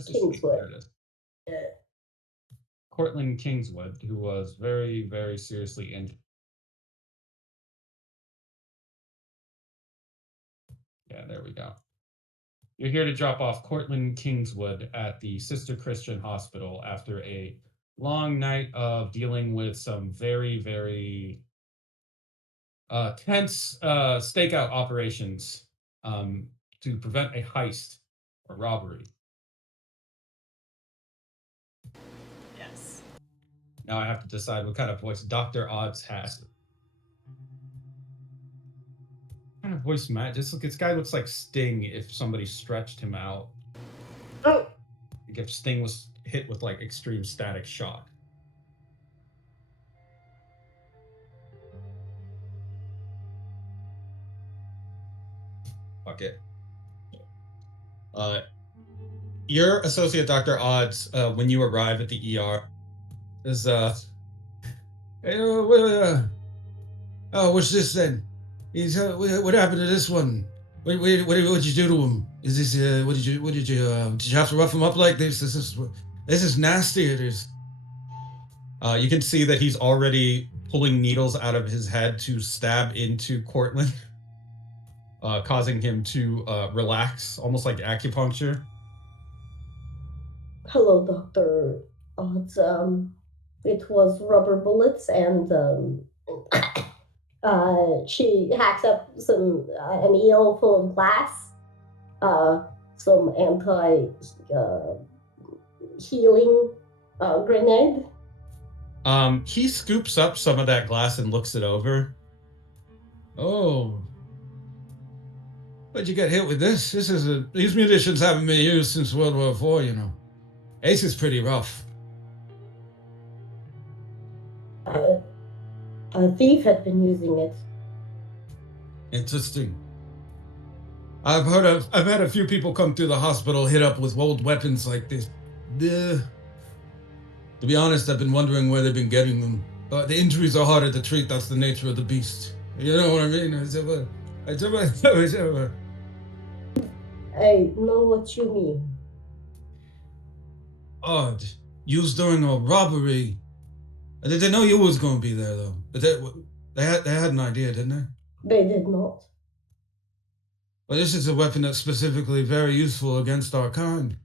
Where's this? Kingswood. There it is. Yeah. Cortland Kingswood, who was very, very seriously injured. Yeah, there we go. You're here to drop off Cortland Kingswood at the Sister Christian Hospital after a long night of dealing with some very, very tense stakeout operations um, to prevent a heist or robbery. Yes. Now I have to decide what kind of voice Dr. Odds has. What kind of voice Matt? This guy looks like Sting if somebody stretched him out. Oh, Like if Sting was hit with like extreme static shock. Fuck it. Your associate Dr. Odds, when you arrive at the ER, is hey, oh, what's this then? What happened to this one? What'd you do to him? Is this did you have to rough him up like this? This is nasty. It is. You can see that he's already pulling needles out of his head to stab into Cortland, causing him to relax, almost like acupuncture. hello, Dr. Odds. It was rubber bullets, and she hacks up an eel full of glass, some anti healing grenade. He scoops up some of that glass and looks it over. Oh, what'd you get hit with this? These munitions haven't been used since World War IV, you know. Ace is pretty rough. A thief had been using it. Interesting. I've had a few people come through the hospital hit up with old weapons like this. To be honest, I've been wondering where they've been getting them. The injuries are harder to treat. That's the nature of the beast. You know what I mean? I know what you mean. Odd. Used during a robbery. They didn't know you was going to be there though. But they had an idea, didn't they? They did not. Well, this is a weapon that's specifically very useful against our kind.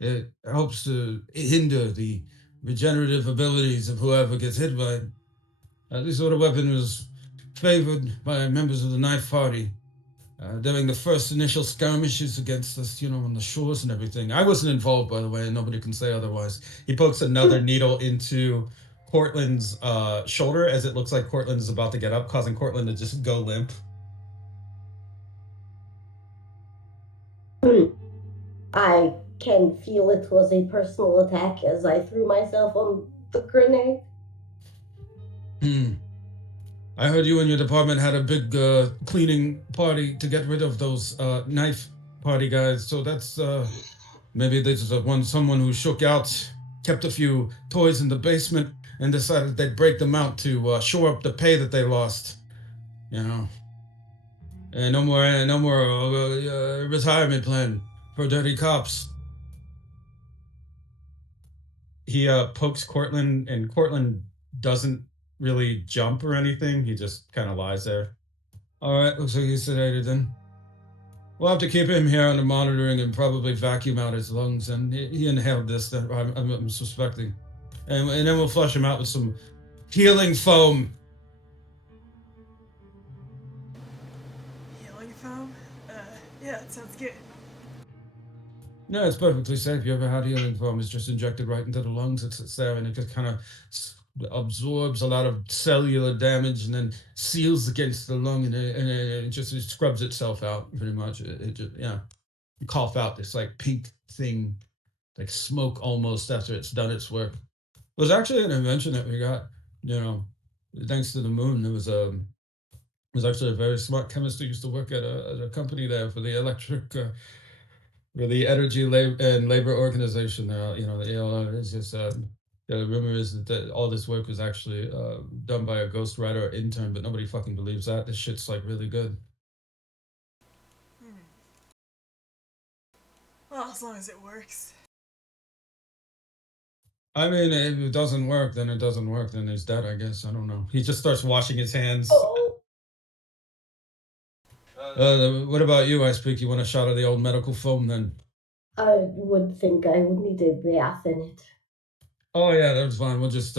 It helps to hinder the regenerative abilities of whoever gets hit by it. This sort of weapon was favored by members of the Knife Party during the first initial skirmishes against us, on the shores and everything. I wasn't involved, by the way, and nobody can say otherwise. He pokes another needle into Cortland's shoulder as it looks like Cortland is about to get up, causing Cortland to just go limp. I can feel it was a personal attack as I threw myself on the grenade. I heard you and your department had a big cleaning party to get rid of those knife party guys. So that's maybe this is someone who shook out, kept a few toys in the basement, and decided they'd break them out to shore up the pay that they lost. And no more retirement plan for dirty cops. He pokes Cortland, and Cortland doesn't really jump or anything. He just kind of lies there. All right, looks like he's sedated then. We'll have to keep him here under monitoring and probably vacuum out his lungs. And he inhaled this, I'm suspecting. And then we'll flush him out with some healing foam. Healing foam? Yeah, that sounds good. No, it's perfectly safe. You ever had healing foam? It's just injected right into the lungs. It's there, and it just kind of absorbs a lot of cellular damage and then seals against the lung, and it scrubs itself out pretty much. It just, you cough out this like pink thing, like smoke almost after it's done its work. It was actually an invention that we got, thanks to the moon. It was actually a very smart chemist who used to work at a company there for the electric. For the energy and labor organization there, it's just the rumor is that all this work was actually done by a ghostwriter or intern, but nobody fucking believes that. This shit's like really good. Well, As long as it works. I mean, if it doesn't work, then it doesn't work. Then he's dead, I guess. I don't know. He just starts washing his hands. Oh, What about you, I speak? You want a shot of the old medical foam then? I would think I would need a bath in it. Oh yeah, that's fine. We'll just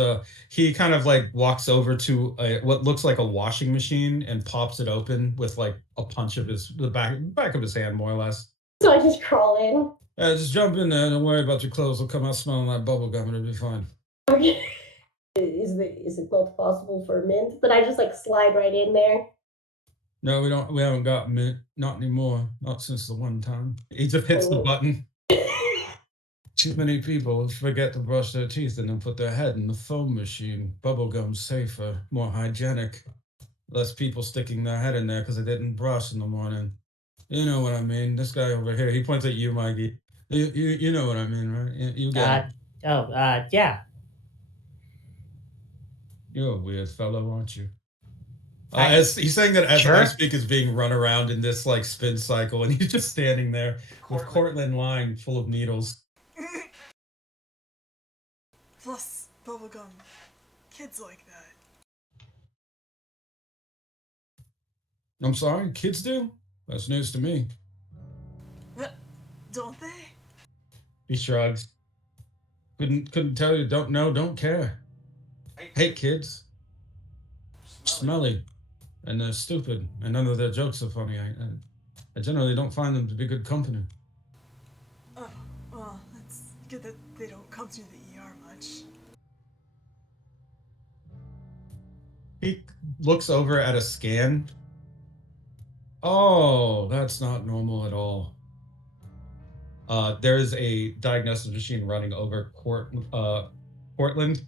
he kind of like walks over to what looks like a washing machine and pops it open with like a punch of the back of his hand, more or less. So I just crawl in. Just jump in there. Don't worry about your clothes. They'll come out smelling like bubble gum and it'll be fine. Okay. Is it not possible for mint? But I just like slide right in there. No, we don't. We haven't got mint. Not anymore. Not since the one time. He just hits the Oh. button. Too many people forget to brush their teeth and then put their head in the foam machine. Bubblegum's safer, more hygienic. Less people sticking their head in there because they didn't brush in the morning. You know what I mean? This guy over here, he points at you, Mikey. You know what I mean, right? You get it. Yeah. You're a weird fellow, aren't you? I- As he's saying that as Sure. I speak is being run around in this like spin cycle, and he's just standing there with Cortland line full of needles. Plus, bubblegum. Kids like that. I'm sorry, kids do? That's news to me. Don't they? He shrugs. Couldn't tell you. Don't know. Don't care. Hate kids. Smelly, and they're stupid, and none of their jokes are funny. I generally don't find them to be good company. Oh, well, that's good that they don't come through the ER much. He looks over at a scan. Oh, that's not normal at all. There is a diagnosis machine running over Portland.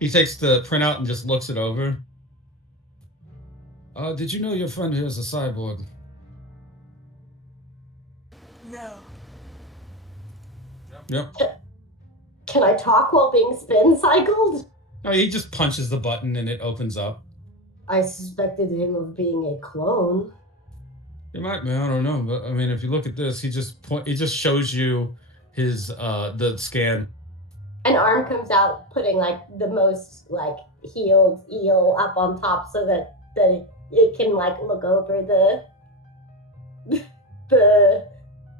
He takes the printout and just looks it over. Did you know your friend here is a cyborg? No. Yep. Can I talk while being spin cycled? No, he just punches the button and it opens up. I suspected him of being a clone. He might be, I don't know, but I mean, if you look at this, he just shows you his the scan. An arm comes out, putting like the most like healed eel up on top, so that it can like look over the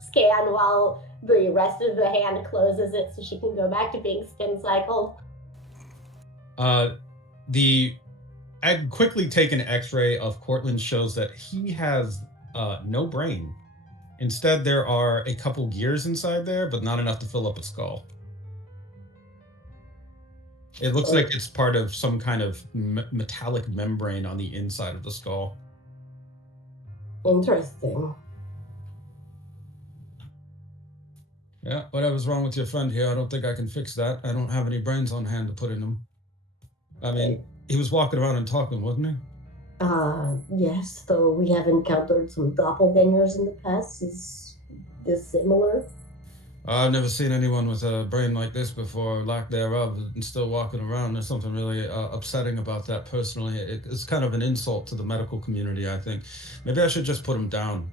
scan while the rest of the hand closes it, so she can go back to being spin cycled. I quickly take an X-ray of Cortland shows that he has no brain. Instead, there are a couple gears inside there, but not enough to fill up a skull. It looks like it's part of some kind of metallic membrane on the inside of the skull. Interesting. Yeah, whatever's wrong with your friend here, I don't think I can fix that. I don't have any brains on hand to put in him. I mean, he was walking around and talking, wasn't he? Yes, though we have encountered some doppelgangers in the past. Is this similar? I've never seen anyone with a brain like this before, or lack thereof, and still walking around. There's something really upsetting about that personally. It's kind of an insult to the medical community, I think. Maybe I should just put him down.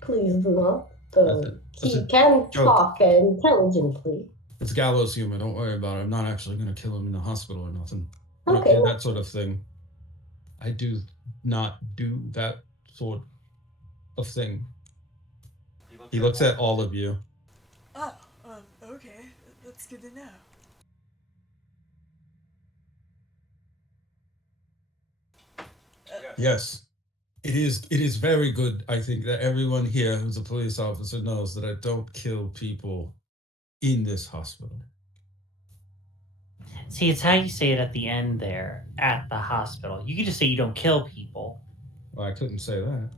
Please do not. Though That's he a can joke. talk intelligently. It's gallows humor, don't worry about it. I'm not actually going to kill him in the hospital or nothing. I don't Okay. do that sort of thing. I do not do that sort of thing. He looks at all of you. Oh, okay. That's good to know. Yes. It is very good, I think, that everyone here who's a police officer knows that I don't kill people in this hospital. See, it's how you say it at the end there, at the hospital. You could just say you don't kill people. Well, I couldn't say that.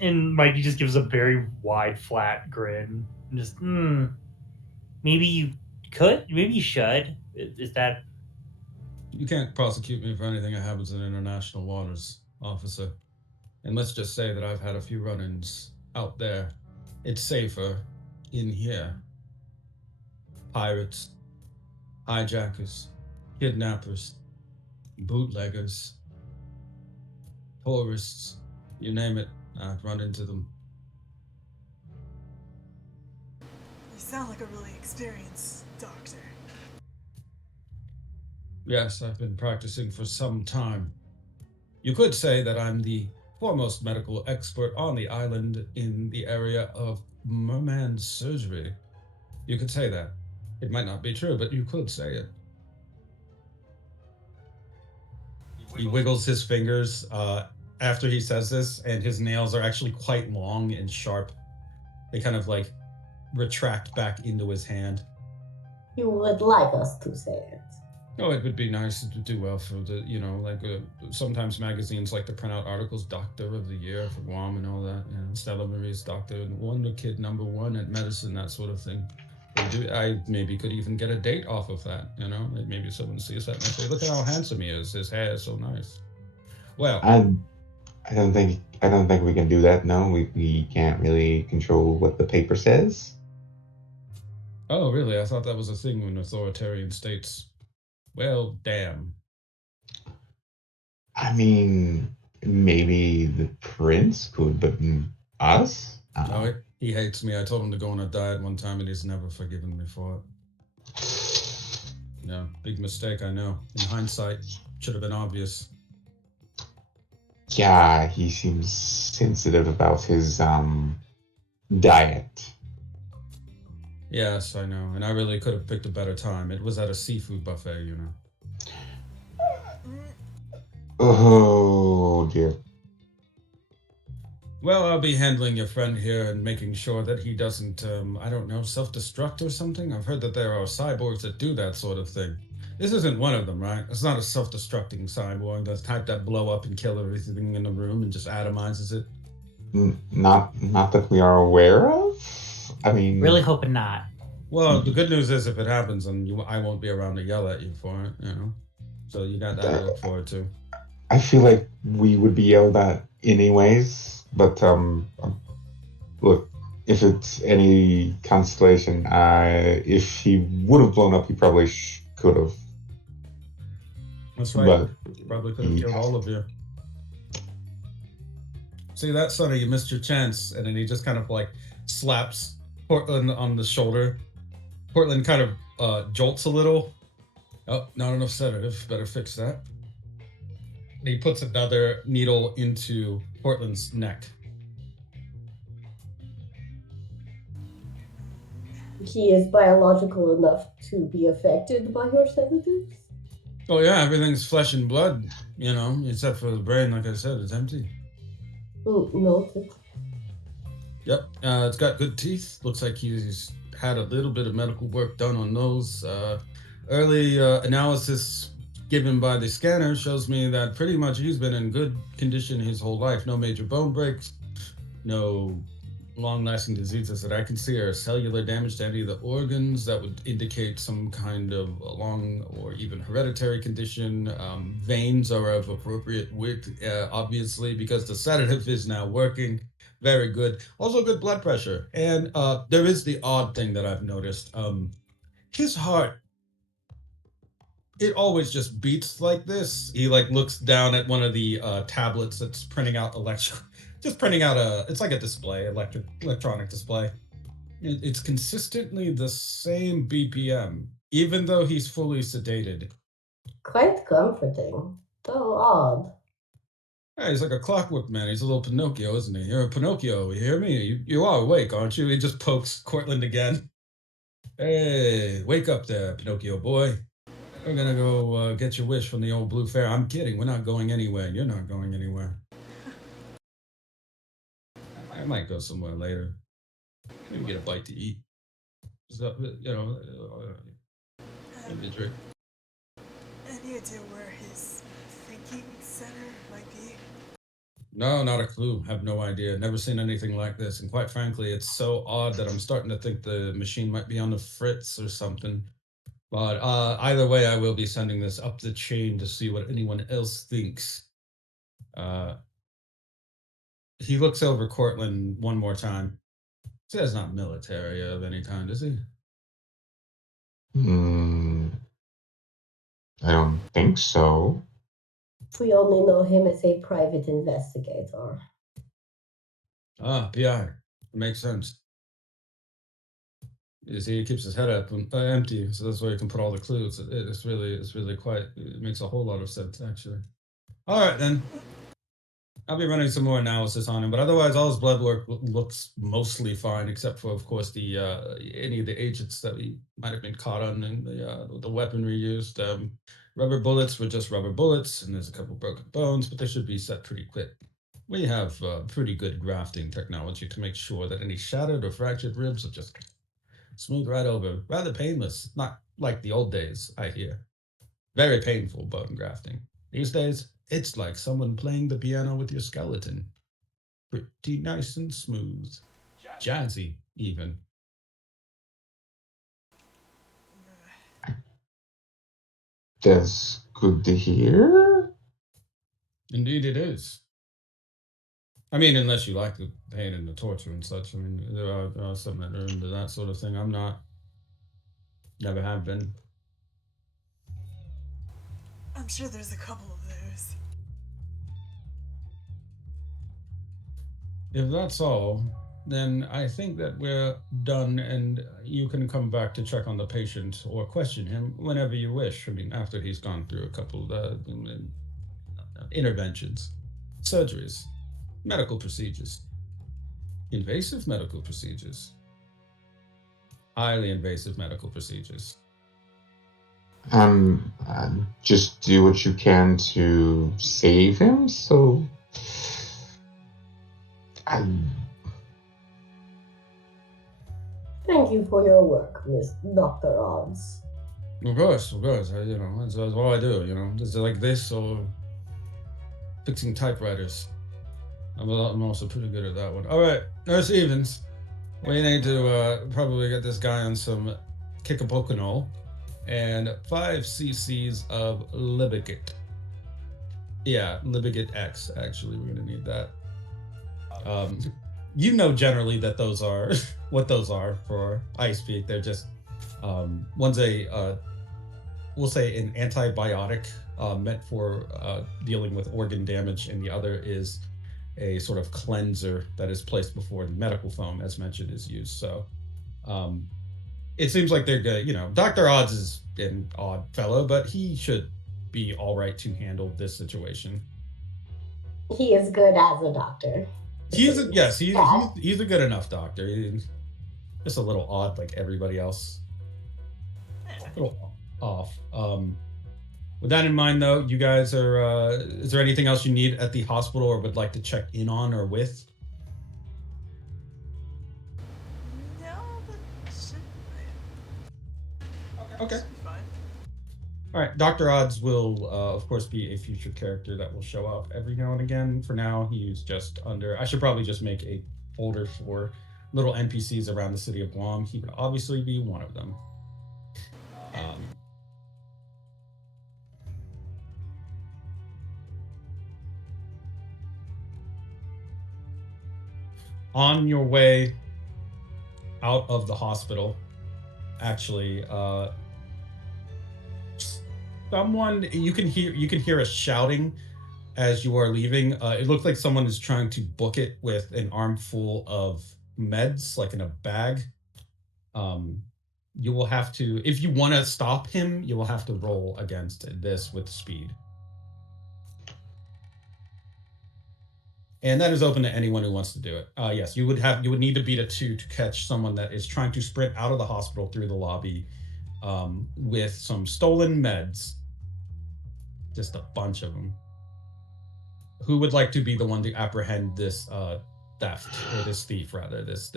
And Mikey just gives a very wide, flat grin. And just, maybe you could, maybe you should. Is that... You can't prosecute me for anything that happens in international waters, officer. And let's just say that I've had a few run-ins out there. It's safer in here. Pirates, hijackers, kidnappers, bootleggers, tourists, you name it, I've run into them. You sound like a really experienced doctor. Yes, I've been practicing for some time. You could say that I'm the foremost medical expert on the island in the area of merman surgery. You could say that. It might not be true, but you could say it. He wiggles his fingers after he says this, and his nails are actually quite long and sharp. They kind of like retract back into his hand. You would like us to say it. Oh, it would be nice to do well for the, like sometimes magazines like to print out articles, Doctor of the Year for Guam and all that. Stella Marie's Doctor and Wonder Kid #1 at medicine, that sort of thing. I maybe could even get a date off of that, Like maybe someone sees that and they say, look at how handsome he is. His hair is so nice. Well, I don't think we can do that. No, we can't really control what the paper says. oh, really? I thought that was a thing in authoritarian states. Well, damn. I mean, maybe the prince could, but us? No, he hates me. I told him to go on a diet one time and he's never forgiven me for it. No, big mistake, I know. In hindsight, should have been obvious. Yeah, he seems sensitive about his diet. Yes, I know. And I really could have picked a better time. It was at a seafood buffet, Oh dear. Well, I'll be handling your friend here and making sure that he doesn't, I don't know, self-destruct or something. I've heard that there are cyborgs that do that sort of thing. This isn't one of them, right? It's not a self-destructing cyborg, the type that blow up and kill everything in the room and just atomizes it. Not that we are aware of. I mean, Really hoping not. Well, the good news is if it happens, then I won't be around to yell at you for it, So you got that to look forward to. I feel like we would be yelled at anyways, but look, if it's any consolation, if he would have blown up, he probably could have. That's right. But probably could have killed all of you. See that, Sonny? You missed your chance, and then he just kind of like slaps Portland on the shoulder. Portland kind of jolts a little. Oh, not enough sedative. Better fix that. And he puts another needle into Portland's neck. He is biological enough to be affected by your sedatives? Oh yeah, everything's flesh and blood, except for the brain. Like I said, it's empty. Noted. Yep, it's got good teeth. Looks like he's had a little bit of medical work done on those. Early analysis given by the scanner shows me that pretty much he's been in good condition his whole life. No major bone breaks, no long-lasting diseases that I can see or cellular damage to any of the organs that would indicate some kind of long or even hereditary condition. Veins are of appropriate width, obviously, because the sedative is now working. Very good. Also good blood pressure. And there is the odd thing that I've noticed. His heart, it always just beats like this. He like looks down at one of the tablets that's printing out it's like a display, electronic display. It's consistently the same BPM, even though he's fully sedated. Quite comforting, though odd. Yeah, he's like a clockwork man. He's a little Pinocchio, isn't he? You're a Pinocchio, you hear me? You are awake, aren't you? He just pokes Cortland again. Hey, wake up there, Pinocchio boy. We're gonna go get your wish from the old blue fair. I'm kidding. We're not going anywhere. You're not going anywhere. I might go somewhere later. Maybe get a bite to eat. So, maybe a drink. Any idea where his thinking center might be? No, not a clue. Have no idea. Never seen anything like this. And quite frankly, it's so odd that I'm starting to think the machine might be on the fritz or something. But either way, I will be sending this up the chain to see what anyone else thinks. He looks over Cortland one more time. He says not military of any kind, is he? I don't think so. We only know him as a private investigator. Ah, PI. Makes sense. You see, he keeps his head up and empty, so that's where you can put all the clues. It's really quite. It makes a whole lot of sense, actually. All right, then. I'll be running some more analysis on him, but otherwise, all his blood work looks mostly fine, except for, of course, the any of the agents that he might have been caught on and the weaponry used. Rubber bullets were just rubber bullets, and there's a couple broken bones, but they should be set pretty quick. We have pretty good grafting technology to make sure that any shattered or fractured ribs are just smooth right over. Rather painless, not like the old days, I hear. Very painful bone grafting. These days, it's like someone playing the piano with your skeleton. Pretty nice and smooth. Jazzy, even. That's good to hear. Indeed, it is. I mean, unless you like the pain and the torture and such. I mean, there are some that are into that sort of thing. I'm not. Never have been. I'm sure there's a couple of those. If that's all, then I think that we're done, and you can come back to check on the patient or question him whenever you wish. I mean, after he's gone through a couple interventions, surgeries, medical procedures, invasive medical procedures, highly invasive medical procedures. Just do what you can to save him. So, Thank you for your work, Miss Dr. Odds. Of course. That's all I do. It's like this or fixing typewriters. I'm also pretty good at that one. All right, Nurse Evans, we need to probably get this guy on some kickapocanol and 5 cc's of Libigate. Yeah, Libigate X. Actually, we're gonna need that. You know generally that those are what those are for ice speak. They're just one's a we'll say an antibiotic meant for dealing with organ damage, and the other is a sort of cleanser that is placed before the medical foam, as mentioned, is used. So it seems like they're good. Dr. Odds is an odd fellow, but he should be all right to handle this situation. He is good as a doctor. He's a good enough doctor. He's just a little odd, like everybody else. A little off. With that in mind, though, you guys are. Is there anything else you need at the hospital or would like to check in on or with? No, that should Okay. be fine. All right. Dr. Odds will, of course, be a future character that will show up every now and again. For now, he's just under. I should probably just make a folder for little NPCs around the city of Guam. He would obviously be one of them. On your way out of the hospital, actually, someone you can hear a shouting as you are leaving. It looks like someone is trying to book it with an armful of meds, like in a bag. You will have to, if you want to stop him, you will have to roll against this with speed. And that is open to anyone who wants to do it. Yes, you would need to beat a 2 to catch someone that is trying to sprint out of the hospital through the lobby with some stolen meds. Just a bunch of them. Who would like to be the one to apprehend this theft, or this thief rather, this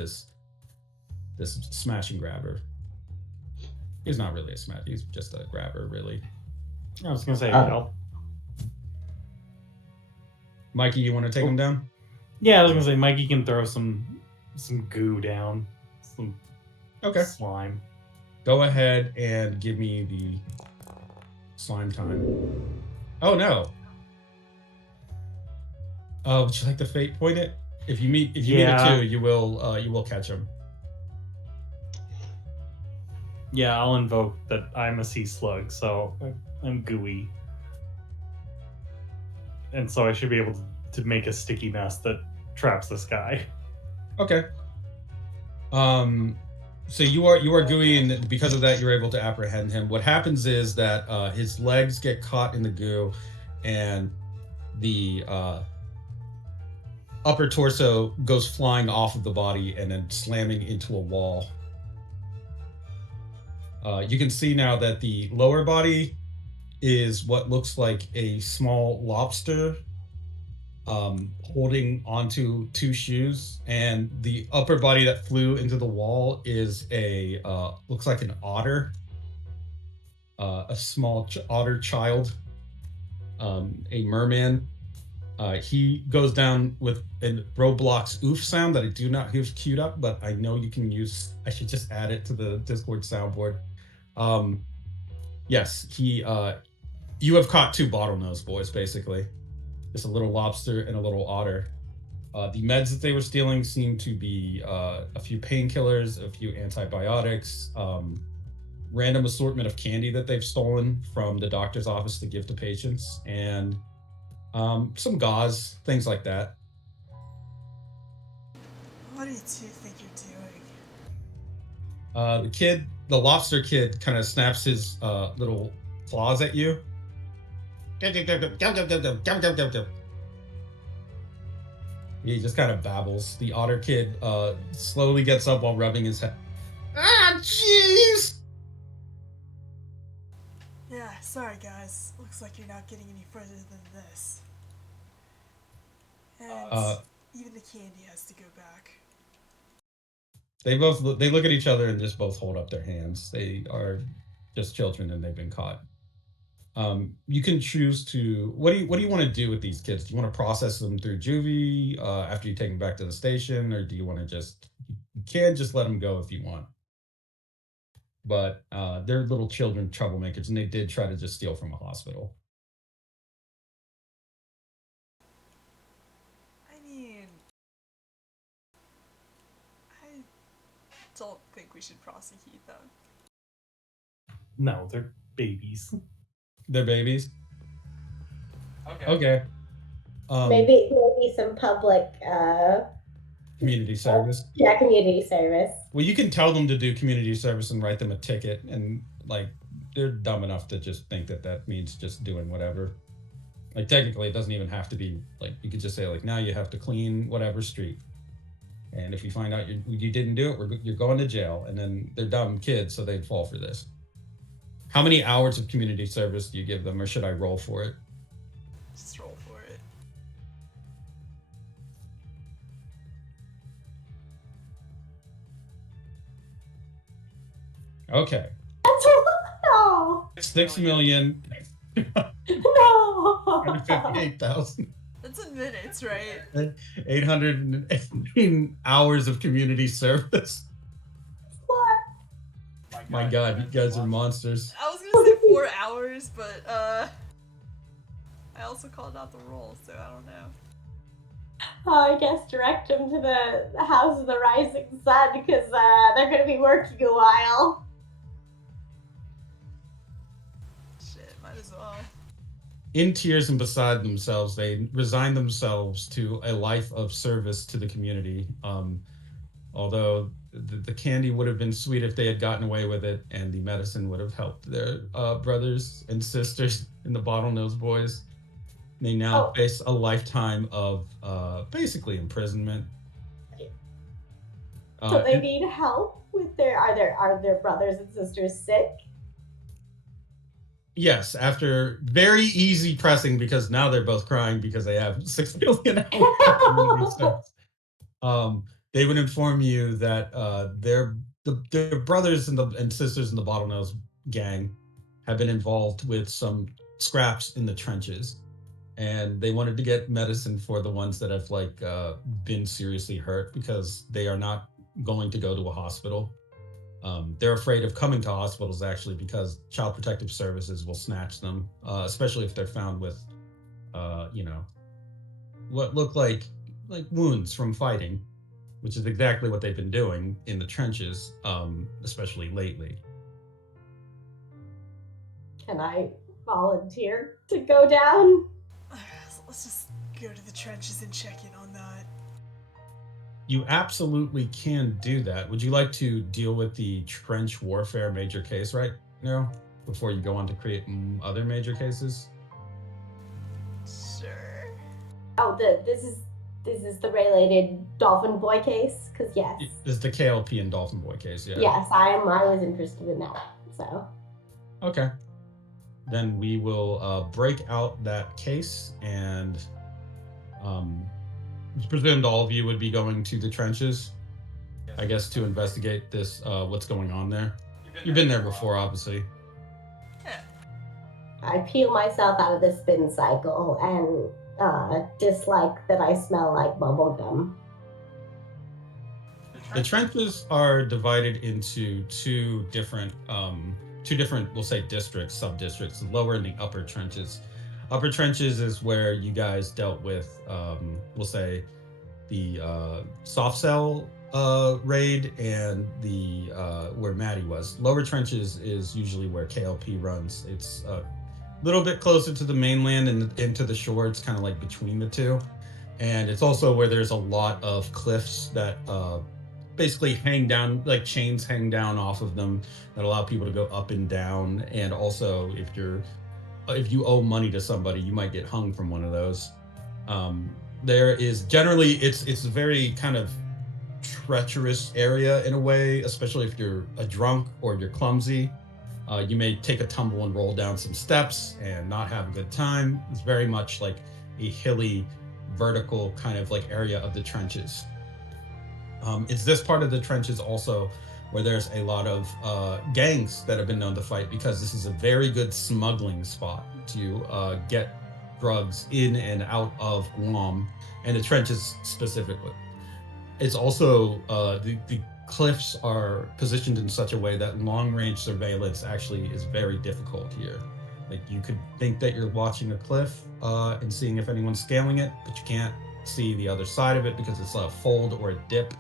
smash and grabber? He's not really a smash, he's just a grabber, really. I was gonna say help. Mikey, you want to take him down? Yeah, I was gonna say Mikey can throw some goo down, some slime. Go ahead and give me the slime time. Oh no! Would you like to fate point it? If you meet a 2, you will catch him. Yeah, I'll invoke that I'm a sea slug, so I'm gooey. And so I should be able to make a sticky mess that traps this guy. Okay. So you are gooey, and because of that, you're able to apprehend him. What happens is that his legs get caught in the goo, and the upper torso goes flying off of the body and then slamming into a wall. You can see now that the lower body is what looks like a small lobster holding onto two shoes, and the upper body that flew into the wall is a looks like an otter, a small otter child, a merman. He goes down with a Roblox oof sound that I do not have queued up, but I know you can use. I should just add it to the Discord soundboard. Um, yes, he. You have caught two bottlenose boys, basically. Just a little lobster and a little otter. The meds that they were stealing seem to be a few painkillers, a few antibiotics, random assortment of candy that they've stolen from the doctor's office to give to patients, and some gauze, things like that. What do you two think you're doing? The lobster kid, kind of snaps his little claws at you. He just kind of babbles. The otter kid slowly gets up while rubbing his head. Ah, jeez! Yeah, sorry guys. Looks like you're not getting any further than this. And even the candy has to go back. They look at each other and just both hold up their hands. They are just children and they've been caught. You can choose to what do you want to do with these kids? Do you want to process them through juvie after you take them back to the station, or do you want to just you can just let them go if you want? But they're little children troublemakers, and they did try to just steal from a hospital. I mean, I don't think we should prosecute them. No, they're babies. They're babies. Okay. Okay. Maybe some public Community service. yeah, community service. Well, you can tell them to do community service and write them a ticket, and like they're dumb enough to just think that that means just doing whatever. Like technically, it doesn't even have to be like you could just say like now you have to clean whatever street, and if you find out you didn't do it, you're going to jail. And then they're dumb kids, so they'd fall for this. How many hours of community service do you give them, or should I roll for it? Just roll for it. Okay, That's no, 6,000,000. no. 58,000. That's in minutes, right? 818 hours of community service. What? My God, you guys are monsters. I was gonna say 4 hours, but I also called out the roll, so I don't know. Oh, I guess direct them to the House of the Rising Sun because they're going to be working a while. Shit, might as well. In tears and beside themselves, they resign themselves to a life of service to the community. Although the candy would have been sweet if they had gotten away with it, and the medicine would have helped their brothers and sisters in the Bottlenose Boys. They now face a lifetime of basically imprisonment. So they need help with are their brothers and sisters sick? Yes, after very easy pressing, because now they're both crying because they have 6 billion hours. They would inform you that their brothers and sisters in the Bottlenose gang have been involved with some scraps in the trenches, and they wanted to get medicine for the ones that have been seriously hurt because they are not going to go to a hospital. They're afraid of coming to hospitals actually because Child Protective Services will snatch them, especially if they're found with, what look like wounds from fighting, which is exactly what they've been doing in the trenches, especially lately. Can I volunteer to go down? Let's just go to the trenches and check in on that. You absolutely can do that. Would you like to deal with the trench warfare major case right now before you go on to create other major cases? Sure. Oh, this is the related Dolphin Boy case, because yes, This is the KLP and Dolphin Boy case, yeah. yes, I was interested in that. So Okay. Then we will break out that case, and it's presumed all of you would be going to the trenches, I guess, to investigate this, what's going on there. You've been there before, obviously. Yeah. I peel myself out of the spin cycle and dislike that I smell like bubblegum. The trenches are divided into two different, we'll say districts, sub-districts, the lower and the upper trenches. Upper trenches is where you guys dealt with, we'll say, the soft cell raid and the where Maddie was. Lower trenches is usually where KLP runs. It's a little bit closer to the mainland and into the shore. It's kind of like between the two, and it's also where there's a lot of cliffs that basically hang down, like chains hang down off of them that allow people to go up and down. And also, if you owe money to somebody, you might get hung from one of those. There is generally it's a very kind of treacherous area in a way, especially if you're a drunk or you're clumsy. You may take a tumble and roll down some steps and not have a good time. It's very much like a hilly, vertical kind of like area of the trenches. It's this part of the trenches also where there's a lot of gangs that have been known to fight, because this is a very good smuggling spot to get drugs in and out of Guam and the trenches specifically. It's also the cliffs are positioned in such a way that long range surveillance actually is very difficult here. Like, you could think that you're watching a cliff and seeing if anyone's scaling it, but you can't see the other side of it because it's a fold or a dip.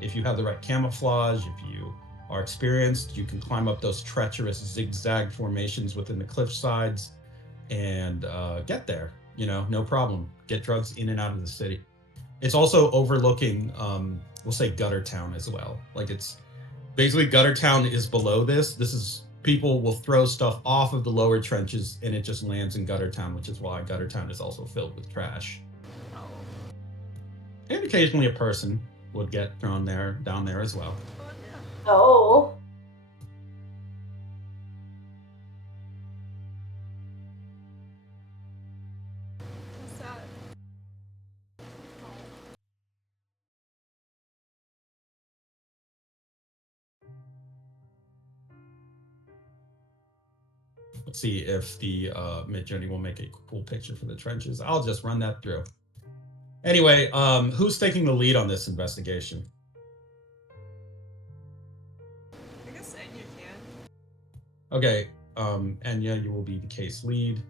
If you have the right camouflage, if you are experienced, you can climb up those treacherous zigzag formations within the cliff sides and get there, no problem. Get drugs in and out of the city. It's also overlooking, we'll say, Gutter Town as well. Like, it's basically Gutter Town is below this. This is, people will throw stuff off of the lower trenches and it just lands in Gutter Town, which is why Gutter Town is also filled with trash. Oh. And occasionally a person would get thrown down there as well. Oh yeah. Oh, What's that? Let's see if the Midjourney will make a cool picture for the trenches. I'll just run that through. Anyway, who's taking the lead on this investigation? I guess Enya can. Okay, Enya, you will be the case lead.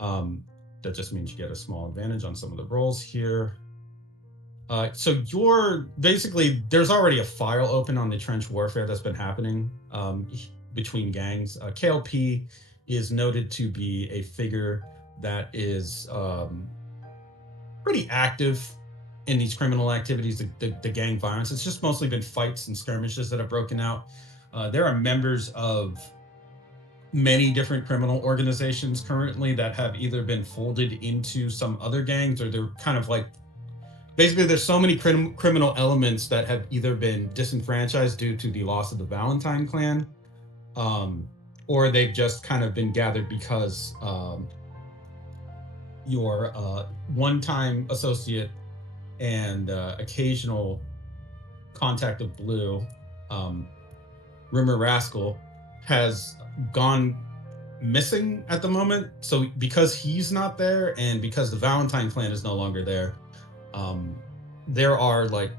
That just means you get a small advantage on some of the rolls here. So you're basically, there's already a file open on the trench warfare that's been happening between gangs. KLP is noted to be a figure that is pretty active in these criminal activities, the gang violence. It's just mostly been fights and skirmishes that have broken out. There are members of many different criminal organizations currently that have either been folded into some other gangs, or they're kind of like, basically there's so many criminal elements that have either been disenfranchised due to the loss of the Valentine clan, or they've just kind of been gathered because your one-time associate and occasional contact of Blue, Rumor Rascal, has gone missing at the moment. So because he's not there, and because the Valentine clan is no longer there, there are like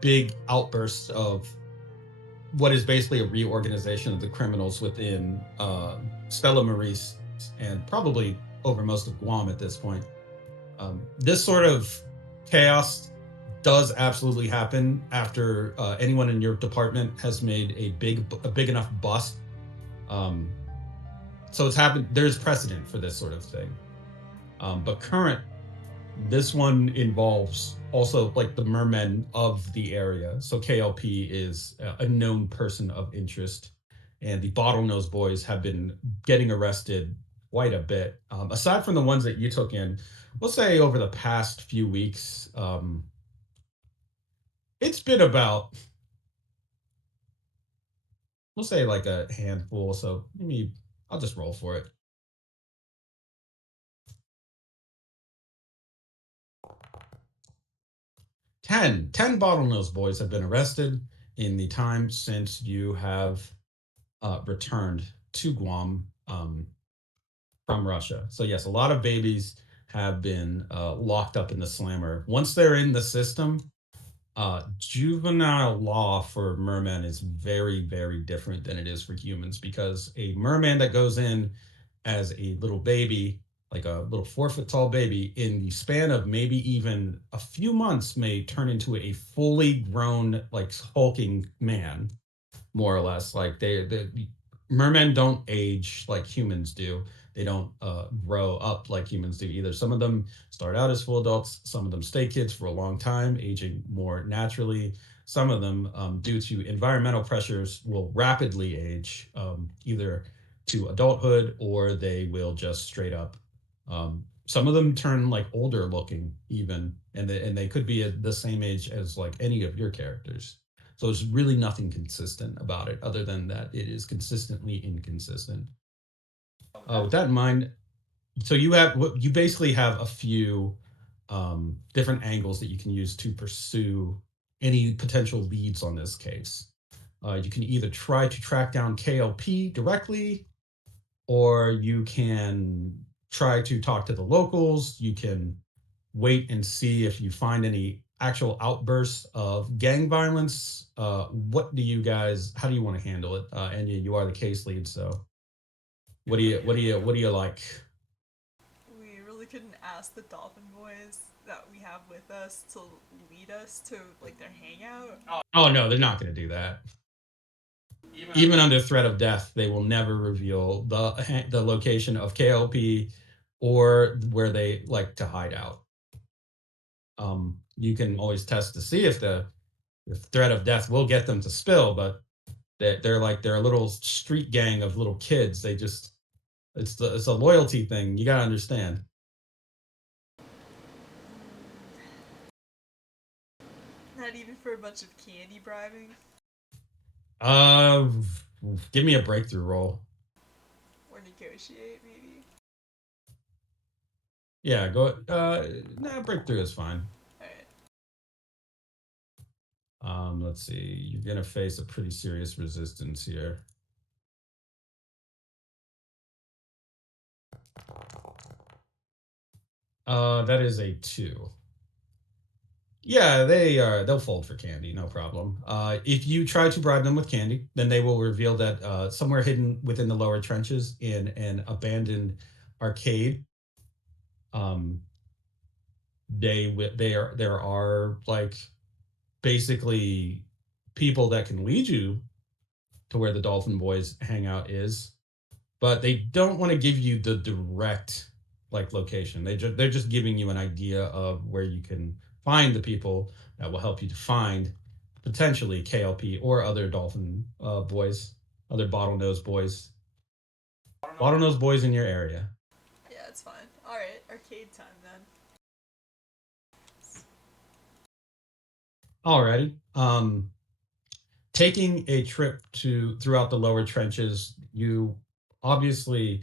big outbursts of what is basically a reorganization of the criminals within Stella Maurice, and probably over most of Guam at this point. This sort of chaos does absolutely happen after anyone in your department has made a big enough bust. So it's happened. There's precedent for this sort of thing. But current This one involves also like the mermen of the area. So KLP is a known person of interest, and the Bottlenose Boys have been getting arrested quite a bit. Aside from the ones that you took in, we'll say over the past few weeks, it's been about, we'll say like a handful. So maybe I'll just roll for it. 10 Bottlenose Boys have been arrested in the time since you have returned to Guam from Russia. So yes, a lot of babies have been locked up in the slammer. Once they're in the system, juvenile law for mermen is very, very different than it is for humans, because a merman that goes in as a little baby, like a little 4 foot tall baby, in the span of maybe even a few months may turn into a fully grown, like hulking man, more or less. Like the mermen don't age like humans do. They don't grow up like humans do either. Some of them start out as full adults. Some of them stay kids for a long time, aging more naturally. Some of them, due to environmental pressures, will rapidly age, either to adulthood, or they will just straight up. Some of them turn like older looking even, and they could be at the same age as like any of your characters. So there's really nothing consistent about it, other than that it is consistently inconsistent. With that in mind, so you basically have a few different angles that you can use to pursue any potential leads on this case. You can either try to track down KLP directly, or you can try to talk to the locals. You can wait and see if you find any actual outbursts of gang violence. What do you guys? How do you want to handle it? And you are the case lead, so what do you like? We really couldn't ask the Dolphin Boys that we have with us to lead us to like their hangout. Oh no, they're not going to do that. Even under threat of death, they will never reveal the location of KLP or where they like to hide out. You can always test to see if the threat of death will get them to spill, but they're a little street gang of little kids. They just it's a loyalty thing. You gotta understand. Not even for a bunch of candy bribing. Uh, Give me a breakthrough roll. Or negotiate, maybe. Yeah, go. Nah, breakthrough is fine. Alright. Let's see. You're gonna face a pretty serious resistance here. That is a 2. Yeah, they'll fold for candy, no problem. If you try to bribe them with candy, then they will reveal that somewhere hidden within the lower trenches in an abandoned arcade, um, there are like basically people that can lead you to where the Dolphin Boys hangout is, but they don't want to give you the direct like location. They're just giving you an idea of where you can find the people that will help you to find potentially KLP or other Dolphin Boys, other Bottlenose Boys, Bottlenose Boys in your area. Yeah, it's fine. Alright, arcade time then. Alrighty. Taking a trip to throughout the lower trenches, you obviously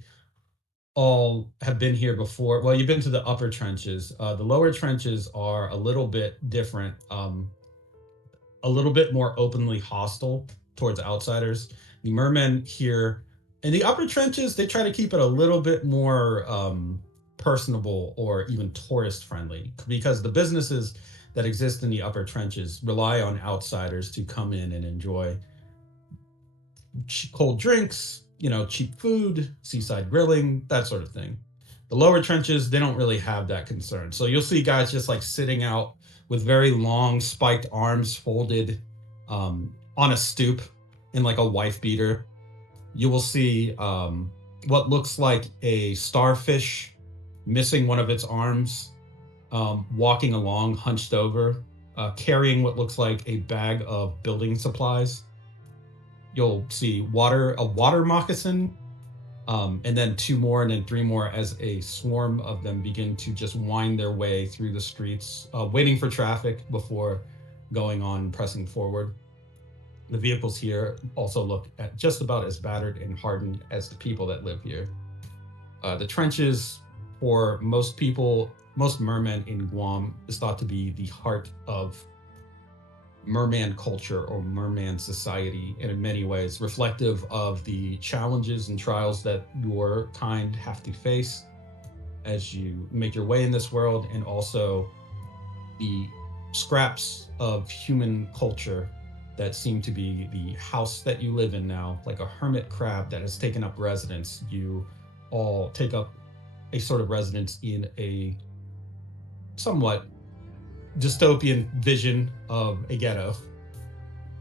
all have been here before. Well, you've been to the upper trenches. The lower trenches are a little bit different, a little bit more openly hostile towards outsiders. The mermen here in the upper trenches, they try to keep it a little bit more personable or even tourist friendly, because the businesses that exist in the upper trenches rely on outsiders to come in and enjoy cold drinks, cheap food, seaside grilling, that sort of thing. The lower trenches, they don't really have that concern. So you'll see guys just like sitting out with very long spiked arms folded on a stoop in like a wife beater. You will see what looks like a starfish missing one of its arms walking along, hunched over, carrying what looks like a bag of building supplies. You'll see a water moccasin, and then two more, and then three more as a swarm of them begin to just wind their way through the streets, waiting for traffic before going on, pressing forward. The vehicles here also look at just about as battered and hardened as the people that live here. The trenches, for most people, most mermen in Guam, is thought to be the heart of merman culture or merman society, and in many ways reflective of the challenges and trials that your kind have to face as you make your way in this world, and also the scraps of human culture that seem to be the house that you live in now, like a hermit crab that has taken up residence. You all take up a sort of residence in a somewhat dystopian vision of a ghetto.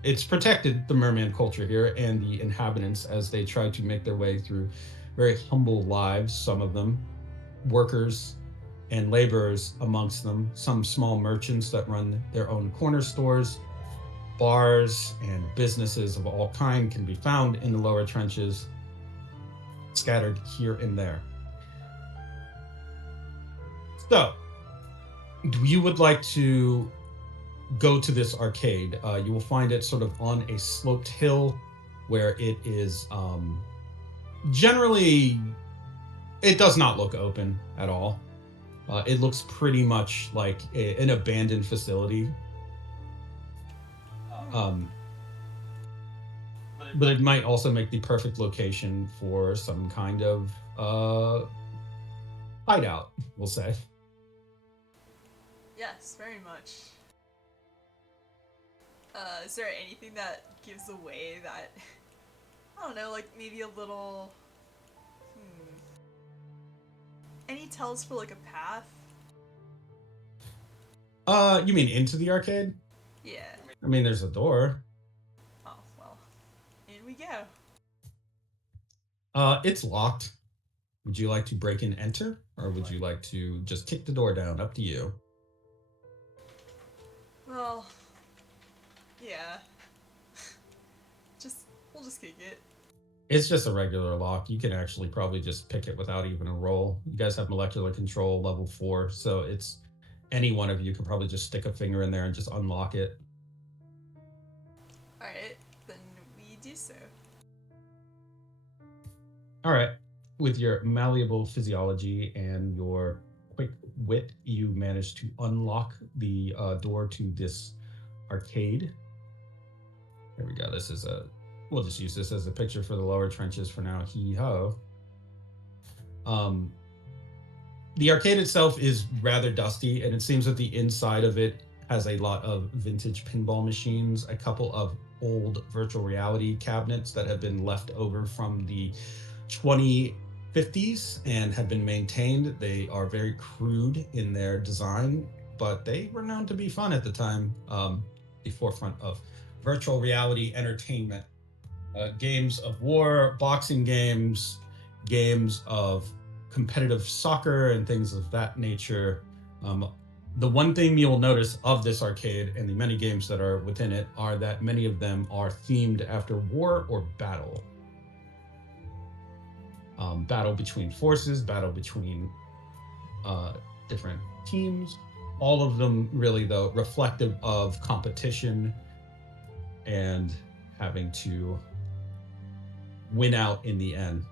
It's protected the merman culture here and the inhabitants as they try to make their way through very humble lives, some of them workers and laborers amongst them, some small merchants that run their own corner stores. Bars and businesses of all kind can be found in the lower trenches, scattered here and there. So, you would like to go to this arcade. You will find it sort of on a sloped hill where it is generally, it does not look open at all. It looks pretty much like an abandoned facility. But it might also make the perfect location for some kind of hideout, we'll say. Yes, very much. Is there anything that gives away that, I don't know, like maybe a little, any tells for like a path? You mean into the arcade? Yeah. I mean, there's a door. Oh, well, in we go. It's locked. Would you like to break and enter, or would you like to just kick the door down? Up to you. Well, yeah. We'll just kick it. It's just a regular lock. You can actually probably just pick it without even a roll. You guys have molecular control level 4, so it's any one of you could probably just stick a finger in there and just unlock it. Alright, then we do so. All right. With your malleable physiology and your quick wit, you manage to unlock the door to this arcade. There we go. We'll just use this as a picture for the lower trenches for now. Hee-ho. The arcade itself is rather dusty, and it seems that the inside of it has a lot of vintage pinball machines, a couple of old virtual reality cabinets that have been left over from the 2050s and have been maintained. They are very crude in their design, but they were known to be fun at the time, the forefront of virtual reality entertainment. Games of war, boxing games, games of competitive soccer, and things of that nature. The one thing you'll notice of this arcade and the many games that are within it are that many of them are themed after war or battle. Battle between forces, battle between different teams, all of them really, though, reflective of competition and having to win out in the end.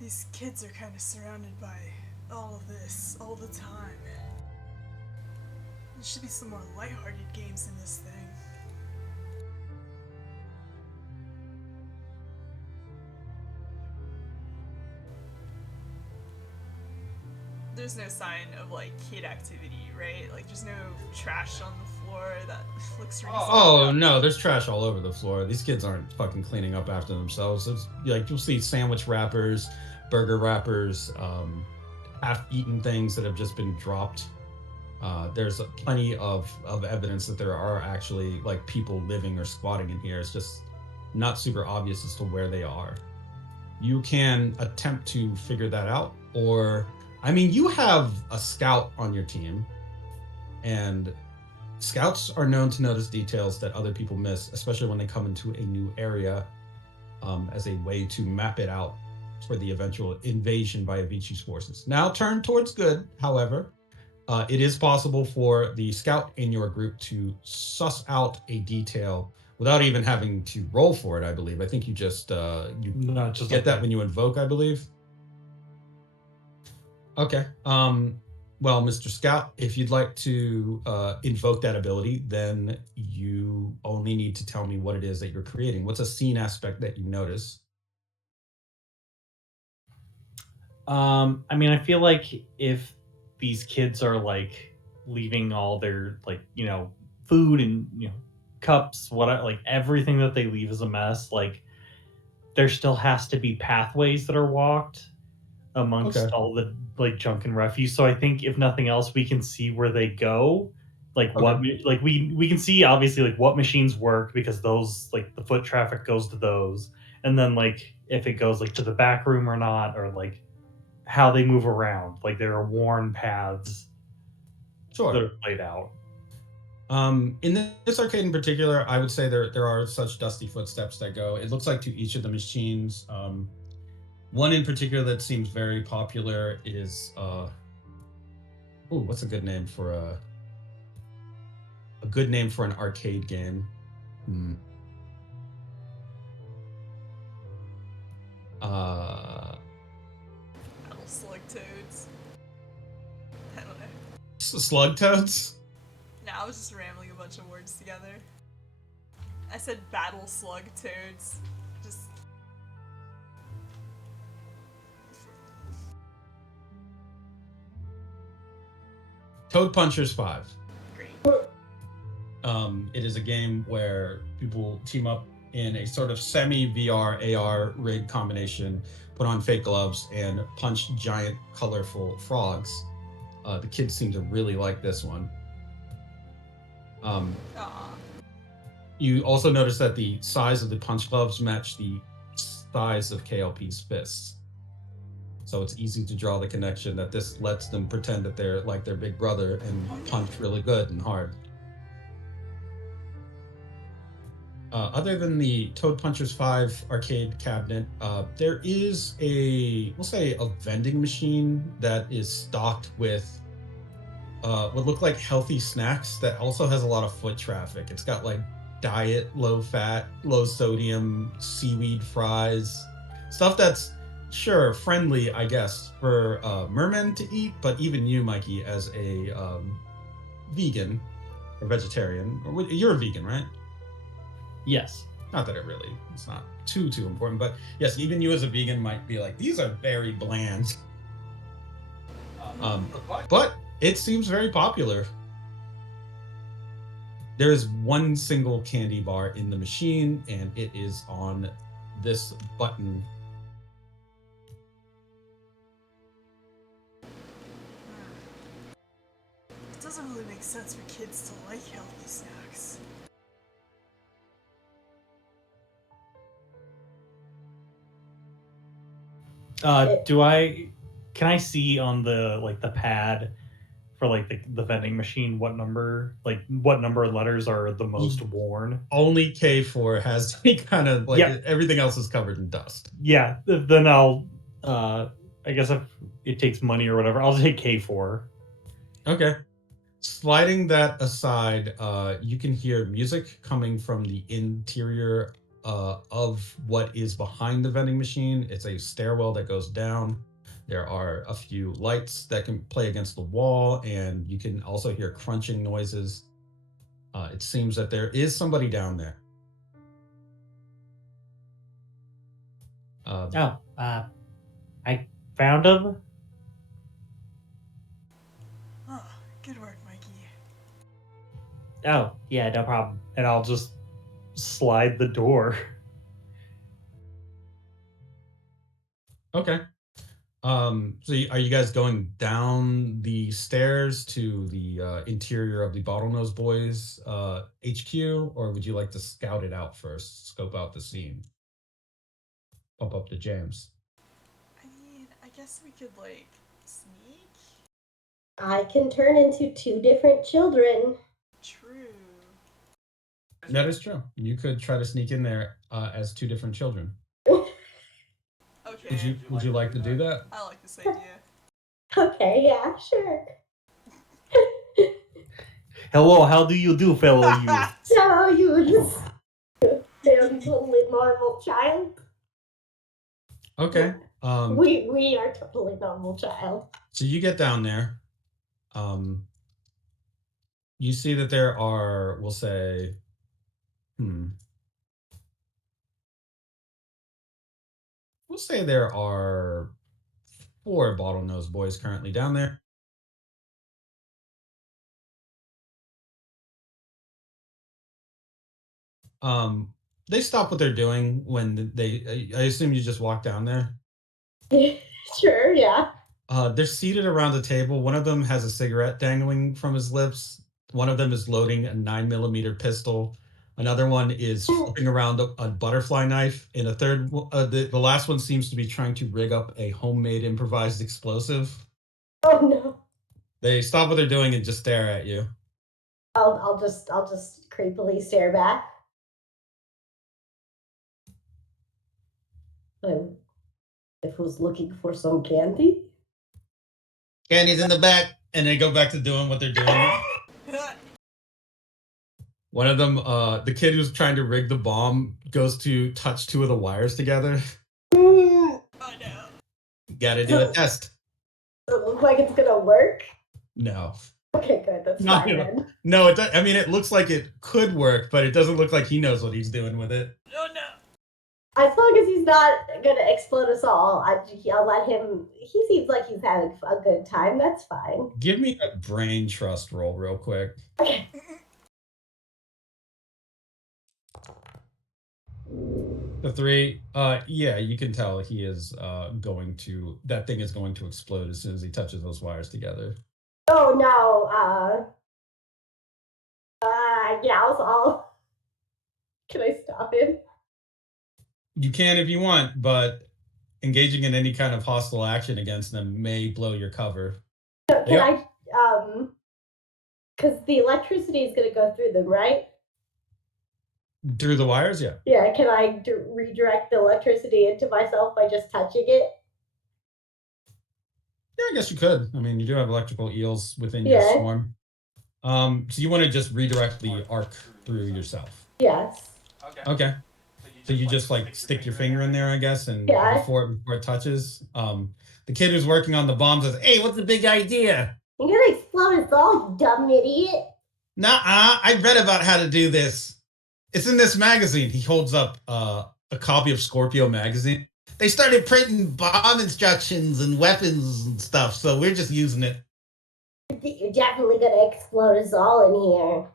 These kids are kind of surrounded by all of this all the time. There should be some more lighthearted games in this thing. There's no sign of like kid activity, right? Like there's no trash on the floor that looks really Oh no, there's trash all over the floor. These kids aren't fucking cleaning up after themselves. It's like you'll see sandwich wrappers, burger wrappers, half-eaten things that have just been dropped. There's plenty of evidence that there are actually like people living or squatting in here. It's just not super obvious as to where they are. You can attempt to figure that out, or I mean, you have a scout on your team, and scouts are known to notice details that other people miss, especially when they come into a new area, as a way to map it out for the eventual invasion by Avicii's forces. Now, turn towards good, however, it is possible for the scout in your group to suss out a detail without even having to roll for it. I believe. I think you just you No, just get that okay. when you invoke. I believe. Okay. Well, Mr. Scout, if you'd like to invoke that ability, then you only need to tell me what it is that you're creating. What's a scene aspect that you notice? I mean, I feel like if these kids are like leaving all their like food and cups, like everything that they leave is a mess. Like there still has to be pathways that are walked amongst Okay. all the like junk and refuse. So I think if nothing else, we can see where they go. Like Okay. like we can see obviously like what machines work because those like the foot traffic goes to those, and then like if it goes like to the back room or not, or like how they move around. Like there are worn paths that Sure. are laid out. In this arcade in particular, I would say there are such dusty footsteps that go. It looks like to each of the machines. One in particular that seems very popular is ooh, what's a good name for a good name for an arcade game? Hmm. Uh, Battle slug toads. I don't know. Slug Toads. No, I was just rambling a bunch of words together. I said battle slug toads. Just Toad Punchers 5. great. It is a game where people team up in a sort of semi VR AR rig combination, put on fake gloves, and punch giant colorful frogs. The kids seem to really like this one. Um, Aw. you also notice that the size of the punch gloves match the size of KLP's fists. So it's easy to draw the connection that this lets them pretend that they're like their big brother and punch really good and hard. Other than the Toad Punchers 5 arcade cabinet, there is we'll say, a vending machine that is stocked with what look like healthy snacks that also has a lot of foot traffic. It's got like diet, low fat, low sodium seaweed fries, stuff that's sure friendly, I guess, for mermen to eat, but even you, Mikey, as a vegan or vegetarian, you're a vegan, right? Yes. Not that it's not too important, but yes, even you as a vegan might be like, these are very bland. Um, but it seems very popular. There is one single candy bar in the machine, and it is on this button. It doesn't really make sense for kids to like healthy snacks. Do I can I see on the like the pad for like the vending machine what number of letters are the most worn? Only K4 has any kind of like Yep. everything else is covered in dust. Yeah. Then I'll I guess if it takes money or whatever, I'll take K4. Okay. Sliding that aside, you can hear music coming from the interior of what is behind the vending machine. It's a stairwell that goes down. There are a few lights that can play against the wall, and you can also hear crunching noises. It seems that there is somebody down there. Oh, I found him. Oh, good work, Mikey. Oh, yeah, no problem. And I'll just slide the door. Okay. Are you guys going down the stairs to the interior of the Bottlenose Boys HQ, or would you like to scout it out first, scope out the scene, pump up the jams? I mean, I guess we could like sneak. I can turn into 2 different children. True. That is true. You could try to sneak in there as 2 different children. Okay. Would you like to do that? I like this idea. Okay, yeah, sure. Hello, how do you do, fellow youth? So you just totally normal child. Okay. We are totally normal child. So you get down there. You see that there are, we'll say, we'll say there are 4 Bottlenose Boys currently down there. They stop what they're doing when I assume you just walk down there. Sure, yeah. They're seated around a table. One of them has a cigarette dangling from his lips. One of them is loading a 9mm pistol. Another one is flipping around a butterfly knife. And a third, the last one seems to be trying to rig up a homemade improvised explosive. Oh no. They stop what they're doing and just stare at you. I'll just creepily stare back. I was looking for some candy. Candy's in the back, and they go back to doing what they're doing. One of them, the kid who's trying to rig the bomb, goes to touch 2 of the wires together. Oh no. Gotta do a test. Does it look like it's gonna work? No. Okay, good. That's Not fine gonna- then. No, it. I mean, it looks like it could work, but it doesn't look like he knows what he's doing with it. Oh no. As long as he's not gonna explode us all, I'll let him. He seems like he's having a good time. That's fine. Give me a brain trust roll real quick. Okay. The 3, yeah, you can tell he is going to. That thing is going to explode as soon as he touches those wires together. Oh no. Yeah. I'll. Can I stop him? You can if you want, but engaging in any kind of hostile action against them may blow your cover. Can I? Because the electricity is gonna go through them, right? Through the wires, yeah. Yeah. Can I redirect the electricity into myself by just touching it? Yeah, I guess you could. I mean, you do have electrical eels within your swarm. So you want to just redirect the arc through yourself? Yes. Okay. So you just like stick your finger in there, I guess, and before it touches. The kid who's working on the bomb says, "Hey, what's the big idea?" You're gonna explode us all, you dumb idiot. Nuh-uh, I read about how to do this. It's in this magazine. He holds up a copy of Scorpio magazine. They started printing bomb instructions and weapons and stuff, so we're just using it. You're definitely gonna explode us all in here.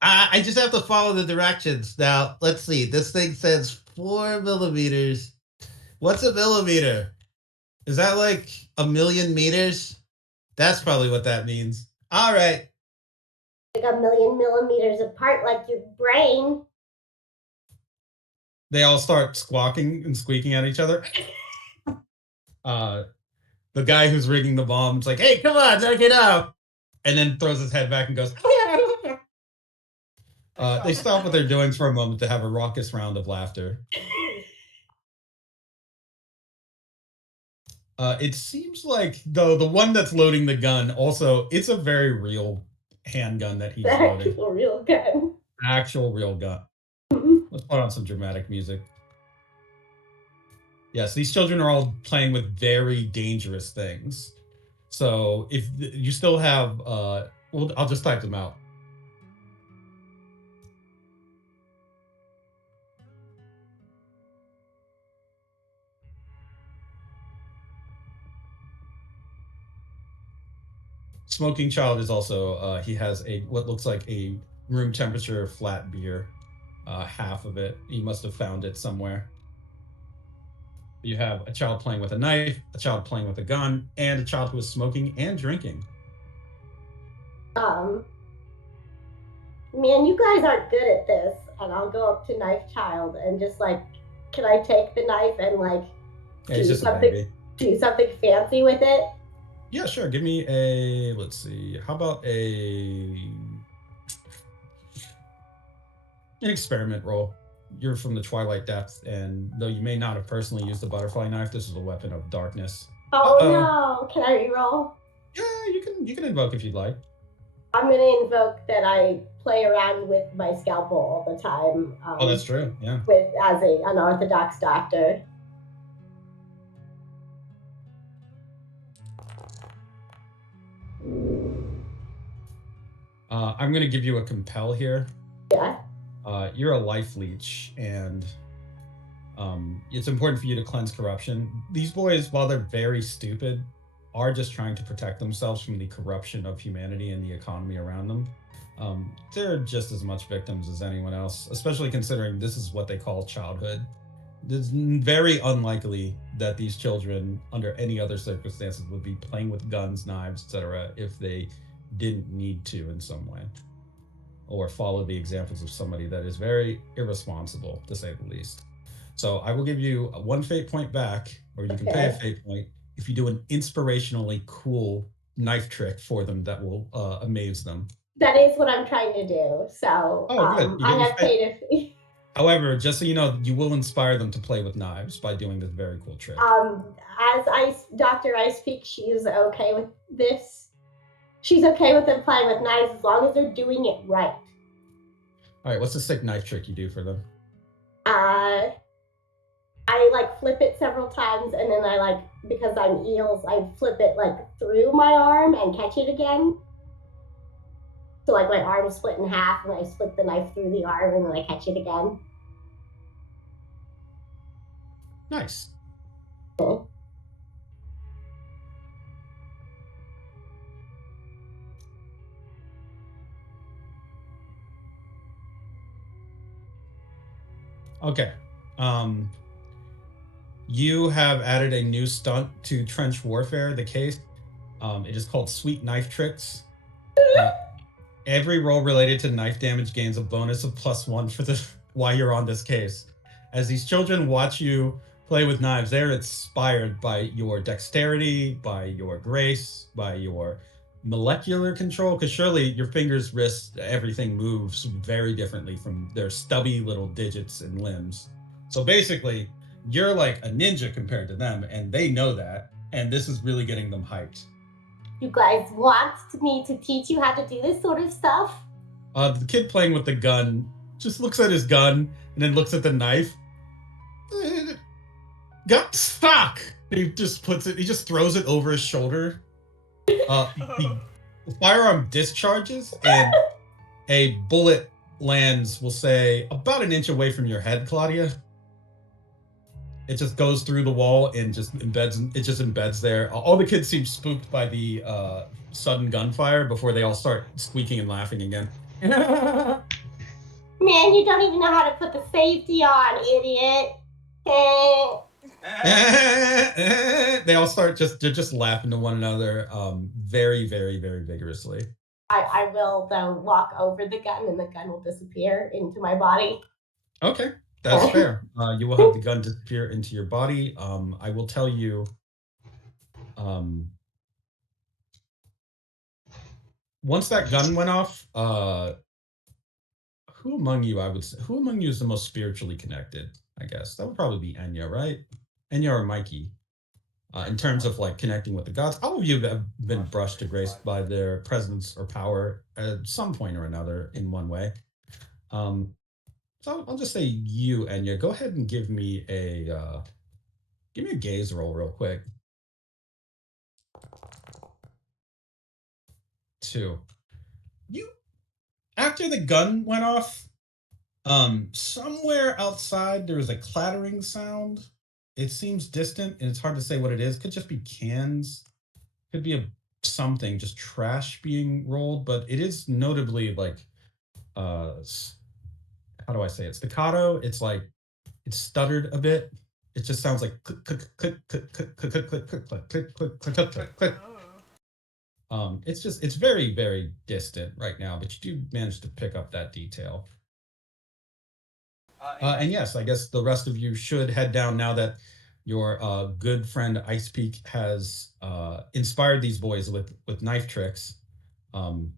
I just have to follow the directions. Now, let's see. This thing says 4mm. What's a millimeter? Is that like 1,000,000 meters? That's probably what that means. All right. Like 1,000,000 millimeters apart, like your brain. They all start squawking and squeaking at each other. The guy who's rigging the bomb is like, "Hey, come on, knock it out," and then throws his head back and goes. They stop what they're doing for a moment to have a raucous round of laughter. It seems like though the one that's loading the gun also it's a very real handgun that he's loading. Actual real gun. Actual real gun. Let's put on some dramatic music. Yes, these children are all playing with very dangerous things. So if you still have, well, I'll just type them out. Smoking child is also, he has what looks like a room temperature flat beer. Half of it. He must have found it somewhere. You have a child playing with a knife, a child playing with a gun, and a child who is smoking and drinking. Man, you guys aren't good at this. And I'll go up to Knife Child and just like, can I take the knife and like Yeah, he's just a baby. do something fancy with it? Yeah, sure. Give me a, let's see. How about an experiment roll? You're from the Twilight Depth, and though you may not have personally used the butterfly knife, this is a weapon of darkness. Oh Uh-oh. no! Can I reroll? Yeah, you can invoke if you'd like. I'm gonna invoke that I play around with my scalpel all the time. Oh, that's true. Yeah. With as a unorthodox doctor. I'm gonna give you a compel here. Yeah. You're a life leech, and it's important for you to cleanse corruption. These boys, while they're very stupid, are just trying to protect themselves from the corruption of humanity and the economy around them. They're just as much victims as anyone else, especially considering this is what they call childhood. It's very unlikely that these children, under any other circumstances, would be playing with guns, knives, etc., if they didn't need to in some way, or follow the examples of somebody that is very irresponsible, to say the least. So I will give you one fate point back, or you can pay a fate point if you do an inspirationally cool knife trick for them that will amaze them. That is what I'm trying to do. So Good. I have paid a fee. However, just so you know, you will inspire them to play with knives by doing this very cool trick. As Dr. Ice Peak, she is okay with this. She's okay with them playing with knives as long as they're doing it right. All right, what's the sick knife trick you do for them? I like flip it several times, and then I like, because I'm eels, I flip it like through my arm and catch it again. So like my arm split in half, and I split the knife through the arm, and then I catch it again. Nice. Okay. You have added a new stunt to Trench Warfare, the case. It is called Sweet Knife Tricks. Every roll related to knife damage gains a bonus of +1 for the while you're on this case. As these children watch you play with knives, they're inspired by your dexterity, by your grace, by your molecular control, because surely your fingers, wrists, everything moves very differently from their stubby little digits and limbs. So basically, you're like a ninja compared to them, and they know that, and this is really getting them hyped. You guys want me to teach you how to do this sort of stuff? The kid playing with the gun just looks at his gun and then looks at the knife. Got stuck. He just throws it over his shoulder. The firearm discharges and a bullet lands, we'll say, about an inch away from your head, Claudia. It just goes through the wall and just embeds there. All the kids seem spooked by the sudden gunfire before they all start squeaking and laughing again. Man, you don't even know how to put the safety on, idiot. They all start just laughing to one another, very, very, very vigorously. I will though walk over the gun, and the gun will disappear into my body. Okay, that's fair. You will have the gun disappear into your body. I will tell you, once that gun went off, who among you is the most spiritually connected? I guess that would probably be Enya, right? Enya or Mikey. In terms of like connecting with the gods, all of you have been brushed to grace by their presence or power at some point or another in one way. So I'll just say you, Enya. Go ahead and give me a gaze roll real quick. 2. You, after the gun went off, somewhere outside there was a clattering sound. It seems distant and it's hard to say what it is. Could just be cans. Could be something, just trash being rolled, but it is notably like how do I say it? Staccato. It's like it's stuttered a bit. It just sounds like click click click click click click click click click click click click click click click. It's very, very distant right now, but you do manage to pick up that detail. And yes, I guess the rest of you should head down now that your good friend Ice Peak has inspired these boys with knife tricks. Oh,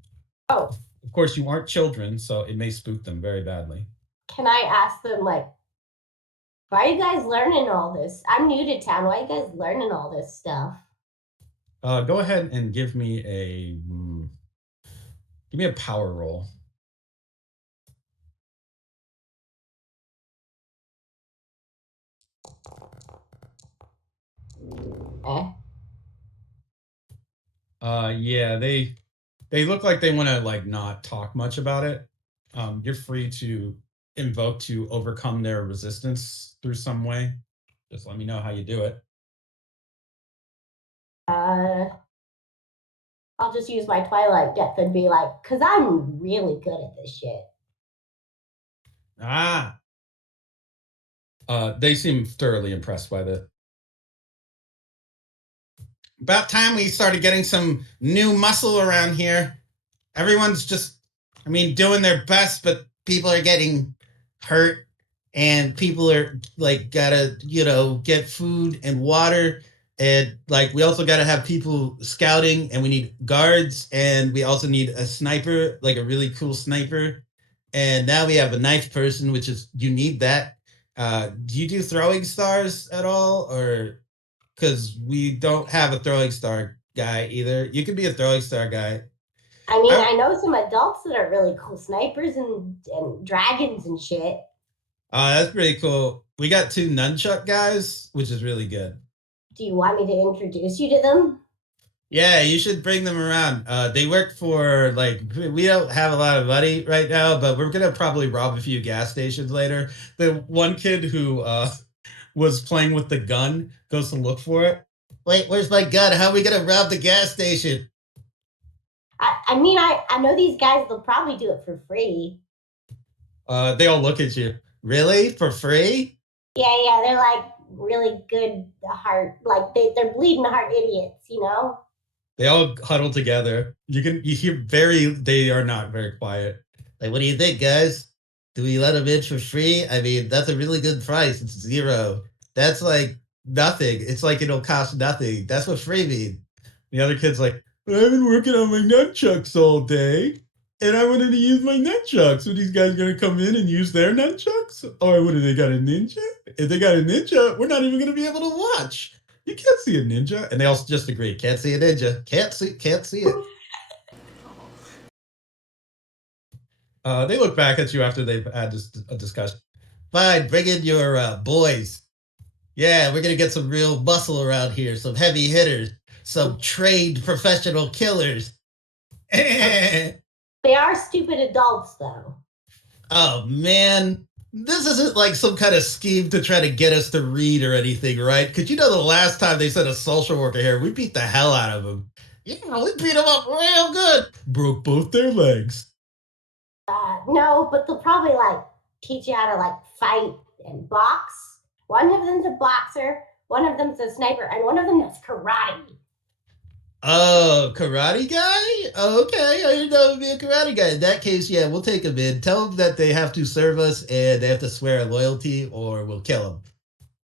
Of course, you aren't children, so it may spook them very badly. can I ask them, like, why are you guys learning all this? I'm new to town. Why are you guys learning all this stuff? Go ahead and give me a power roll. Eh. Yeah, they look like they want to like not talk much about it. You're free to invoke to overcome their resistance through some way. Just let me know how you do it. I'll just use my Twilight Depth and be like, because I'm really good at this shit. Ah. They seem thoroughly impressed by this. About time we started getting some new muscle around here. Everyone's just, doing their best, but people are getting hurt, and people are like, gotta, get food and water. And like, we also gotta have people scouting, and we need guards, and we also need a sniper, like a really cool sniper. And now we have a knife person, which is, you need that. Do you do throwing stars at all? Or because we don't have a throwing star guy either. You could be a throwing star guy. I know some adults that are really cool snipers and dragons and shit. That's pretty cool. We got 2 nunchuck guys, which is really good. Do you want me to introduce you to them? Yeah, you should bring them around. They work for, like, we don't have a lot of money right now, but we're gonna probably rob a few gas stations later. The one kid who was playing with the gun goes to look for it. Wait, where's my gun? How are we gonna rob the gas station? I know these guys, they'll probably do it for free. They all look at you. Really? For free? Yeah, they're like really good heart, like they're bleeding heart idiots, you know? They all huddle together. You hear they are not very quiet. Like, what do you think, guys? Do we let them in for free? That's a really good price. It's 0. That's like nothing. It's like it'll cost nothing. That's what free means. The other kid's like, but I've been working on my nunchucks all day, and I wanted to use my nunchucks. Are these guys gonna come in and use their nunchucks? Or what, do they got a ninja? If they got a ninja, we're not even gonna be able to watch. You can't see a ninja. And they all just agree, can't see a ninja. Can't see it. They look back at you after they've had a discussion. Fine, bring in your boys. Yeah, we're gonna get some real muscle around here, some heavy hitters, some trained professional killers. They are stupid adults, though. Oh man, this isn't like some kind of scheme to try to get us to read or anything, right? Because you know the last time they sent a social worker here, we beat the hell out of them. Yeah, we beat them up real good. Broke both their legs. No, but they'll probably like teach you how to like fight and box. One of them's a boxer, one of them's a sniper, and one of them does karate. Oh, karate guy? Oh, okay, I didn't know it would be a karate guy. In that case, yeah, we'll take him in. Tell them that they have to serve us and they have to swear loyalty, or we'll kill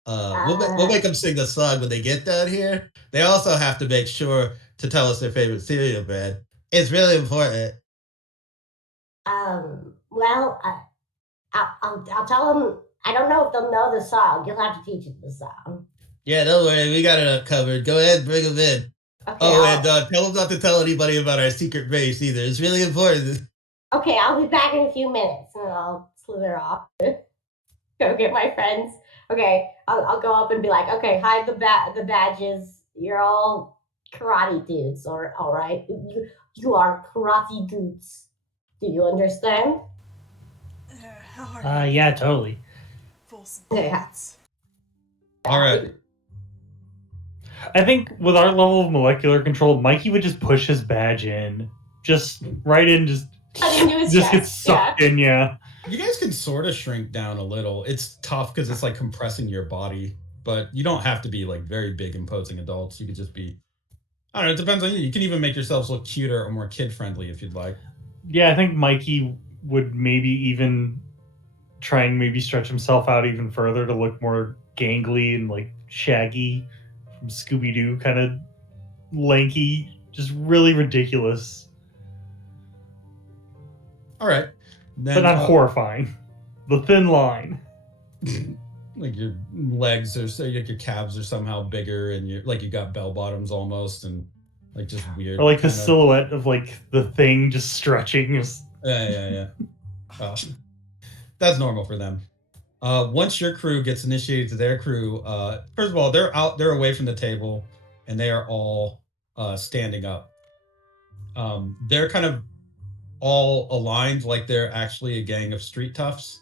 them. We'll make them sing the song when they get down here. They also have to make sure to tell us their favorite cereal brand. It's really important. Well, I'll tell them. I don't know if they'll know the song. You'll have to teach them the song. Yeah, don't worry, we got it covered. Go ahead, bring them in. Okay, and tell them not to tell anybody about our secret base either. It's really important. Okay, I'll be back in a few minutes, and I'll slither off. Go get my friends. Okay, I'll go up and be like, okay, hide the badges. You're all karate dudes, or all right. You are karate dudes. Do you understand? How hard? Yeah, totally. Full some Yeah. kids. All right. I think with our level of molecular control, Mikey would just push his badge in, just right in, just gets sucked in. Yeah. You guys can sort of shrink down a little. It's tough because it's like compressing your body, but you don't have to be like very big, imposing adults. You could just be, I don't know, it depends on you. You can even make yourselves look cuter or more kid friendly if you'd like. Yeah, I think Mikey would maybe even try and maybe stretch himself out even further to look more gangly and like Shaggy from Scooby Doo, kind of lanky, just really ridiculous, All right. Then, but not horrifying. The thin line. Like your legs are so like your calves are somehow bigger, and you're like you got bell bottoms almost, and like just weird. Or like the kind of- silhouette of like the thing just stretching. Yeah. That's normal for them. Once your crew gets initiated to their crew, first of all, they're away from the table, and they are all standing up. They're kind of all aligned, like they're actually a gang of street toughs,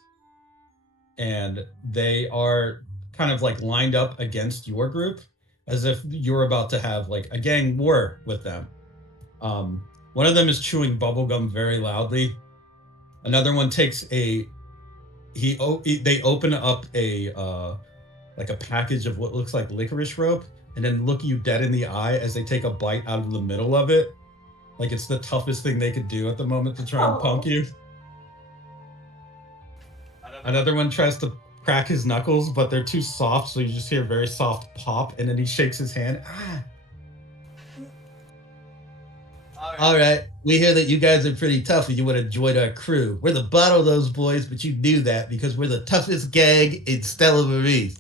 and they are kind of like lined up against your group, as if you're about to have like a gang war with them. One of them is chewing bubblegum very loudly. Another one takes they open up a like a package of what looks like licorice rope, and then look you dead in the eye as they take a bite out of the middle of it, like it's the toughest thing they could do at the moment to try and punk you. Another one tries to crack his knuckles, but they're too soft, so you just hear a very soft pop, and then he shakes his hand. All right, we hear that you guys are pretty tough and you would have joined our crew. We're the Bottlenose Boys, but you knew that because we're the toughest gang in Stella Marie.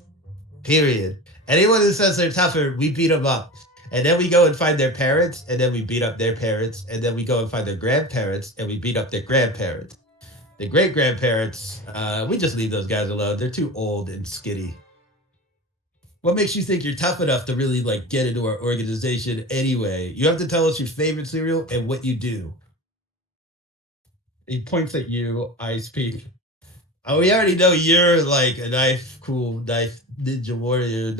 Period. Anyone who says they're tougher, we beat them up. And then we go and find their parents, and then we beat up their parents, and then we go and find their grandparents, and we beat up their grandparents. The great-grandparents, we just leave those guys alone. They're too old and skinny. What makes you think you're tough enough to really like get into our organization anyway? You have to tell us your favorite cereal and what you do. He points at you, Ice Peak. Oh, we already know you're like a knife ninja warrior,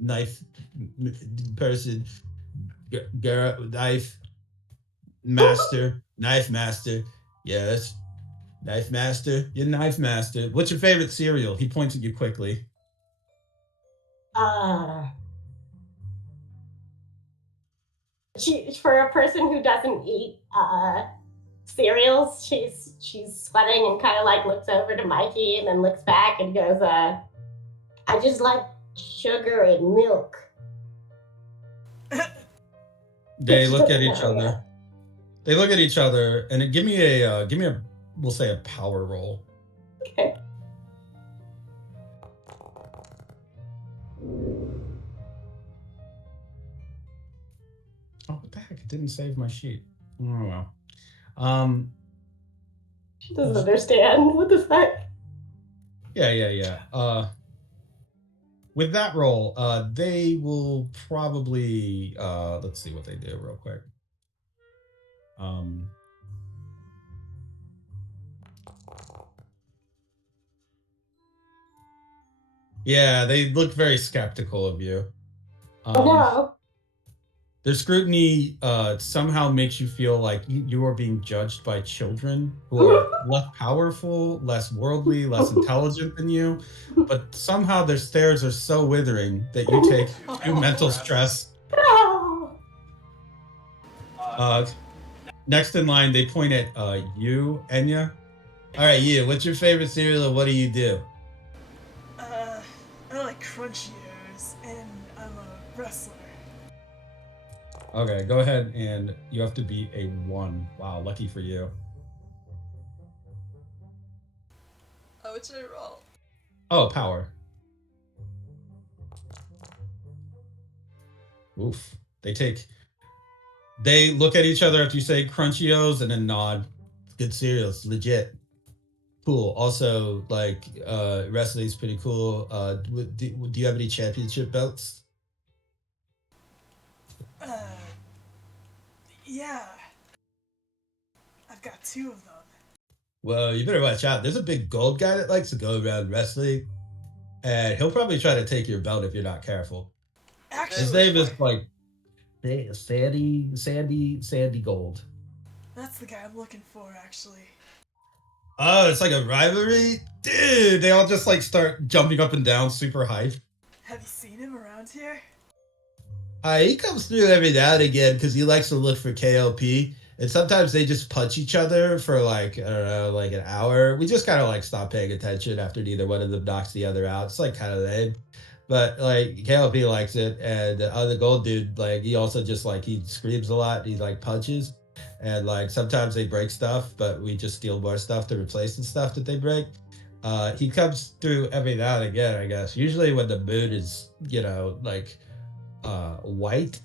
knife person, girl, knife master. Yes, knife master. You're knife master. What's your favorite cereal? He points at you quickly. For a person who doesn't eat cereals, she's sweating and kind of like looks over to Mikey and then looks back and goes, I just like sugar and milk. They look at each other. They look at each other, and give me a we'll say a power roll. Okay. Oh, what the heck? It didn't save my sheet. Oh well. Doesn't understand. What the fuck? Yeah. With that roll, they will probably let's see what they do real quick. Yeah, they look very skeptical of you. Oh no. Their scrutiny somehow makes you feel like you are being judged by children who are less powerful, less worldly, less intelligent than you. But somehow their stares are so withering that you take mental stress. No. Next in line, they point at you, Enya. All right, you. What's your favorite cereal and what do you do? I like Crunchios, and I'm a wrestler. Okay, go ahead and you have to be a 1. Wow, lucky for you. What should I roll? Oh, power. Oof. They look at each other after you say Crunchios and then nod. Good cereals, legit. Cool. Also, like, wrestling's pretty cool. Do you have any championship belts? Yeah. I've got 2 of them. Well, you better watch out. There's a big gold guy that likes to go around wrestling, and he'll probably try to take your belt if you're not careful. Actually, His name is like Sandy Gold. that's the guy I'm looking for, actually. Oh, it's like a rivalry? Dude, they all just like start jumping up and down, super hype. Have you seen him around here? He comes through every now and again because he likes to look for KOP. and sometimes they just punch each other for like, I don't know, like an hour. We just kind of like stop paying attention after neither one of them knocks the other out. It's like kind of lame. But like Caleb, he likes it, and the other gold dude, like he also just like he screams a lot. He like punches, and like sometimes they break stuff, but we just steal more stuff to replace the stuff that they break. He comes through every now and again, I guess. Usually when the moon is, like white,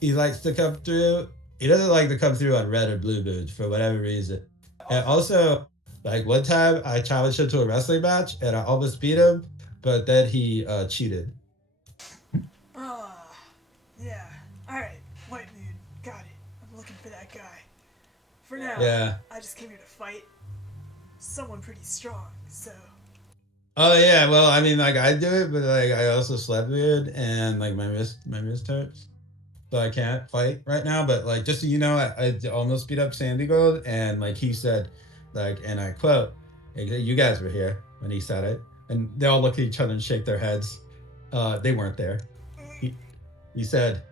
he likes to come through. He doesn't like to come through on red or blue moons for whatever reason. And also, like one time I challenged him to a wrestling match and I almost beat him, but then he cheated. Ah, yeah. Alright, White Moon, got it. I'm looking for that guy. For now, Yeah. I just came here to fight someone pretty strong, so. Oh yeah, well, I mean, like I do it, but like I also slept weird and like my wrist hurts, so I can't fight right now. But like just so you know, I almost beat up Sandy Gold, and like he said, like, and I quote, "You guys were here when he said it," and they all look at each other and shake their heads. They weren't there. He, he said,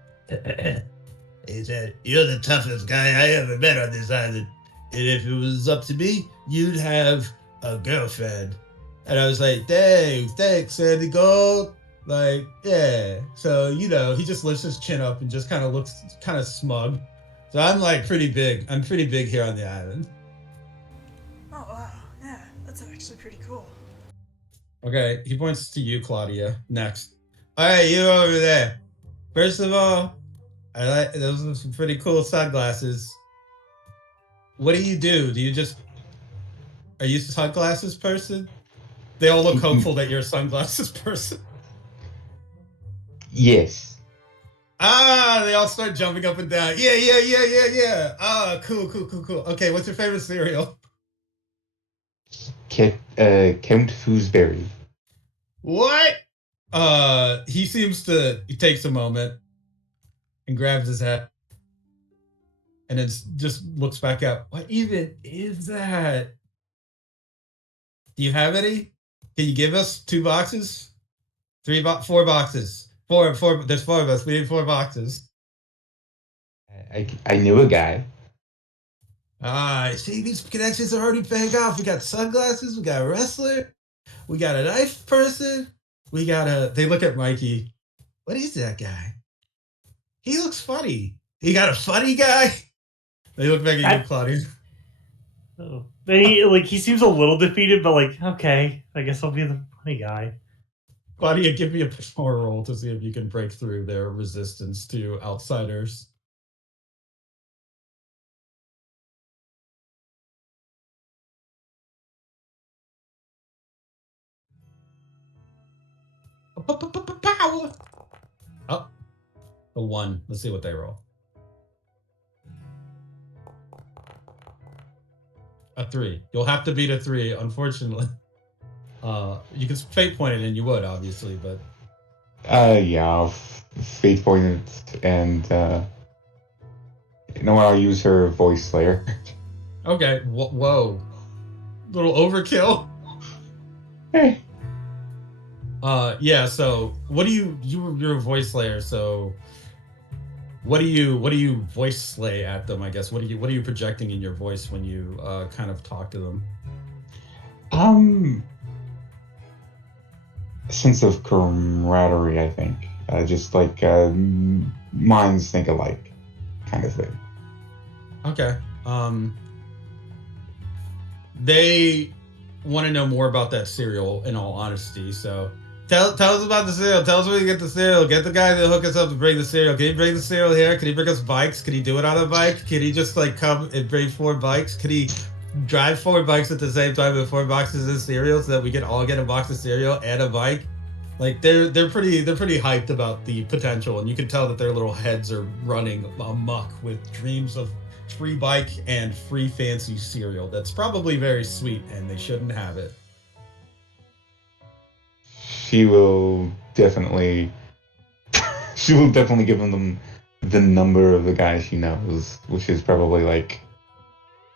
he said, "You're the toughest guy I ever met on this island, and if it was up to me, you'd have a girlfriend." And I was like, "Dang, thanks, Sandy Gold." Like, yeah. So, he just lifts his chin up and just kind of looks kind of smug. So I'm like pretty big. I'm pretty big here on the island. Oh, wow. Yeah, that's actually pretty cool. Okay, he points to you, Claudia. Next. All right, you over there. First of all, I like those are some pretty cool sunglasses. What do you do? Are you a sunglasses person? They all look hopeful that you're a sunglasses person. Yes. Ah, they all start jumping up and down. Yeah, yeah, yeah, yeah, yeah. Ah, cool, cool, cool, cool. Okay, what's your favorite cereal? Count Foosberry. What? He takes a moment and grabs his hat and then just looks back up. What even is that? Do you have any? Can you give us 2 boxes? 4 boxes. Four. There's 4 of us. We need 4 boxes. I knew a guy. Ah, see, these connections are already paying off. We got sunglasses. We got a wrestler. We got a knife person. They look at Mikey. What is that guy? He looks funny. He got a funny guy. They look back at you, Claudia. Oh. He seems a little defeated, but like, okay, I guess I'll be the funny guy. Claudia, give me a power roll to see if you can break through their resistance to outsiders. Power. Oh, a 1. Let's see what they roll. A 3. You'll have to beat a 3, unfortunately. You can fate point it, and you would obviously, but Yeah, I'll fate point it, and I'll use her voice slayer. okay. Whoa, little overkill. Hey. Yeah. So, what do you're a voice slayer? So, what do you voice slay at them? I guess. What are you projecting in your voice when you kind of talk to them? Sense of camaraderie, I think. Just like minds think alike, kind of thing. Okay. They want to know more about that cereal. In all honesty, so tell us about the cereal. Tell us where you get the cereal. Get the guy to hook us up to bring the cereal. Can he bring the cereal here? Can he bring us bikes? Can he do it on a bike? Can he just like come and bring 4 bikes? Can he drive 4 bikes at the same time with 4 boxes of cereal so that we can all get a box of cereal and a bike? Like they're pretty hyped about the potential, and you can tell that their little heads are running amok with dreams of free bike and free fancy cereal. That's probably very sweet, and they shouldn't have it. She will definitely give them the number of the guy she knows, which is probably like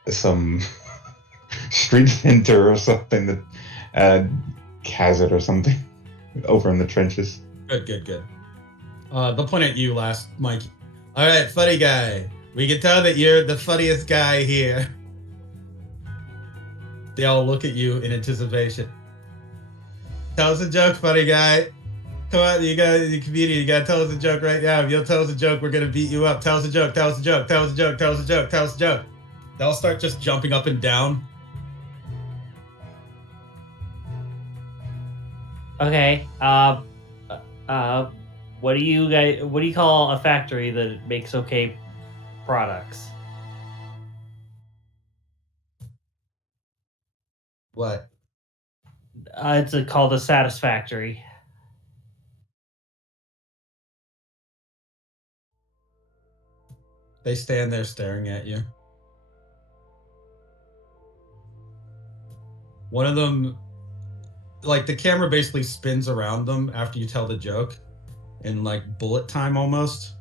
some street vendor or something that has it or something over in the trenches. Good. They'll point at you last, Mike. All right, funny guy. We can tell that you're the funniest guy here. They all look at you in anticipation. Tell us a joke, funny guy. Come on, you got the comedian. You gotta tell us a joke right now. If you'll tell us a joke, we're gonna beat you up. Tell us a joke. Tell us a joke. Tell us a joke. Tell us a joke. Tell us a joke. They'll start just jumping up and down. Okay. What do you call a factory that makes okay products? What? It's called a satisfactory. They stand there staring at you. One of them, like the camera basically spins around them after you tell the joke in like bullet time almost.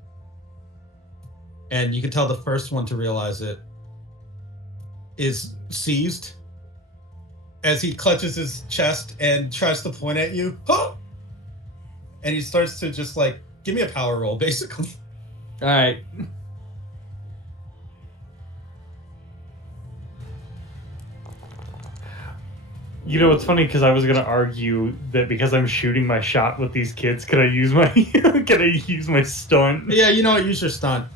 And you can tell the first one to realize it is seized as he clutches his chest and tries to point at you. Huh! And he starts to just like, give me a power roll, basically. All right. You know, it's funny because I was gonna argue that because I'm shooting my shot with these kids, can I use my stunt? Yeah, you know what? Use your stunt.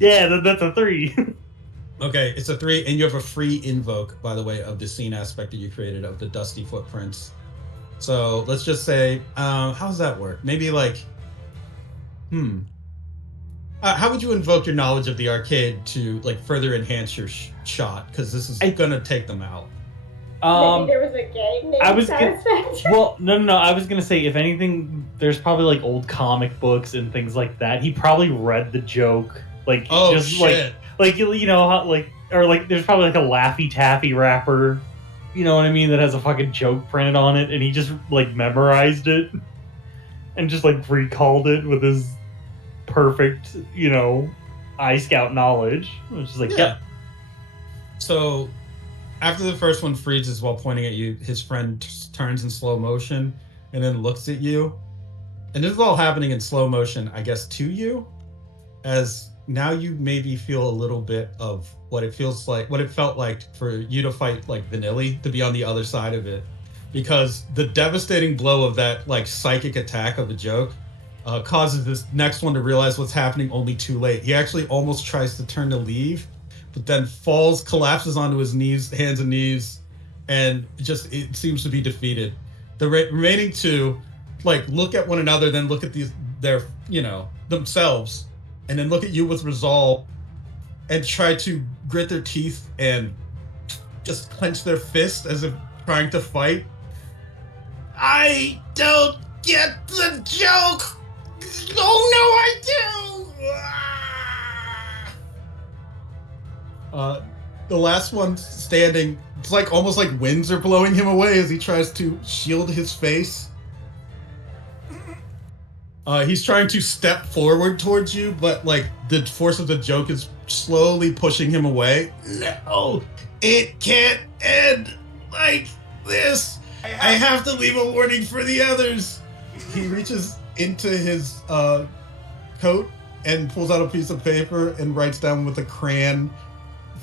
Yeah, that's a 3. Okay, it's a 3, and you have a free invoke, by the way, of the scene aspect that you created of the dusty footprints. So let's just say, how does that work? Maybe like, how would you invoke your knowledge of the arcade to like further enhance your shot? Because this is gonna take them out. Maybe there was a game named I was Satisfaction. Well, no. I was gonna say, if anything, there's probably like old comic books and things like that. He probably read the joke, like just shit. like you know how like or like there's probably like a Laffy Taffy wrapper, you know what I mean, that has a fucking joke printed on it, and he just like memorized it and just like recalled it with his perfect, you know, Eye Scout knowledge. Which is like, Yeah. So after the first one freezes while pointing at you, his friend turns in slow motion and then looks at you. And this is all happening in slow motion, I guess, to you, as now you maybe feel a little bit of what it felt like for you to fight like Vanilli, to be on the other side of it. Because the devastating blow of that like psychic attack of a joke causes this next one to realize what's happening only too late. He actually almost tries to turn to leave, but then falls, collapses onto his knees, hands and knees, and just it seems to be defeated. The remaining two, like, look at one another, then look at themselves, and then look at you with resolve, and try to grit their teeth and just clench their fists as if trying to fight. I don't get the joke. Oh no, I do. The last one standing, it's like almost like winds are blowing him away as he tries to shield his face. He's trying to step forward towards you, but like the force of the joke is slowly pushing him away. No, it can't end like this. I have to leave a warning for the others. He reaches into his coat and pulls out a piece of paper and writes down with a crayon,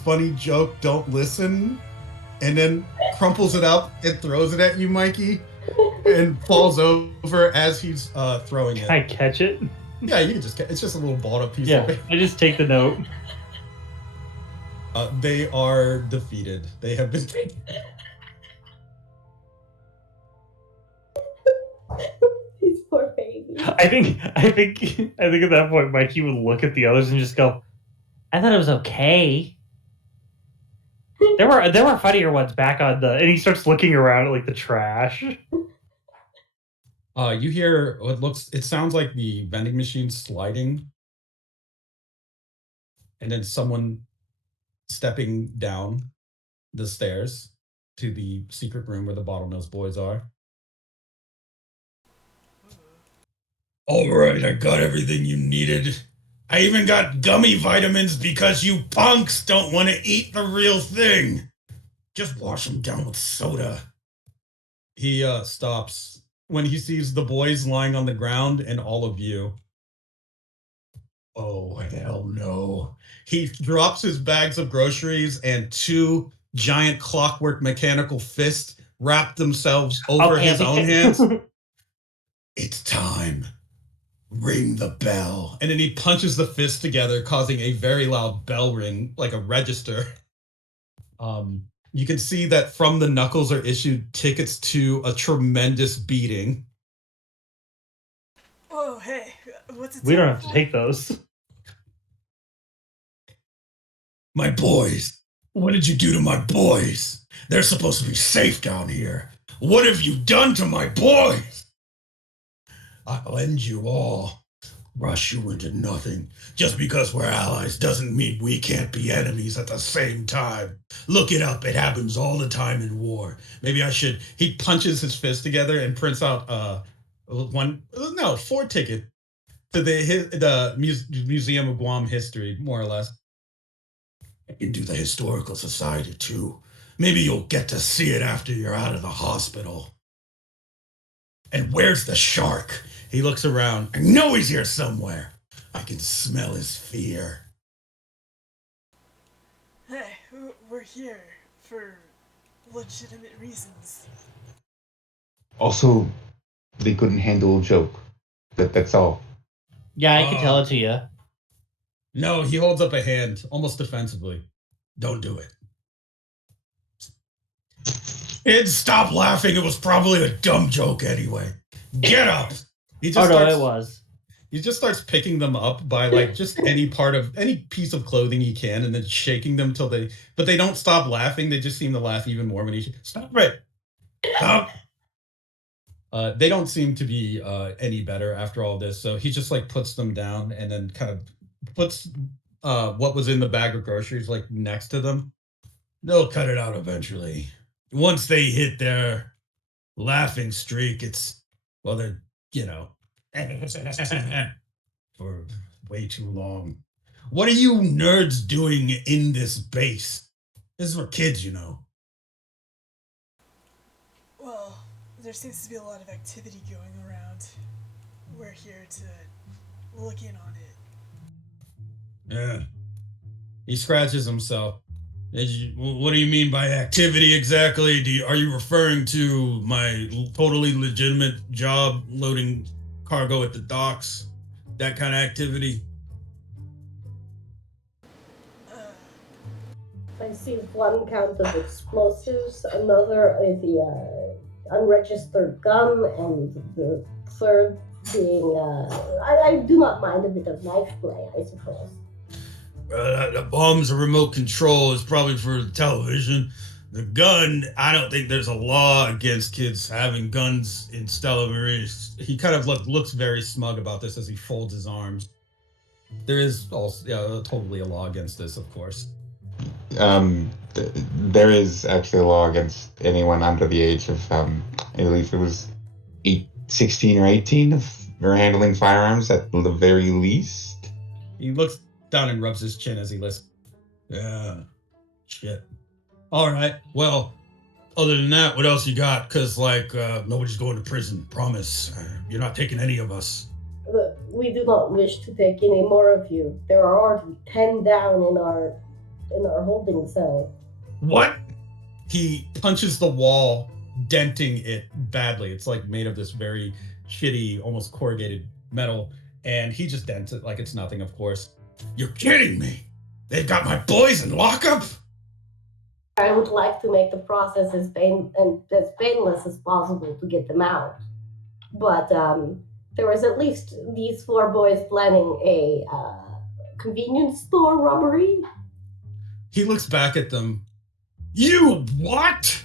"Funny joke, don't listen," and then crumples it up and throws it at you, Mikey, and falls over as he's throwing it. Can I catch it? Yeah, you can just it's just a little balled up piece Yeah, of paper. I just take the note. They are defeated. They have been taken. These poor babies. I think at that point Mikey would look at the others and just go, I thought it was okay. There were funnier ones back on the, and he starts looking around at like the trash. You hear it sounds like the vending machine sliding, and then someone stepping down the stairs to the secret room where the Bottlenose Boys are. All right, I got everything you needed. I even got gummy vitamins because you punks don't want to eat the real thing. Just wash them down with soda. He stops when he sees the boys lying on the ground and all of you. Oh, hell no. He drops his bags of groceries, and two giant clockwork mechanical fists wrap themselves over Okay, I his own think hands. I... It's time. Ring the bell. And then he punches the fists together, causing a very loud bell ring, like a register. You can see that from the knuckles are issued tickets to a tremendous beating. Oh, hey, what's it We don't time have to for? take those. My boys. What did you do to my boys? They're supposed to be safe down here. What have you done to my boys? I'll end you all. Rush you into nothing. Just because we're allies doesn't mean we can't be enemies at the same time. Look it up. It happens all the time in war. Maybe I should. He punches his fist together and prints out four ticket to the Museum of Guam history, more or less. I can do the historical society too. Maybe you'll get to see it after you're out of the hospital. And where's the shark? He looks around. I know he's here somewhere. I can smell his fear. Hey, we're here for legitimate reasons. Also, they couldn't handle a joke. That's all. Yeah, I can tell it to you. No, he holds up a hand, almost defensively. Don't do it. Kids, stop laughing. It was probably a dumb joke anyway. Get up. He Oh just no, starts, it was. He just starts picking them up by like just any piece of clothing he can, and then shaking them till but they don't stop laughing. They just seem to laugh even more when he stop it. Stop. They don't seem to be any better after all this. So he just like puts them down and then kind of puts what was in the bag of groceries like next to them. They'll cut it out eventually. Once they hit their laughing streak, they're, you know, for way too long. What are you nerds doing in this base? This is for kids, you know. Well, there seems to be a lot of activity going around. We're here to look in on it. Yeah. He scratches himself. What do you mean by activity exactly? Are you referring to my totally legitimate job loading cargo at the docks? That kind of activity? I see one count of explosives, another is the unregistered gun, and the third being, I do not mind a bit of knife play, I suppose. The bomb's a remote control. It's probably for television. The gun, I don't think there's a law against kids having guns in Stella Maris. He kind of looks very smug about this as he folds his arms. There is also totally a law against this, of course. There is actually a law against anyone under the age of, I believe it was 16 or 18 for handling firearms at the very least. He looks down and rubs his chin as he lists. Yeah, shit. All right, well, other than that, what else you got? Because, nobody's going to prison, promise. You're not taking any of us. But we do not wish to take any more of you. There are already 10 down in our holding cell. What? He punches the wall, denting it badly. It's like made of this very shitty, almost corrugated metal, and he just dents it like it's nothing, of course. You're kidding me! They've got my boys in lockup? I would like to make the process as painless as possible to get them out. But there was at least these 4 boys planning a convenience store robbery. He looks back at them. You what?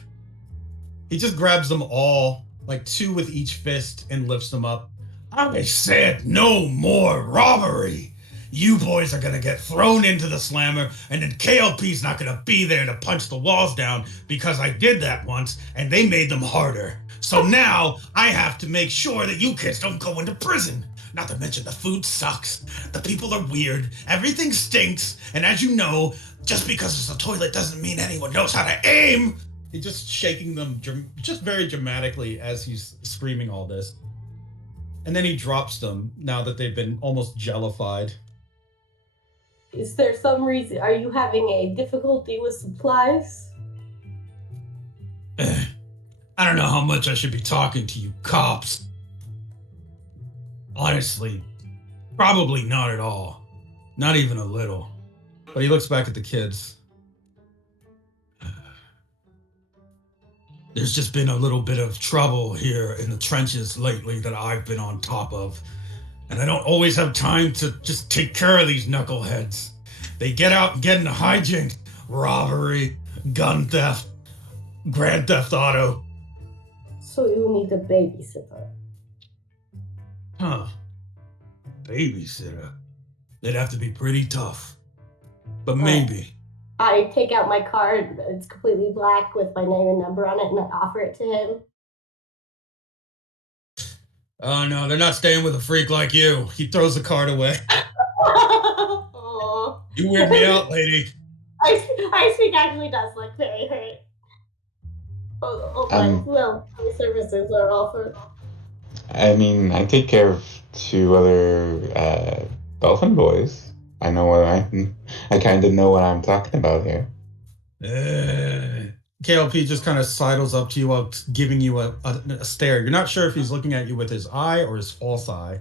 He just grabs them all, like 2 with each fist, and lifts them up. I said no more robbery. You boys are gonna get thrown into the slammer, and then KLP's not gonna be there to punch the walls down because I did that once, and they made them harder. So now I have to make sure that you kids don't go into prison. Not to mention the food sucks, the people are weird, everything stinks, and as you know, just because it's a toilet doesn't mean anyone knows how to aim. He's just shaking them just very dramatically as he's screaming all this. And then he drops them now that they've been almost jellified. Is there some reason? Are you having a difficulty with supplies? I don't know how much I should be talking to you cops. Honestly, probably not at all. Not even a little. But he looks back at the kids. There's just been a little bit of trouble here in the trenches lately that I've been on top of. And I don't always have time to just take care of these knuckleheads. They get out and get into hijinks, robbery, gun theft, grand theft auto. So you need a babysitter. Huh. Babysitter. They'd have to be pretty tough. But maybe. I take out my card. It's completely black with my name and number on it, and I offer it to him. Oh no, they're not staying with a freak like you. He throws the card away. Aw. You weird me out, lady. I think actually does look very hurt. Well, services are offered. I mean, I take care of 2 other dolphin boys. I know what I kind of know what I'm talking about here. KLP just kind of sidles up to you while giving you a stare. You're not sure if he's looking at you with his eye or his false eye,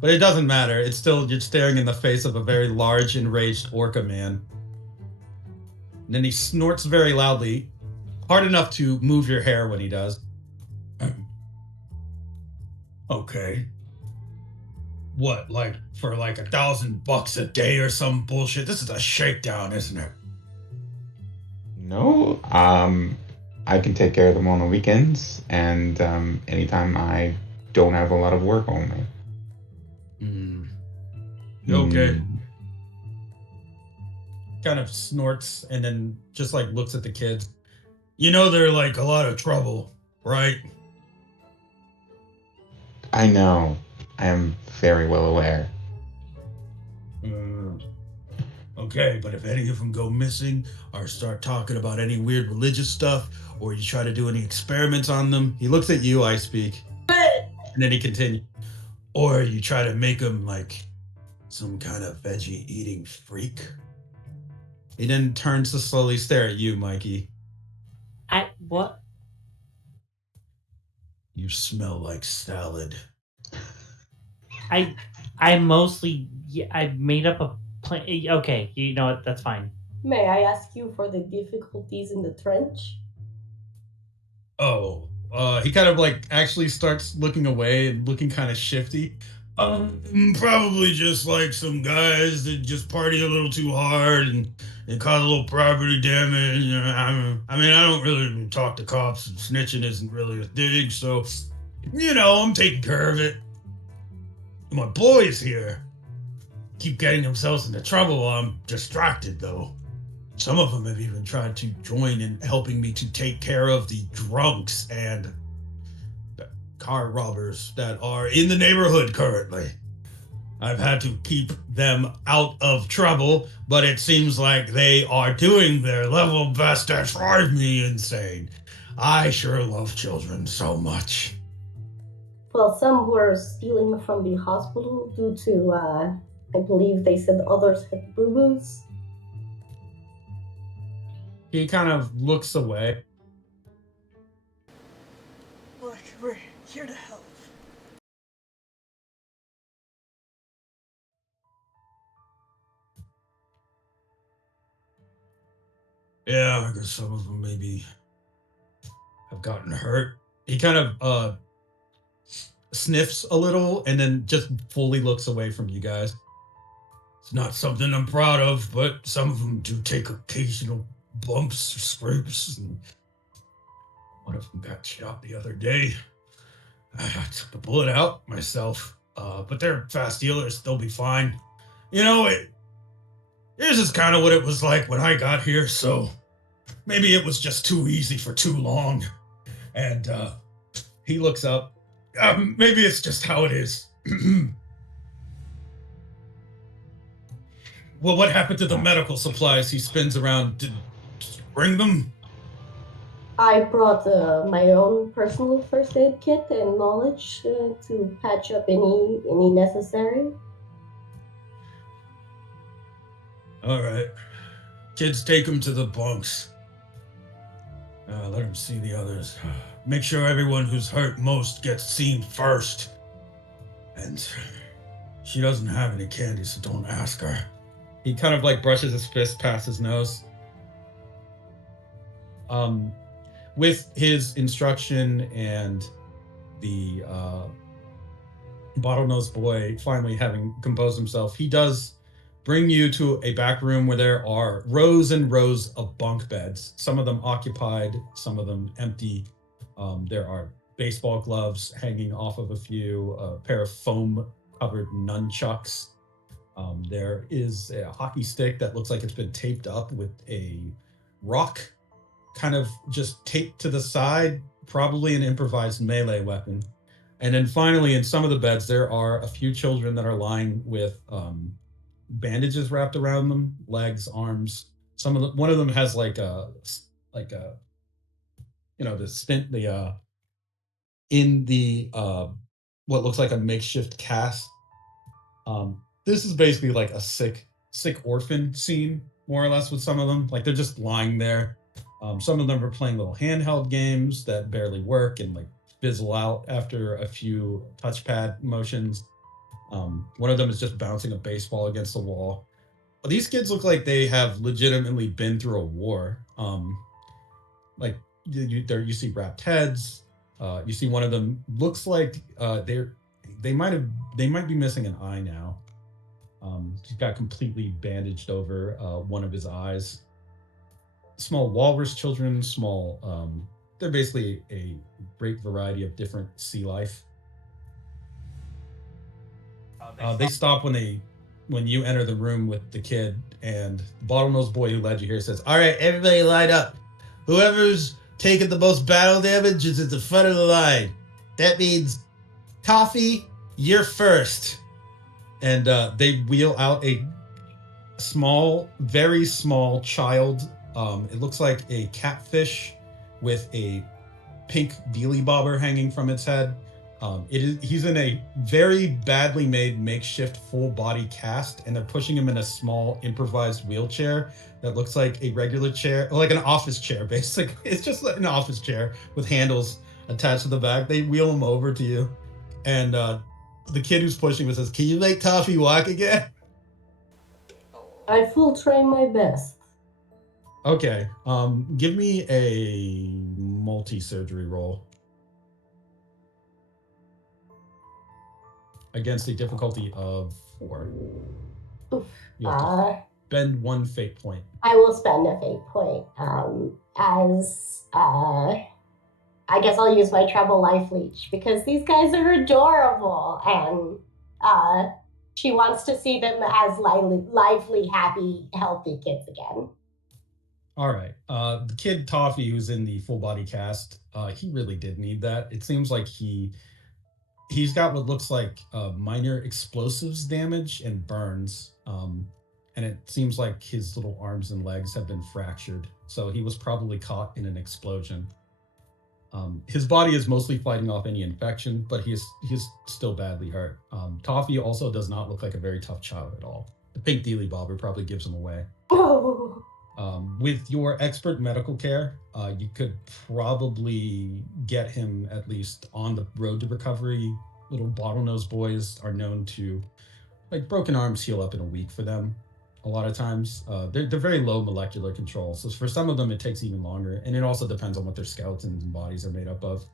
but it doesn't matter. It's still, you're staring in the face of a very large, enraged orca man. And then he snorts very loudly, hard enough to move your hair when he does. Okay. What, like for like $1,000 a day or some bullshit? This is a shakedown, isn't it? No, I can take care of them on the weekends and anytime I don't have a lot of work on me. Okay. Kind of snorts and then just like looks at the kids. You know they're like a lot of trouble, right? I know. I am very well aware. Okay, but if any of them go missing or start talking about any weird religious stuff or you try to do any experiments on them, he looks at you, I speak, and then he continues. Or you try to make them like some kind of veggie eating freak. He then turns to slowly stare at you, Mikey. What? You smell like salad. I mostly I made up a plan. Okay, you know what? That's fine. May I ask you for the difficulties in the trench? Oh, he kind of like actually starts looking away and looking kind of shifty. Probably just like some guys that just party a little too hard and cause a little property damage. I mean, I don't really talk to cops, and snitching isn't really a thing, so, I'm taking care of it. My boys here keep getting themselves into trouble while I'm distracted, though. Some of them have even tried to join in helping me to take care of the drunks and the car robbers that are in the neighborhood currently. I've had to keep them out of trouble, but it seems like they are doing their level best to drive me insane. I sure love children so much. Well, some were stealing from the hospital due to, I believe they said others had boo-boos. He kind of looks away. Look, we're here to help. Yeah, I guess some of them maybe have gotten hurt. He kind of sniffs a little and then just fully looks away from you guys. It's not something I'm proud of, but some of them do take occasional bumps or scrapes. And one of them got shot the other day. I took the bullet out myself, but they're fast dealers. They'll be fine. This is kind of what it was like when I got here, so maybe it was just too easy for too long. And he looks up. Maybe it's just how it is. Well, what happened to the medical supplies? He spins around. Did you bring them? I brought my own personal first aid kit and knowledge to patch up any necessary. All right. Kids, take him to the bunks. Let him see the others. Make sure everyone who's hurt most gets seen first. And she doesn't have any candy, so don't ask her. He kind of like brushes his fist past his nose. With his instruction and the Bottlenose Boy finally having composed himself, he does bring you to a back room where there are rows and rows of bunk beds, some of them occupied, some of them empty. There are baseball gloves hanging off of a few, a pair of foam covered nunchucks. There is a hockey stick that looks like it's been taped up with a rock kind of just taped to the side, probably an improvised melee weapon. And then finally, in some of the beds, there are a few children that are lying with bandages wrapped around them, legs, arms. One of them has like a the stint in the what looks like a makeshift cast. This is basically like a sick orphan scene, more or less, with some of them. Like they're just lying there. Some of them are playing little handheld games that barely work and like fizzle out after a few touchpad motions. One of them is just bouncing a baseball against the wall. These kids look like they have legitimately been through a war. Like you see wrapped heads. You see one of them looks like they might be missing an eye now. He's got completely bandaged over one of his eyes. Small walrus children, they're basically a great variety of different sea life. They stop when you enter the room with the kid, and the bottlenose boy who led you here says, "All right, everybody line up. Whoever's taken the most battle damage is at the front of the line. That means, Toffee, you're first." And they wheel out a small, very small child. It looks like a catfish with a pink dealy bobber hanging from its head. He's in a very badly made makeshift full body cast, and they're pushing him in a small improvised wheelchair that looks like a regular chair, like an office chair, basically. It's just like an office chair with handles attached to the back. They wheel him over to you, and the kid who's pushing him says, "Can you make Toffee walk again?" I will try my best. Okay. Give me a multi-surgery roll. Against a difficulty of 4. You have to spend 1 fate point. I will spend a fate point. I guess I'll use my treble life leech because these guys are adorable, and she wants to see them as lively, happy, healthy kids again. All right. The kid Toffee, who's in the full body cast, he really did need that. It seems like he's got what looks like minor explosives damage and burns, and it seems like his little arms and legs have been fractured. So he was probably caught in an explosion. His body is mostly fighting off any infection, but he's still badly hurt. Toffee also does not look like a very tough child at all. The pink dealy bobber probably gives him away. Oh. With your expert medical care, you could probably get him at least on the road to recovery. Little bottlenose boys are known to, like, broken arms heal up in a week for them. A lot of times, they're very low molecular control. So for some of them, it takes even longer, and it also depends on what their skeletons and bodies are made up of.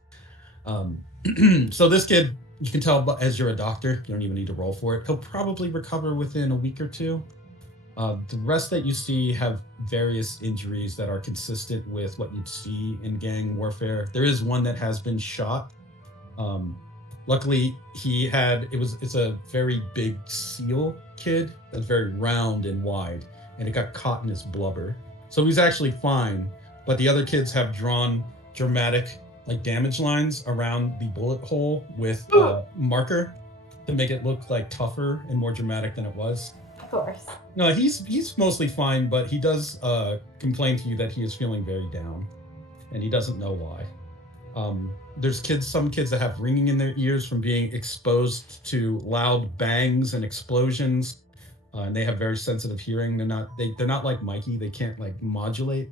So this kid, you can tell as you're a doctor, you don't even need to roll for it. He'll probably recover within a week or 2. The rest that you see have various injuries that are consistent with what you'd see in gang warfare. There is one that has been shot. Luckily, it's a very big seal kid that's very round and wide, and it got caught in his blubber. So he's actually fine, but the other kids have drawn dramatic like damage lines around the bullet hole with marker to make it look like tougher and more dramatic than it was. Of course. No, he's mostly fine, but he does complain to you that he is feeling very down, and he doesn't know why. There's some kids that have ringing in their ears from being exposed to loud bangs and explosions. and they have very sensitive hearing. They're not like Mikey. They can't like modulate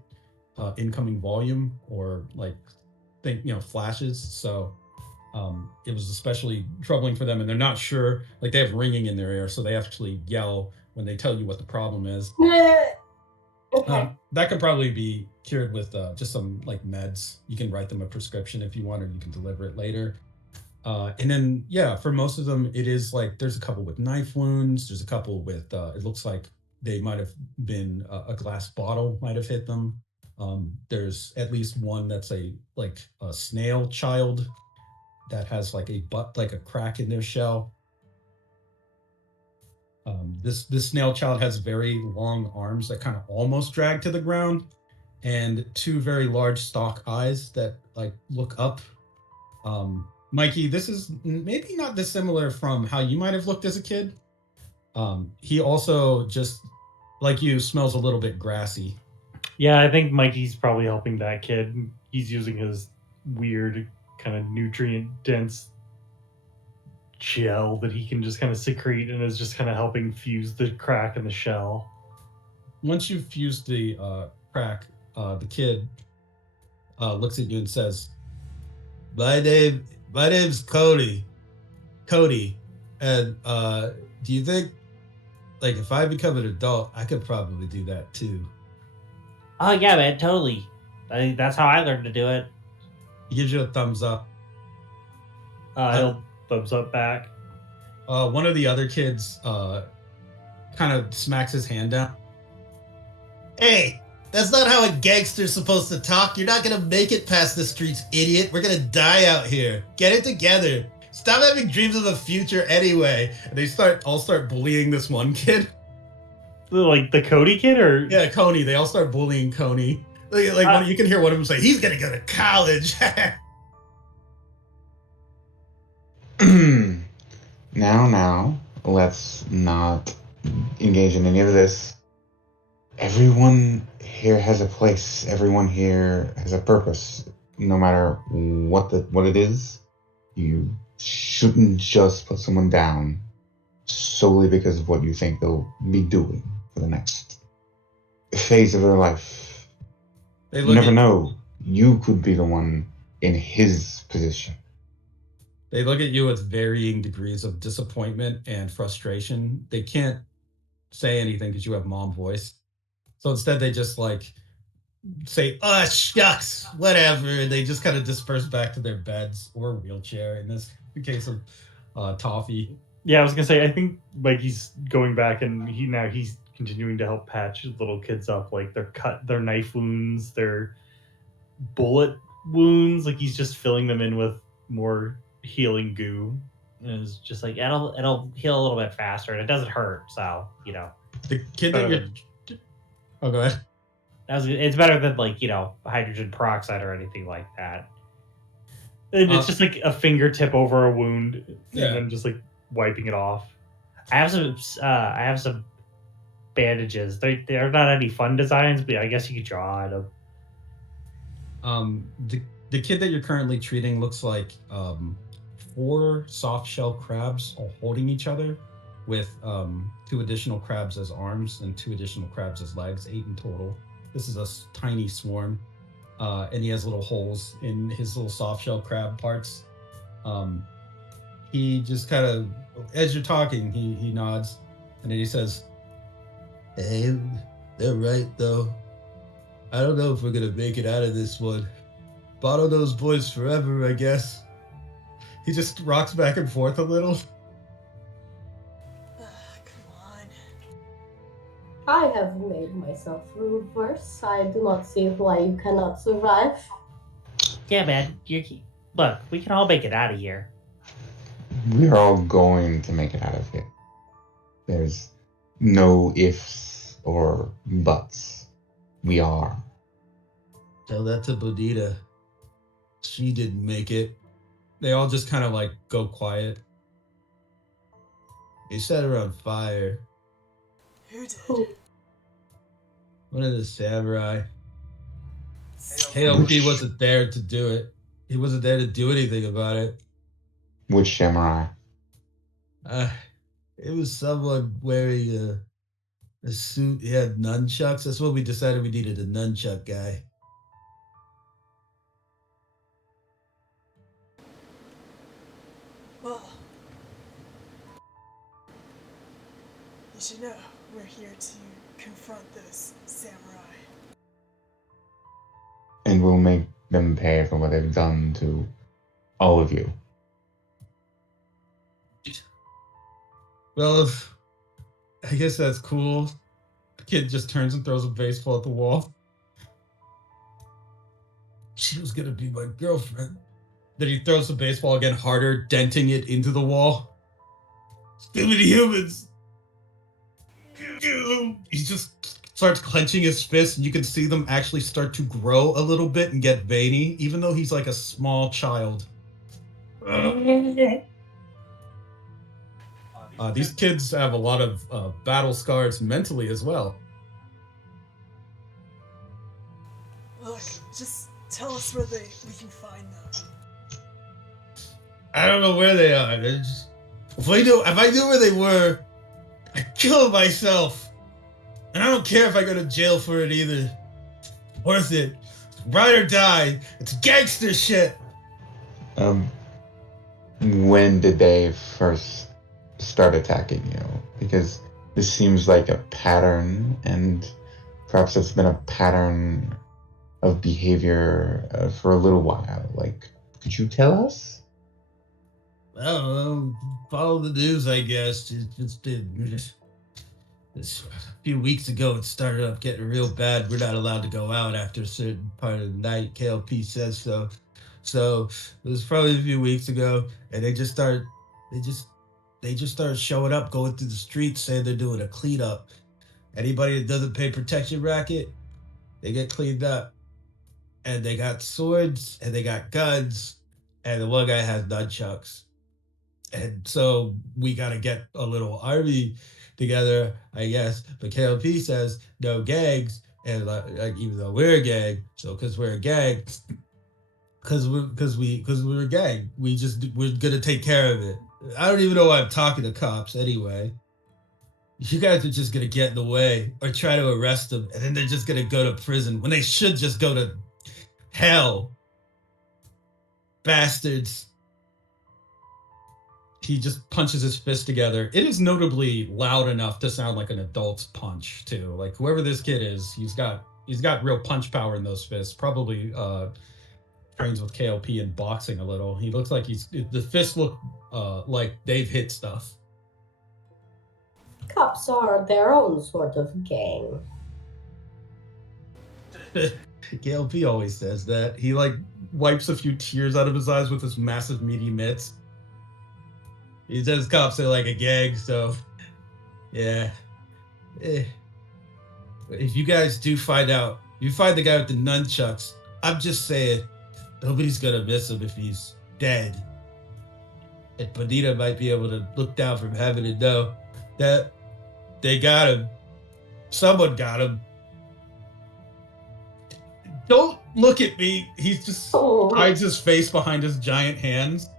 incoming volume or like flashes. So it was especially troubling for them, and they're not sure. Like they have ringing in their ear, so they actually yell when they tell you what the problem is. Okay. That could probably be cured with just some like meds. You can write them a prescription if you want, or you can deliver it later. And then, yeah, for most of them, it is like there's a couple with knife wounds. There's a couple with, it looks like they might have been a glass bottle might have hit them. There's at least one that's like a snail child that has like like a crack in their shell. This snail child has very long arms that kind of almost drag to the ground, and two very large stalk eyes that like look up. Mikey, this is maybe not dissimilar from how you might have looked as a kid. He also just like you smells a little bit grassy. Yeah, I think Mikey's probably helping that kid. He's using his weird kind of nutrient dense gel that he can just kind of secrete and is just kind of helping fuse the crack in the shell. Once you've fused the crack, the kid looks at you and says, my name's Cody. Cody. And do you think like if I become an adult, I could probably do that too? Oh yeah, man, totally. That's how I learned to do it. He gives you a thumbs up. He'll thumbs up back. One of the other kids kind of smacks his hand down. Hey, that's not how a gangster's supposed to talk. You're not gonna make it past the streets, idiot. We're gonna die out here. Get it together. Stop having dreams of the future anyway. And they all start bullying this one kid. Like the Cody kid, or Yeah, Coney. They all start bullying Coney. Like you can hear one of them say, "He's gonna go to college." Now, let's not engage in any of this. Everyone here has a place. Everyone here has a purpose. No matter what it is, you shouldn't just put someone down solely because of what you think they'll be doing for the next phase of their life. You never know. You could be the one in his position. They look at you with varying degrees of disappointment and frustration. They can't say anything because you have mom voice. So instead, they just like say, "Oh shucks, whatever," and they just kind of disperse back to their beds or wheelchair. In this case of Toffee. Yeah, I was gonna say. I think like he's going back and he's continuing to help patch little kids up, like their knife wounds, their bullet wounds. Like he's just filling them in with more healing goo. And it's just like it'll heal a little bit faster, and it doesn't hurt. So the kid that you're. Oh, go ahead. It's better than like hydrogen peroxide or anything like that. And it's just like a fingertip over a wound, and then just like wiping it off. I have some bandages. They're not any fun designs, but I guess you could draw on them. The kid that you're currently treating looks like 4 soft shell crabs all holding each other, with 2 additional crabs as arms and 2 additional crabs as legs, 8 in total. This is a tiny swarm, and he has little holes in his little soft shell crab parts. He just kind of, as you're talking, he nods, and then he says, "Hey, they're right though. I don't know if we're gonna make it out of this one. Bottlenose Boys forever, I guess." He just rocks back and forth a little. Come on. I have made myself room worse. I do not see why you cannot survive. Yeah, man. Look, we can all make it out of here. We're all going to make it out of here. There's no ifs or buts. We are. Tell that to Bonita. She didn't make it. They all just kind of like go quiet. They set her on fire. Who did? One of the samurai. Hailkey wasn't there to do it. He wasn't there to do anything about it. Which samurai? It was someone wearing A suit, yeah, nunchucks. That's what we decided we needed, a nunchuck guy. Well, you should know we're here to confront this samurai. And we'll make them pay for what they've done to all of you. Well, I guess that's cool. The kid just turns and throws a baseball at the wall. She was gonna be my girlfriend. Then he throws the baseball again harder, denting it into the wall. Too many humans. He just starts clenching his fists, and you can see them actually start to grow a little bit and get veiny, even though he's like a small child. These kids have a lot of battle scars mentally as well. Look, just tell us where we can find them. I don't know where they are. If I knew where they were, I'd kill myself. And I don't care if I go to jail for it either. Worth it. Ride or die. It's gangster shit. When did they first start attacking you? Because this seems like a pattern, and perhaps it's been a pattern of behavior for a little while. Like, could you tell us? I don't know. Follow the news, I guess. A few weeks ago, it started up getting real bad. We're not allowed to go out after a certain part of the night. KLP says so. So it was probably a few weeks ago, and they just started showing up, going through the streets, saying they're doing a cleanup. Anybody that doesn't pay protection racket, they get cleaned up. And they got swords, and they got guns, and the one guy has nunchucks. And so we got to get a little army together, I guess. But KLP says no gangs, and like even though we're a gang, so because we're a gang, because we're a gang, we're gonna take care of it. I don't even know why I'm talking to cops anyway. You guys are just gonna get in the way or try to arrest them, and then they're just gonna go to prison when they should just go to hell. Bastards. He just punches his fist together. It is notably loud enough to sound like an adult's punch too. Like whoever this kid is, he's got real punch power in those fists. Probably trains with KLP in boxing a little. He looks like the fists look like they've hit stuff. Cops are their own sort of gang. KLP always says that. He like wipes a few tears out of his eyes with his massive meaty mitts. He says cops are like a gang, so yeah. If you guys do find out, you find the guy with the nunchucks, I'm just saying, nobody's gonna miss him if he's dead. And Bonita might be able to look down from heaven and know that they got him. Someone got him. Don't look at me. He's just hides his face behind his giant hands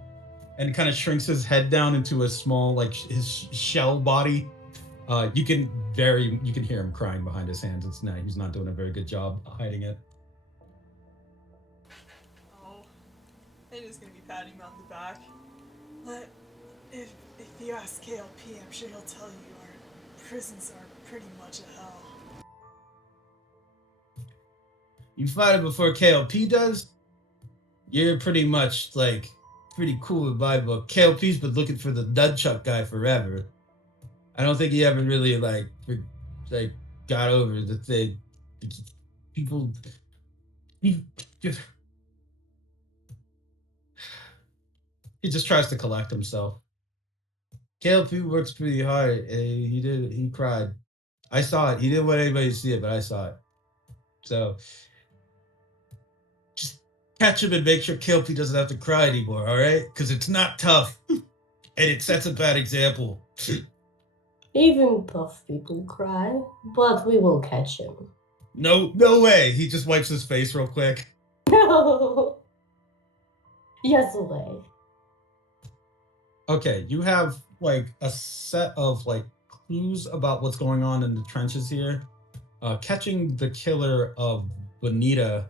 and kind of shrinks his head down into a small, like his shell body. You can hear him crying behind his hands. He's not doing a very good job hiding it. Oh, I'm just gonna be patting him on the back. But if you ask KLP, I'm sure he'll tell you our prisons are pretty much a hell. You find it before KLP does, you're pretty much like pretty cool in my book. KLP's been looking for the nunchuck guy forever. I don't think he ever really like got over the thing. People, he just tries to collect himself. KLP works pretty hard. He cried. I saw it. He didn't want anybody to see it, but I saw it. So just catch him and make sure KLP doesn't have to cry anymore, all right? Because it's not tough. And it sets a bad example. Even tough people cry, but we will catch him. No way. He just wipes his face real quick. No. Yes, away. Okay, you have like a set of like clues about what's going on in the trenches here. Catching the killer of Bonita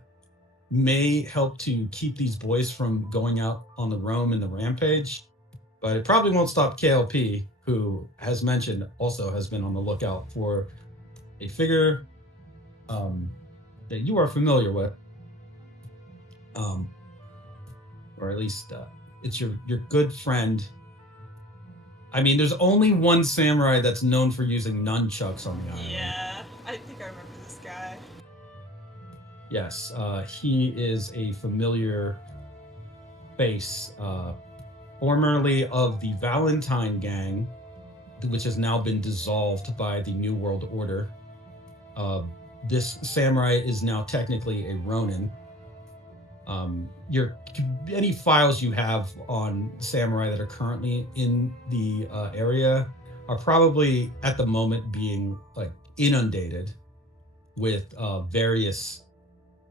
may help to keep these boys from going out on the roam and the rampage, but it probably won't stop KLP, who, as mentioned, also has been on the lookout for a figure that you are familiar with, or at least it's your good friend. I mean, there's only one samurai that's known for using nunchucks on the island. Yeah, I think I remember this guy. Yes, he is a familiar face, formerly of the Valentine Gang, which has now been dissolved by the New World Order. This samurai is now technically a Ronin. Any files you have on samurai that are currently in the area are probably at the moment being like inundated with various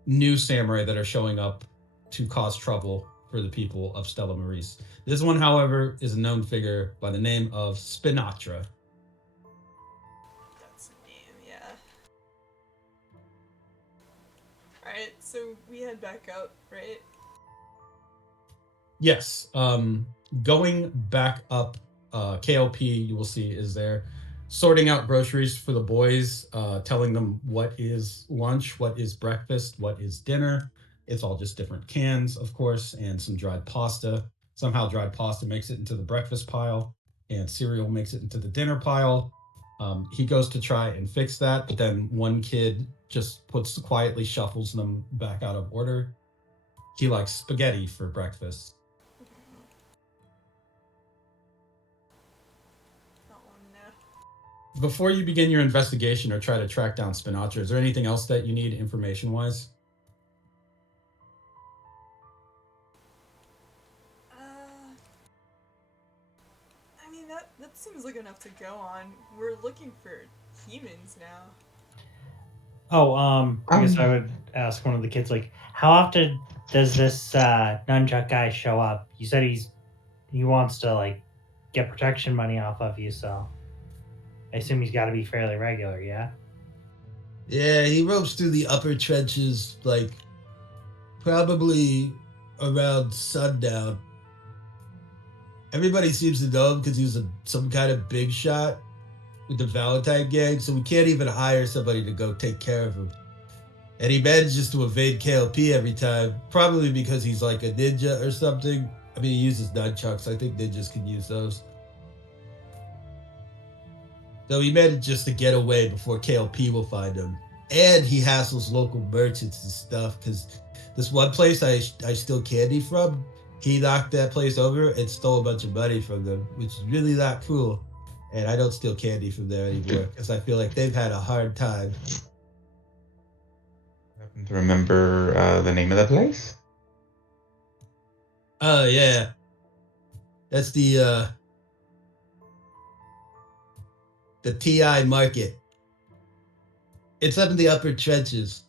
new samurai that are showing up to cause trouble for the people of Stella Maris. This one, however, is a known figure by the name of Spinatra. That's a name, yeah. Alright, so we head back out, right? Yes, going back up, KLP, you will see, is there sorting out groceries for the boys, telling them what is lunch, what is breakfast, what is dinner. It's all just different cans, of course, and some dried pasta. Somehow, dried pasta makes it into the breakfast pile, and cereal makes it into the dinner pile. He goes to try and fix that, but then one kid just quietly shuffles them back out of order. He likes spaghetti for breakfast. Oh no. Before you begin your investigation or try to track down Spinatra, is there anything else that you need information-wise? I mean, that seems like enough to go on. We're looking for humans now. Oh, I guess I would ask one of the kids, like, how often does this nunchuck guy show up? You said he wants to like get protection money off of you, so I assume he's got to be fairly regular, yeah. Yeah, he ropes through the upper trenches, like, probably around sundown. Everybody seems to know him because he's some kind of big shot with the Valentine gang, so we can't even hire somebody to go take care of him. And he manages to evade KLP every time, probably because he's like a ninja or something. I mean, he uses nunchucks. I think ninjas can use those. So he manages to get away before KLP will find him. And he hassles local merchants and stuff, because this one place I steal candy from, he knocked that place over and stole a bunch of money from them, which is really not cool. And I don't steal candy from there anymore, because I feel like they've had a hard time. Happen to remember the name of that place? Oh, yeah. That's the TI market. It's up in the upper trenches.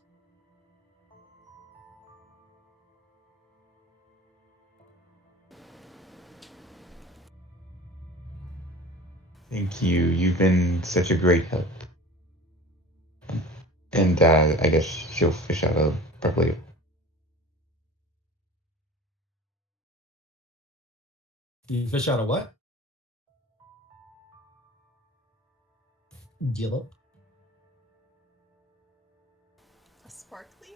Thank you. You've been such a great help. And I guess she'll fish out a probably. You fish out a what? Yellow. A sparkly?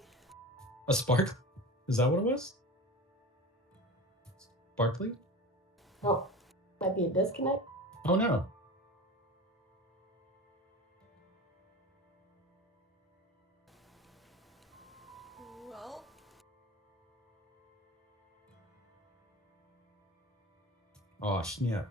A spark? Is that what it was? Sparkly? Oh, might be a disconnect. Oh no. Well, Oh snap.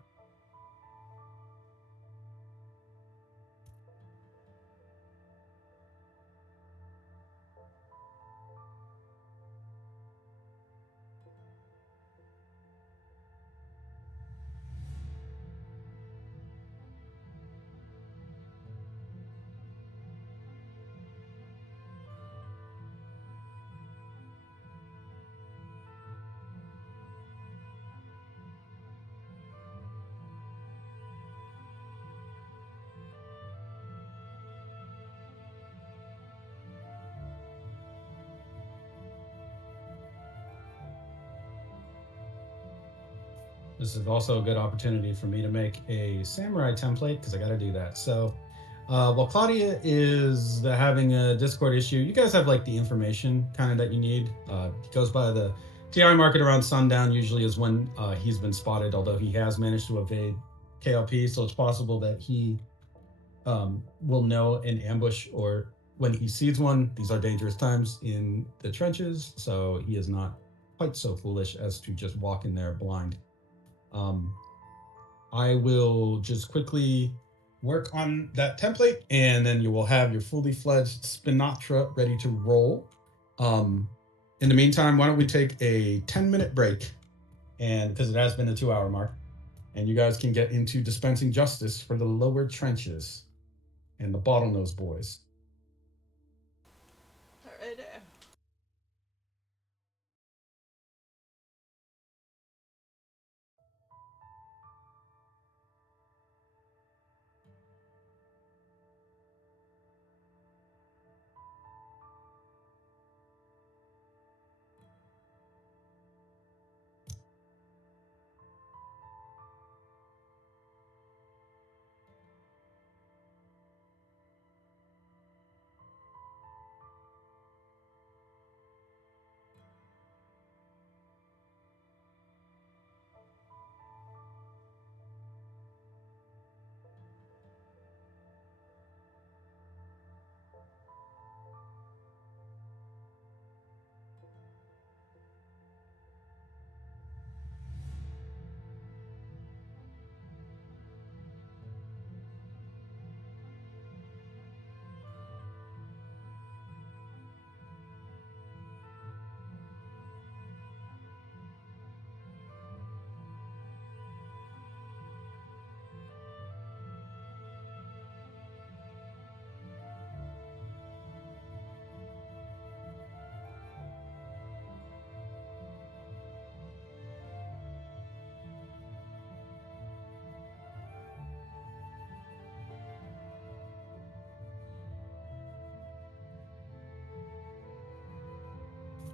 This is also a good opportunity for me to make a samurai template because I got to do that. So, while Claudia is having a Discord issue, you guys have like the information kind of that you need. He goes by the TI market around sundown, usually is when he's been spotted, although he has managed to evade KLP. So it's possible that he will know an ambush or when he sees one. These are dangerous times in the trenches, so he is not quite so foolish as to just walk in there blind. Um, I will just quickly work on that template, and then you will have your fully fledged Spinatra ready to roll. In the meantime, why don't we take a 10-minute break, and because it has been a 2-hour mark, and you guys can get into dispensing justice for the lower trenches and the Bottlenose Boys. Alright.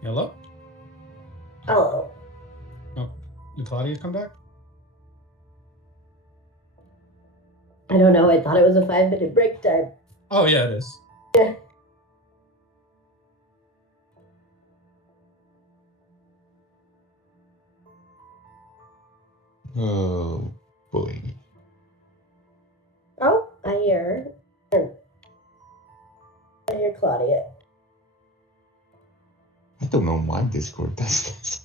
Hello? Hello. Oh, did Claudia come back? I don't know. I thought it was a 5-minute break time. Oh, yeah, it is. Yeah. Oh boy. Oh, I hear her. I hear Claudia. I don't know why Discord does this.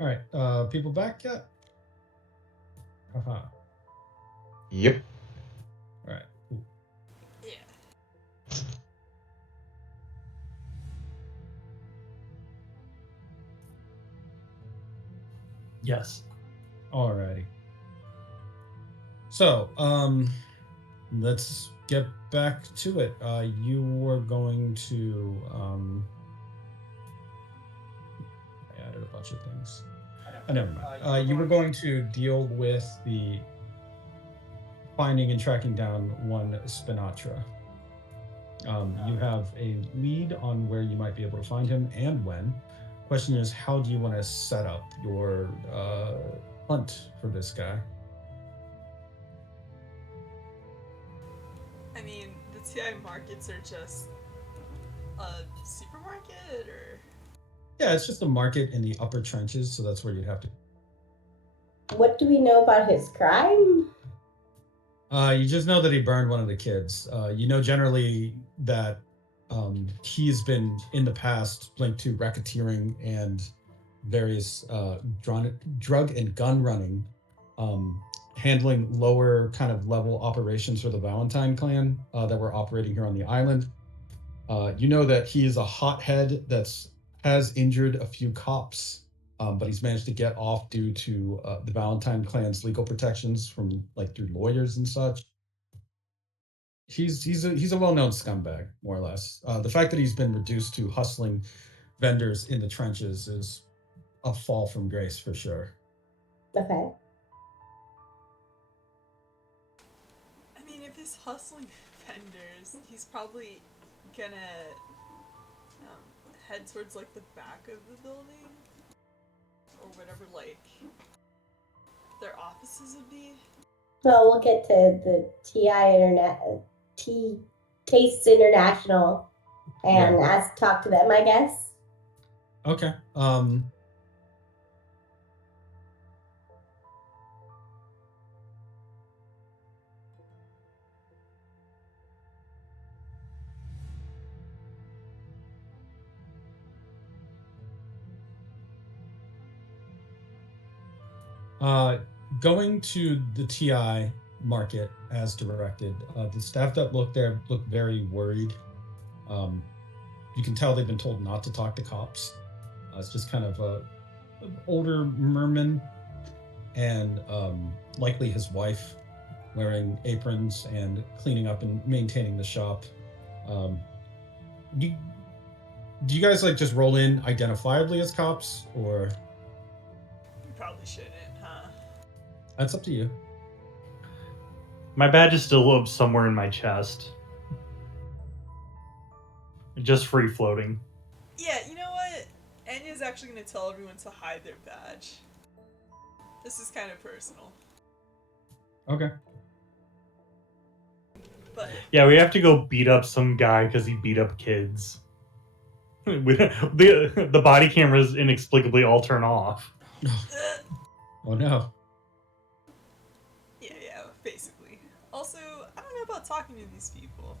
All right. People back yet? Haha. Yep. All right. Cool. Yeah. Yes. Alrighty. So, let's get back to it. You were going to I added a bunch of things. Never mind. You were going to deal with the finding and tracking down one Spinatra. You have a lead on where you might be able to find him and when. Question is, how do you want to set up your hunt for this guy? I mean, the TI markets are just a supermarket, or Yeah, it's just a market in the upper trenches, so that's where you'd have to. What do we know about his crime? You just know that he burned one of the kids. You know generally that he's been in the past linked to racketeering and various drug and gun running, handling lower kind of level operations for the Valentine clan that were operating here on the island. You know that he is a hothead that's has injured a few cops, but he's managed to get off due to the Valentine clan's legal protections from like through lawyers and such. He's a well-known scumbag, more or less. The fact that he's been reduced to hustling vendors in the trenches is a fall from grace for sure. Okay. I mean, if he's hustling vendors, he's probably gonna head towards like the back of the building or whatever, like their offices would be. So we'll get to the Tastes International and talk to them, I guess. Okay. Going to the TI market as directed, the staff that looked there looked very worried. You can tell they've been told not to talk to cops. It's just kind of an older merman and likely his wife wearing aprons and cleaning up and maintaining the shop. Do you guys like just roll in identifiably as cops, or You probably shouldn't, huh? that's up to you? My badge is still up somewhere in my chest. Just free floating. Yeah, you know what? Anya's actually gonna tell everyone to hide their badge. This is kind of personal. Okay. But Yeah, we have to go beat up some guy because he beat up kids. The body cameras inexplicably all turn off. Oh no. yeah, basically. Also, I don't know about talking to these people.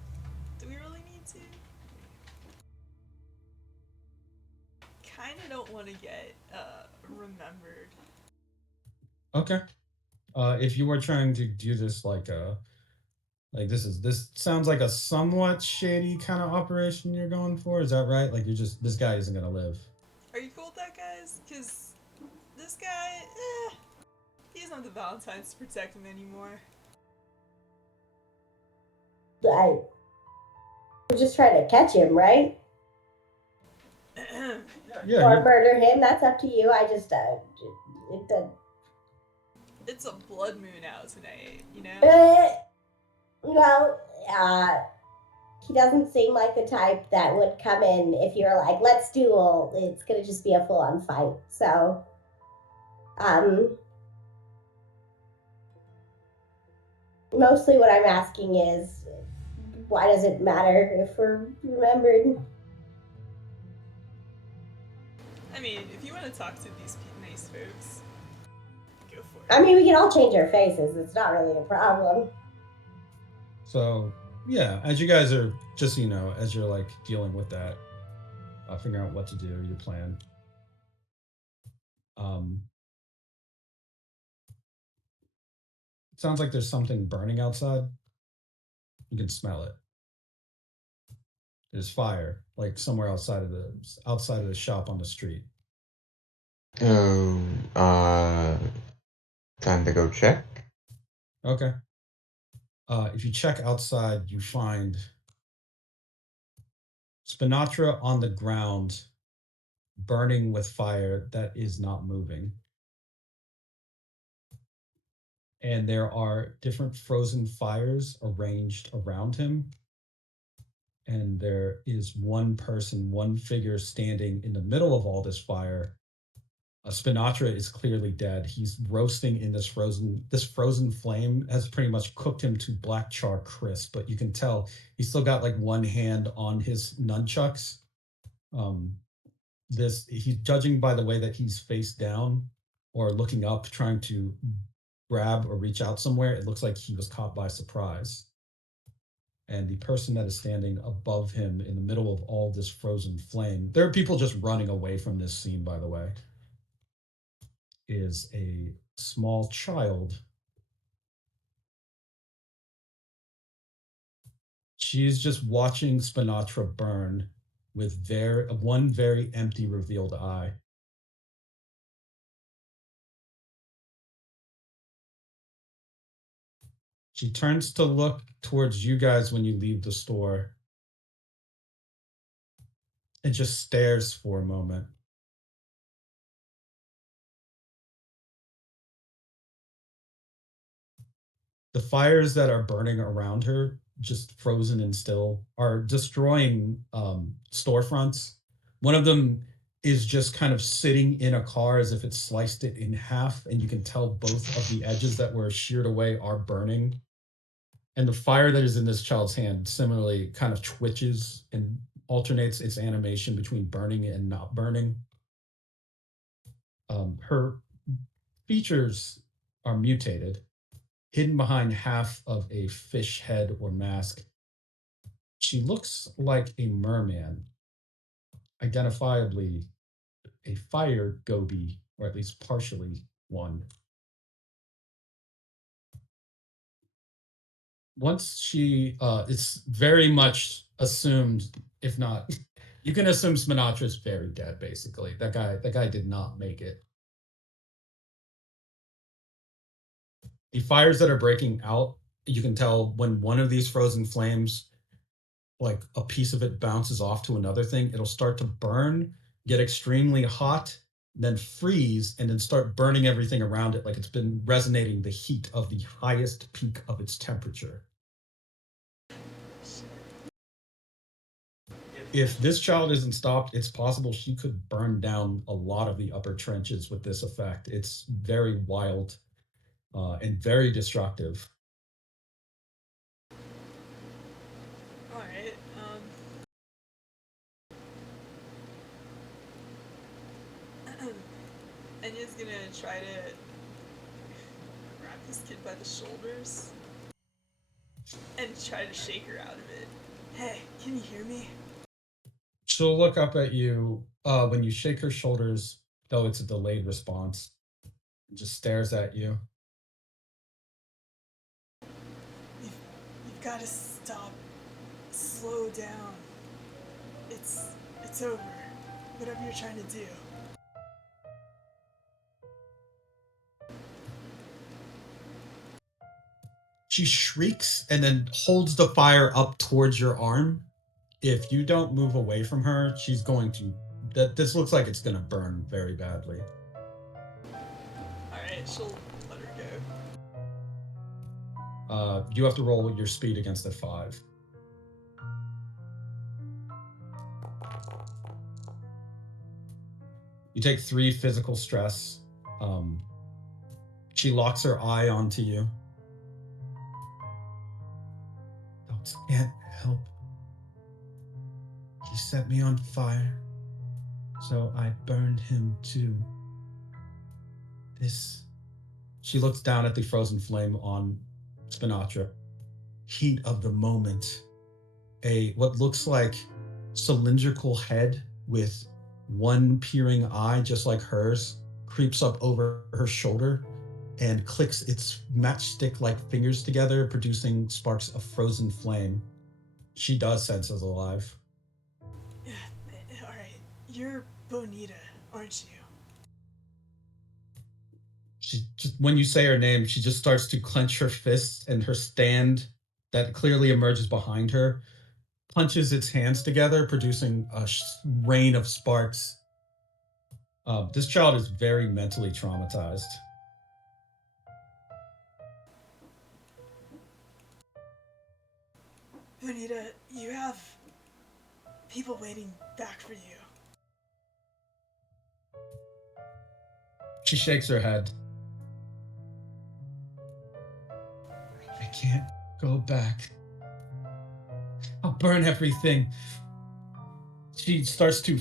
Do we really need to? Kinda don't want to get remembered. Okay. If you were trying to do this like this sounds like a somewhat shady kind of operation you're going for, is that right? Like you're just this guy isn't gonna live. Are you cool with that, guys? Because this guy, he doesn't have the Valentines to protect him anymore. I was just trying to catch him, right? Yeah. Or murder him. That's up to you. I just It's a blood moon out tonight, you know? He doesn't seem like the type that would come in if you're like, let's duel. It's gonna just be a full-on fight. So, mostly what I'm asking is, why does it matter if we're remembered? I mean, if you want to talk to these nice folks, go for it. I mean, we can all change our faces. It's not really a problem. So yeah, as you guys are just as you're like dealing with that, figuring out what to do, your plan. It sounds like there's something burning outside. You can smell it. There's fire, like somewhere outside of the shop on the street. Oh, time to go check. Okay. If you check outside, you find Spinatra on the ground, burning with fire that is not moving. And there are different frozen fires arranged around him. And there is one person, one figure standing in the middle of all this fire. Spinatra is clearly dead. He's roasting in this frozen flame has pretty much cooked him to black char crisp, but you can tell he's still got like one hand on his nunchucks. He's judging by the way that he's face down or looking up, trying to grab or reach out somewhere. It looks like he was caught by surprise. And the person that is standing above him in the middle of all this frozen flame, there are people just running away from this scene, by the way, is a small child. She's just watching Spinatra burn with one very empty, revealed eye. She turns to look towards you guys when you leave the store and just stares for a moment. The fires that are burning around her, just frozen and still, are destroying storefronts. One of them is just kind of sitting in a car as if it sliced it in half, and you can tell both of the edges that were sheared away are burning. And the fire that is in this child's hand similarly kind of twitches and alternates its animation between burning and not burning. Her features are mutated, hidden behind half of a fish head or mask. She looks like a merman, identifiably a fire goby, or at least partially one. Once it's very much assumed, if not, you can assume Spinatra's very dead, basically. That guy did not make it. The fires that are breaking out, you can tell when one of these frozen flames, like a piece of it bounces off to another thing, it'll start to burn, get extremely hot, then freeze, and then start burning everything around it like it's been resonating the heat of the highest peak of its temperature. If this child isn't stopped, it's possible she could burn down a lot of the upper trenches with this effect. It's very wild and very destructive. Alright, Enya's gonna try to grab this kid by the shoulders and try to shake her out of it. Hey, can you hear me? She'll look up at you when you shake her shoulders, though it's a delayed response. Just stares at you. You've got to stop. Slow down. It's over. Whatever you're trying to do. She shrieks and then holds the fire up towards your arm. If you don't move away from her, she's going to. This looks like it's going to burn very badly. Alright, she'll let her go. You have to roll your speed against a 5. You take 3 physical stress. She locks her eye onto you. Can't help. He set me on fire, so I burned him too. She looks down at the frozen flame on Spinatra. Heat of the moment. What looks like cylindrical head with one peering eye, just like hers, creeps up over her shoulder and clicks its matchstick-like fingers together, producing sparks of frozen flame. She does sense as alive. Alright, you're Bonita, aren't you? She just, when you say her name, she just starts to clench her fists, and her stand that clearly emerges behind her punches its hands together, producing a rain of sparks. This child is very mentally traumatized. Bonita, you have people waiting back for you. She shakes her head. I can't go back. I'll burn everything. She starts to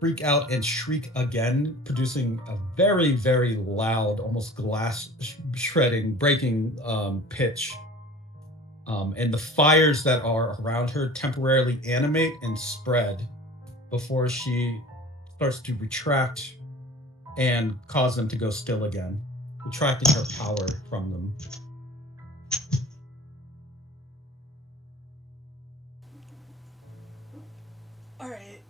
freak out and shriek again, producing a very, very loud, almost glass shredding, breaking pitch. And the fires that are around her temporarily animate and spread before she starts to retract and cause them to go still again, retracting her power from them. Alright.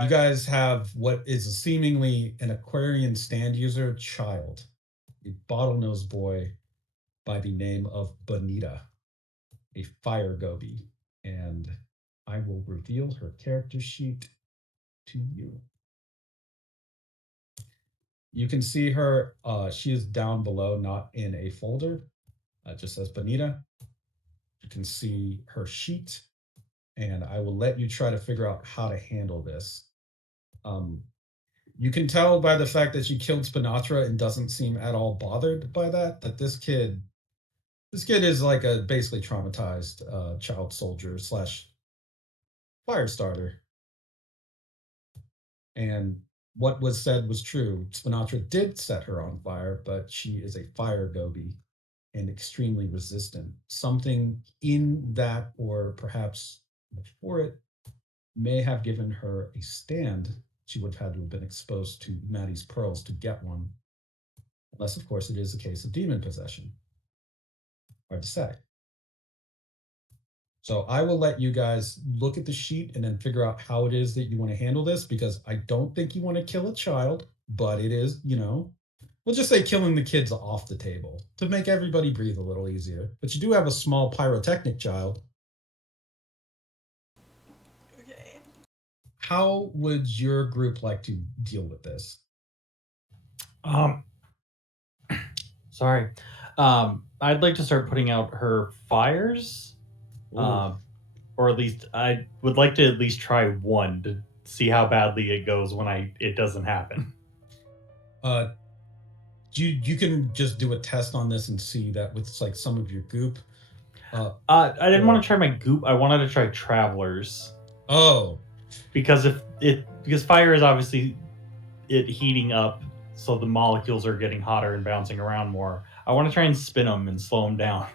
You guys have what is seemingly an Aquarian stand user child, a bottlenose boy by the name of Bonita, a fire goby, and I will reveal her character sheet to you. You can see her, she is down below, not in a folder. It just says Bonita. You can see her sheet, and I will let you try to figure out how to handle this. You can tell by the fact that she killed Spinatra and doesn't seem at all bothered by that this kid is like a basically traumatized child soldier slash fire starter. And what was said was true. Spinatra did set her on fire, but she is a fire goby and extremely resistant. Something in that, or perhaps before it, may have given her a stand. She would have had to have been exposed to Maddie's pearls to get one. Unless, of course, it is a case of demon possession. Hard to say. So I will let you guys look at the sheet and then figure out how it is that you want to handle this, because I don't think you want to kill a child, but it is, we'll just say killing the kids off the table to make everybody breathe a little easier. But you do have a small pyrotechnic child. Okay. How would your group like to deal with this? Sorry. I'd like to start putting out her fires. Or at least I would like to at least try one to see how badly it goes when it doesn't happen. You can just do a test on this and see that with like some of your goop. I didn't want to try my goop. I wanted to try travelers. Oh, because because fire is obviously it heating up, so the molecules are getting hotter and bouncing around more. I want to try and spin them and slow them down.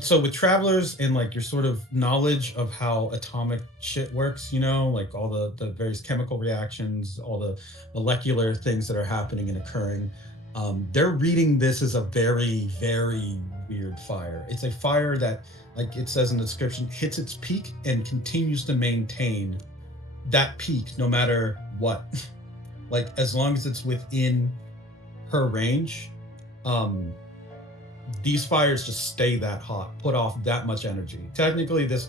So with travelers and like your sort of knowledge of how atomic shit works, like all the various chemical reactions, all the molecular things that are happening and occurring, they're reading this as a very, very weird fire. It's a fire that, like it says in the description, hits its peak and continues to maintain that peak no matter what. Like as long as it's within her range, these fires just stay that hot, put off that much energy. Technically, this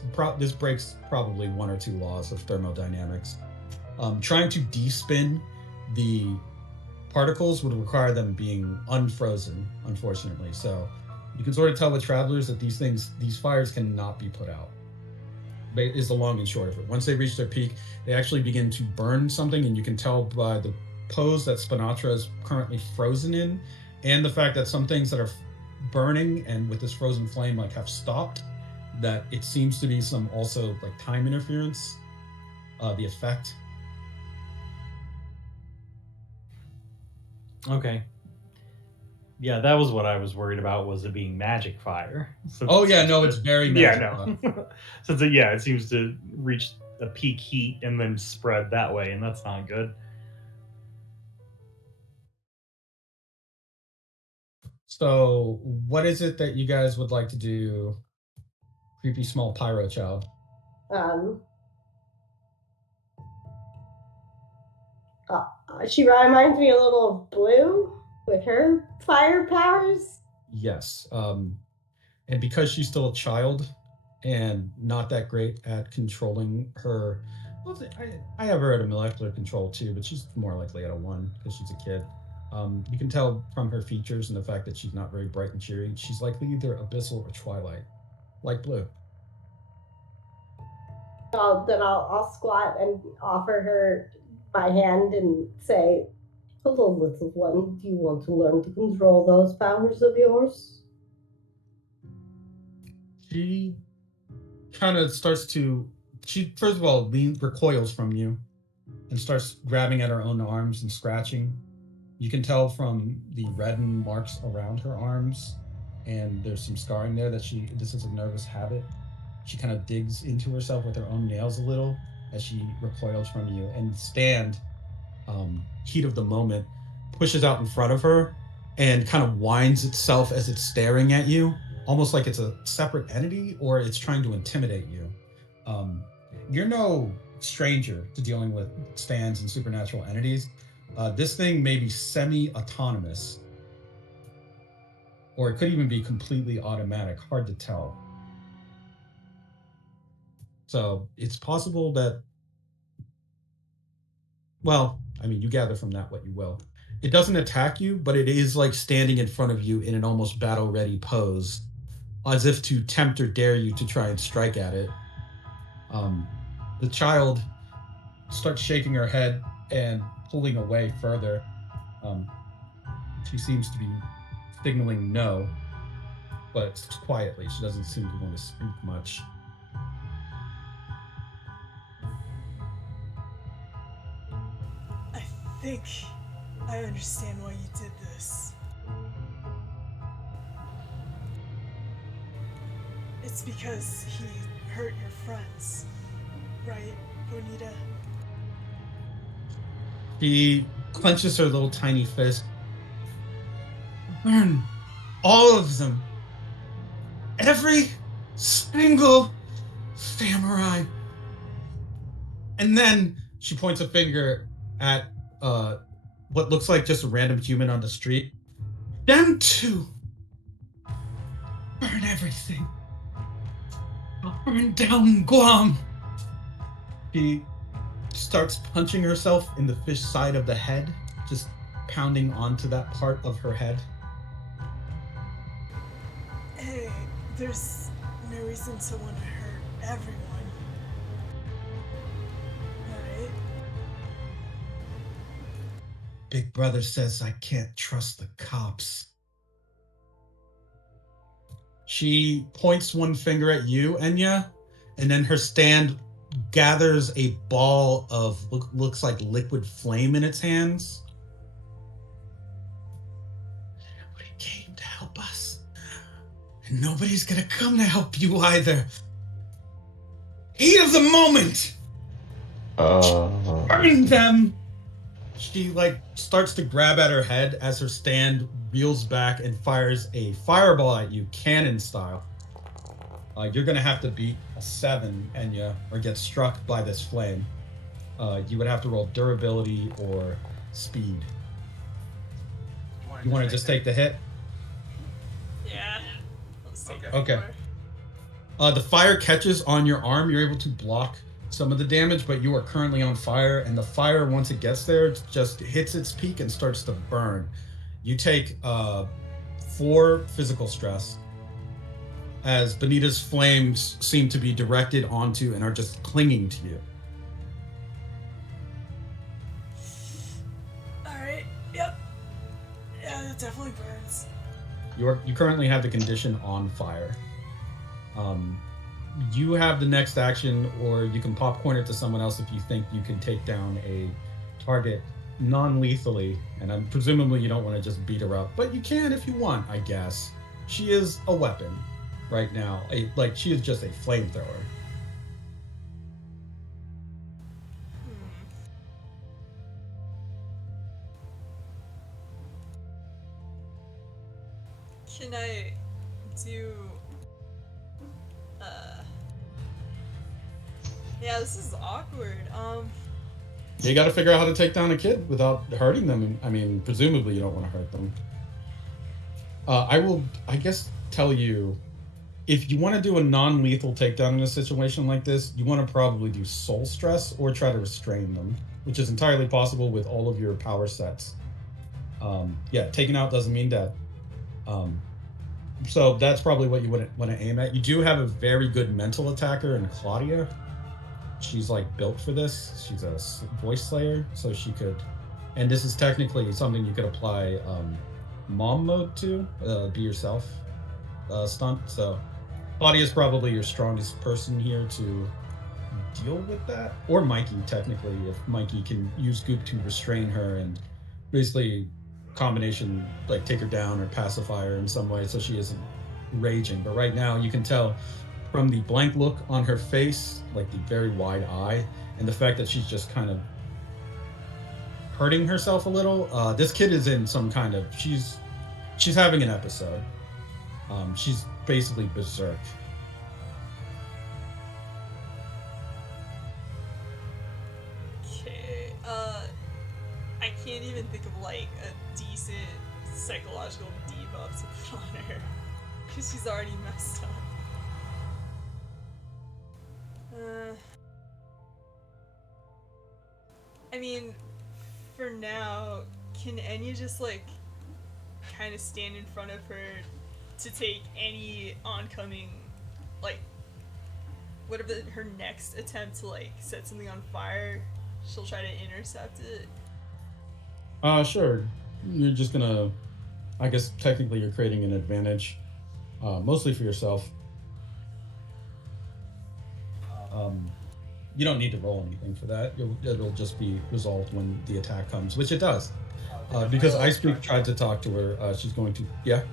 breaks probably one or two laws of thermodynamics. Trying to despin the particles would require them being unfrozen, unfortunately. So you can sort of tell with travelers that these fires cannot be put out. Is the long and short of it. Once they reach their peak, they actually begin to burn something, and you can tell by the pose that Spinatra is currently frozen in, and the fact that some things that are burning and with this frozen flame like have stopped, that it seems to be some also like time interference, the effect. Okay. Yeah, that was what I was worried about, was it being magic fire. It's very magic. Yeah, no. Since it seems to reach a peak heat and then spread that way, and that's not good. So, what is it that you guys would like to do, creepy small pyro child? Um, she reminds me a little of Blue with her fire powers. Yes. And because she's still a child and not that great at controlling her, well, I have her at a molecular control too, but she's more likely at a 1 because she's a kid. You can tell from her features and the fact that she's not very bright and cheery. She's likely either Abyssal or Twilight, like Blue. I'll squat and offer her my hand and say, "Hello, little one. Do you want to learn to control those powers of yours?" She kind of starts to, she first of all recoils from you and starts grabbing at her own arms and scratching. You can tell from the reddened marks around her arms, and there's some scarring there that this is a nervous habit. She kind of digs into herself with her own nails a little as she recoils from you. And Stand, heat of the moment, pushes out in front of her and kind of winds itself as it's staring at you, almost like it's a separate entity or it's trying to intimidate you. You're no stranger to dealing with stands and supernatural entities. This thing may be semi-autonomous, or it could even be completely automatic. Hard to tell. So it's possible that, well, I mean, you gather from that what you will. It doesn't attack you, but it is like standing in front of you in an almost battle-ready pose, as if to tempt or dare you to try and strike at it. The child starts shaking her head and pulling away further. She seems to be signaling no, but quietly. She doesn't seem to want to speak much. I think I understand why you did this. It's because he hurt your friends, right, Bonita? She clenches her little tiny fist. Burn all of them. Every single samurai. And then she points a finger at what looks like just a random human on the street. Them too. Burn everything. I'll burn down Guam. She starts punching herself in the fish side of the head, just pounding onto that part of her head. Hey, there's no reason to want to hurt everyone. Alright? Big brother says I can't trust the cops. She points one finger at you, Enya, and then her stand gathers a ball of looks like liquid flame in its hands. Nobody came to help us. And nobody's gonna come to help you either. Heat of the moment! Burn them! She starts to grab at her head as her stand reels back and fires a fireball at you, cannon style. You're gonna have to beat a 7, Enya, or get struck by this flame. You would have to roll durability or speed. You want to just take the hit? Yeah. Let's take it. Okay. The fire catches on your arm. You're able to block some of the damage, but you are currently on fire, and the fire, once it gets there, just hits its peak and starts to burn. You take 4 physical stress, as Bonita's flames seem to be directed onto and are just clinging to you. Alright, yep. Yeah, that definitely burns. You currently have the condition on fire. You have the next action, or you can popcorn it to someone else if you think you can take down a target non-lethally, and presumably you don't want to just beat her up, but you can if you want, I guess. She is a weapon right now. She is just a flamethrower. Can I do... Yeah, this is awkward. You got to figure out how to take down a kid without hurting them. I mean, presumably you don't want to hurt them. I guess, tell you, if you want to do a non-lethal takedown in a situation like this, you want to probably do soul stress or try to restrain them, which is entirely possible with all of your power sets. Yeah, taking out doesn't mean death. So that's probably what you want to aim at. You do have a very good mental attacker in Claudia. She's like built for this. She's a voice slayer, so she could, and this is technically something you could apply mom mode to, be yourself stunt. So Claudia is probably your strongest person here to deal with that, or Mikey technically, if Mikey can use Goop to restrain her and basically combination like take her down or pacify her in some way so she isn't raging. But right now you can tell from the blank look on her face, like the very wide eye, and the fact that she's just kind of hurting herself a little. This kid is in some kind of she's having an episode. She's basically berserk. Okay, I can't even think of like a decent psychological debuff to put on her. Because she's already messed up. I mean, for now, can Enya just like kind of stand in front of her to take any oncoming, like, whatever her next attempt to like set something on fire, she'll try to intercept it? Sure. You're just gonna, I guess technically you're creating an advantage, mostly for yourself. You don't need to roll anything for that. It'll just be resolved when the attack comes, which it does. Because Ice Creek tried to talk to her, she's going to, yeah?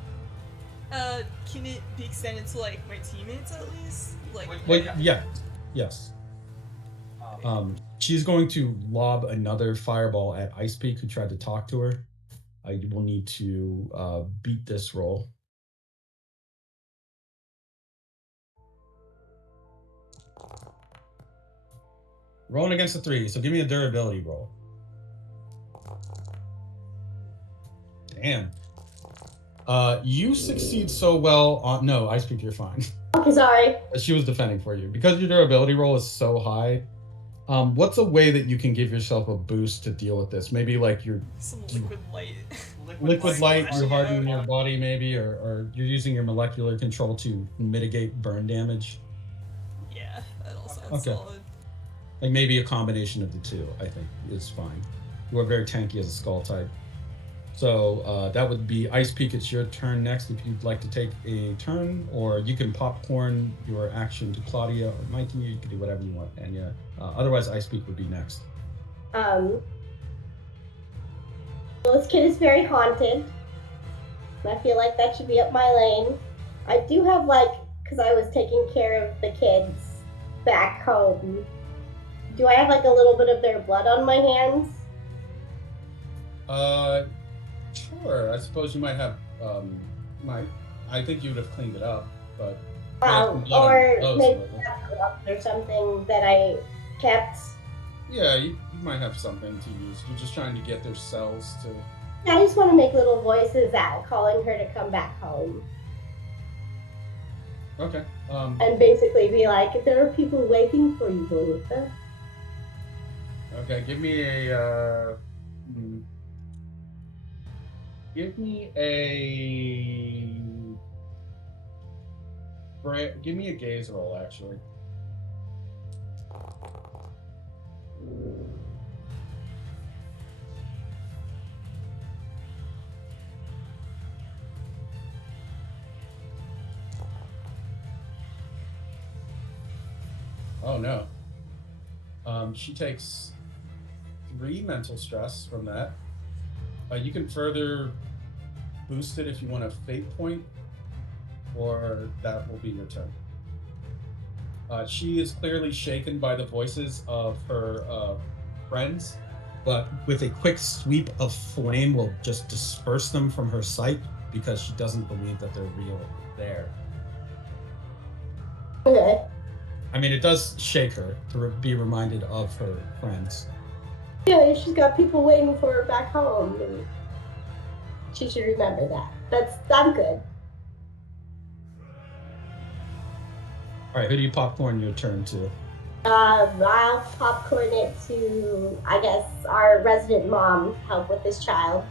Can it be extended to like my teammates at least? Like, Well, yeah, yes. She's going to lob another fireball at Ice Peak, who tried to talk to her. You will need to beat this roll. Rolling against a 3, so give me a durability roll. Damn. You succeed so well on... No, Ice Peak, you're fine. Okay, sorry. She was defending for you. Because your durability roll is so high, what's a way that you can give yourself a boost to deal with this? Maybe like you're... some liquid light. Liquid light, you're hardening Yeah. your body maybe, or you're using your molecular control to mitigate burn damage. Yeah, that all sounds Okay. solid. Like maybe a combination of the two, I think, is fine. You are very tanky as a skull type. So that would be Ice Peak. It's your turn next if you'd like to take a turn, or you can popcorn your action to Claudia or Mikey. You can do whatever you want, Anya. Otherwise, Ice Peak would be next. Well, this kid is very haunted. And I feel like that should be up my lane. I do have, like, because I was taking care of the kids back home, do I have, like, a little bit of their blood on my hands? Sure. I suppose you might have, I think you would have cleaned it up, but... Or maybe or something that I kept. Yeah, you might have something to use. You're just trying to get their cells to... I just want to make little voices out, calling her to come back home. Okay. And basically be like, there are people waiting for you, Bonita. Okay, give me a... Give me a... Give me a gaze roll, actually. Oh no. She takes 3 mental stress from that. You can further boost it if you want a fate point, or that will be your turn. She is clearly shaken by the voices of her friends, but with a quick sweep of flame will just disperse them from her sight, because she doesn't believe that they're real there. Okay. I mean, it does shake her to be reminded of her friends. Yeah, she's got people waiting for her back home. And she should remember that. I'm good. All right, who do you popcorn your turn to? I'll popcorn it to, I guess, our resident mom help with this child.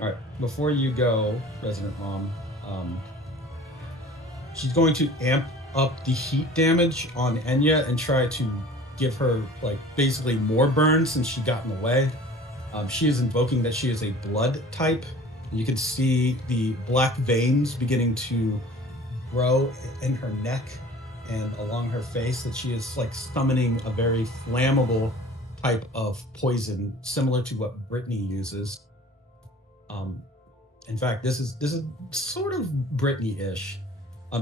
All right, before you go, resident mom, she's going to amp up the heat damage on Enya and try to give her like basically more burns since she got in the way. She is invoking that she is a blood type. You can see the black veins beginning to grow in her neck and along her face, that she is like summoning a very flammable type of poison similar to what Brittany uses. In fact, this is sort of Brittany-ish.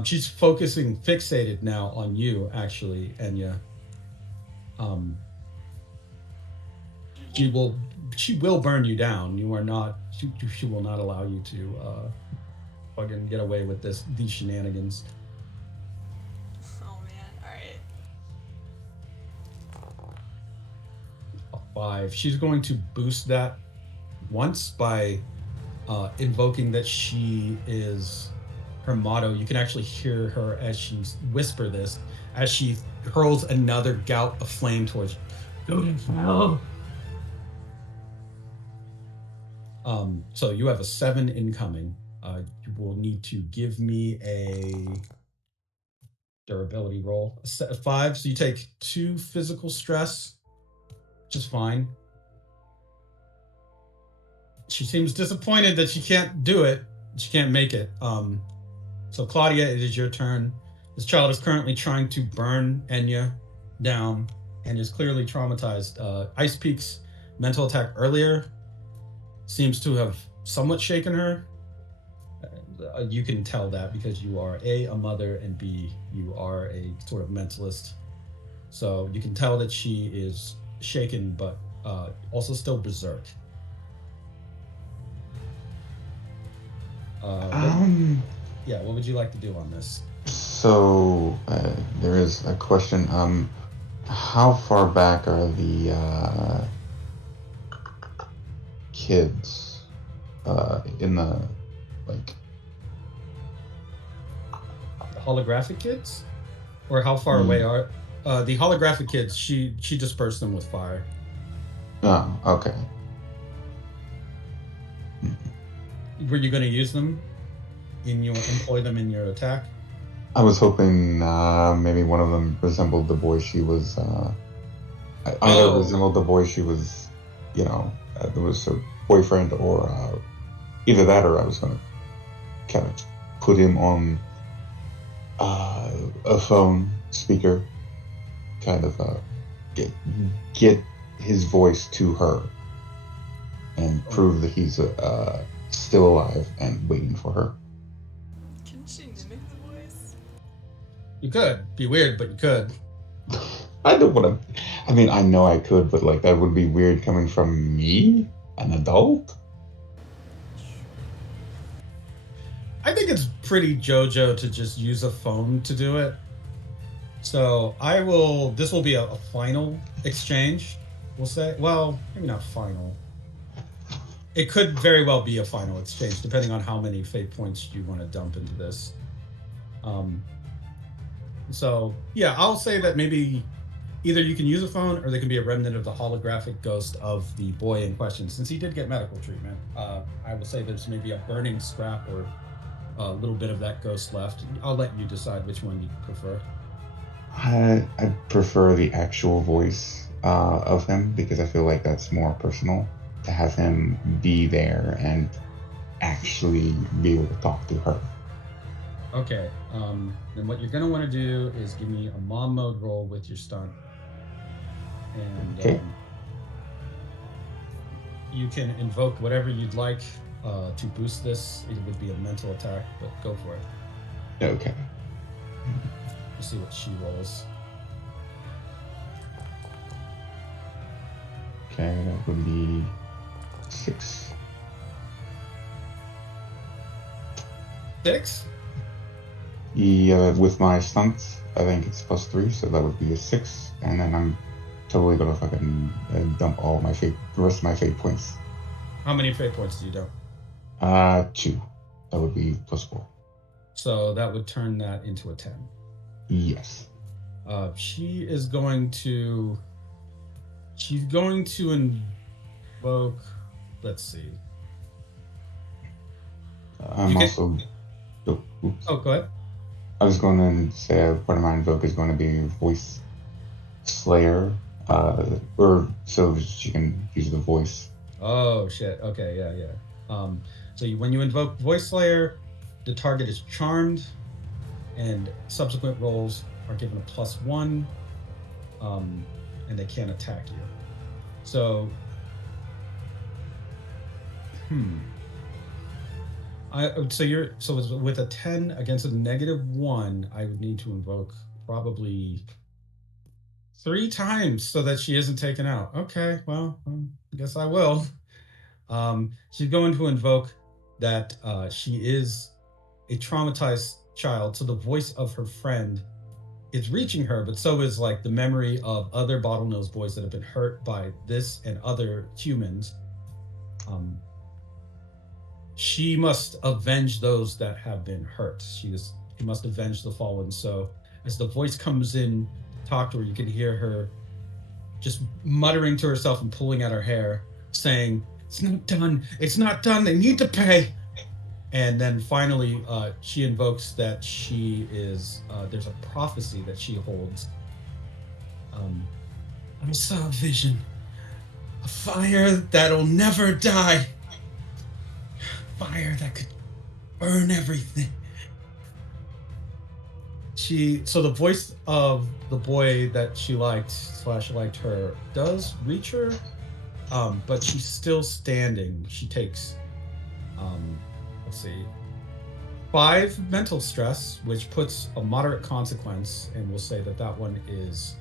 She's fixated now on you, actually, Enya. She will burn you down. You are not. She will not allow you to fucking get away with these shenanigans. Oh man, alright. 5. She's going to boost that once by invoking that she is her motto. You can actually hear her as she whisper this as she hurls another gout of flame towards you. Go to hell. So you have a 7 incoming. You will need to give me a durability roll. A 5, so you take 2 physical stress, which is fine. She seems disappointed that she can't do it. She can't make it. So Claudia, it is your turn. This child is currently trying to burn Enya down and is clearly traumatized. Ice Peak's mental attack earlier seems to have somewhat shaken her. You can tell that because you are A, a mother, and B, you are a sort of mentalist. So you can tell that she is shaken, but also still berserk. What would you like to do on this? So there is a question. How far back are the kids in the like? The holographic kids, or how far away are the holographic kids? She dispersed them with fire. Oh, okay. Were you going to use them employ them in your attack? I was hoping maybe one of them resembled the boy she was. Either resembled the boy she was, that was her boyfriend, or either that, or I was going to kind of put him on a phone speaker, kind of get his voice to her, and prove that he's still alive and waiting for her. Can she mimic the voice? You could. Be weird, but you could. I don't want to. I mean, I know I could, but like that would be weird coming from me, an adult. I think it's pretty JoJo to just use a phone to do it. So this will be a final exchange, we'll say. Well, maybe not final. It could very well be a final exchange, depending on how many fate points you want to dump into this. So, yeah, I'll say that maybe either you can use a phone or there can be a remnant of the holographic ghost of the boy in question. Since he did get medical treatment, I will say there's maybe a burning scrap or a little bit of that ghost left. I'll let you decide which one you prefer. I prefer the actual voice of him because I feel like that's more personal, to have him be there and actually be able to talk to her. Okay, then what you're going to want to do is give me a mom mode roll with your stunt. And Okay. You can invoke whatever you'd like to boost this. It would be a mental attack, but go for it. Okay. Let's see what she rolls. Okay, that would be 6. 6. 6? Yeah, with my stunts, I think it's +3, so that would be a 6, and then I'm totally gonna fucking dump all my the rest of my fate points. How many fate points do you dump? 2. That would be +4. So that would turn that into a 10. Yes. She is going to. She's going to invoke. Let's see. I'm You can- also. Oops. Oh, go ahead. I was going to say part of my invoke is going to be Voice Slayer, or so she can use the voice. Oh shit. Okay, yeah. So when you invoke Voice Slayer, the target is charmed, and subsequent rolls are given a +1, and they can't attack you. So, so with a 10 against a -1, I would need to invoke probably 3 times so that she isn't taken out. Okay, well, I guess I will. She's going to invoke that she is a traumatized child, so the voice of her friend is reaching her, but so is like the memory of other bottlenose boys that have been hurt by this and other humans. She must avenge those that have been hurt. She must avenge the fallen. So as the voice comes in, talk to her, you can hear her just muttering to herself and pulling at her hair, saying, "It's not done. It's not done. They need to pay." And then finally, she invokes that she is. There's a prophecy that she holds. I saw a vision, a fire that'll never die, fire that could burn everything. So the voice of the boy that she liked / liked her does reach her, but she's still standing. She takes, let's see, 5 mental stress, which puts a moderate consequence, and we'll say that that one is.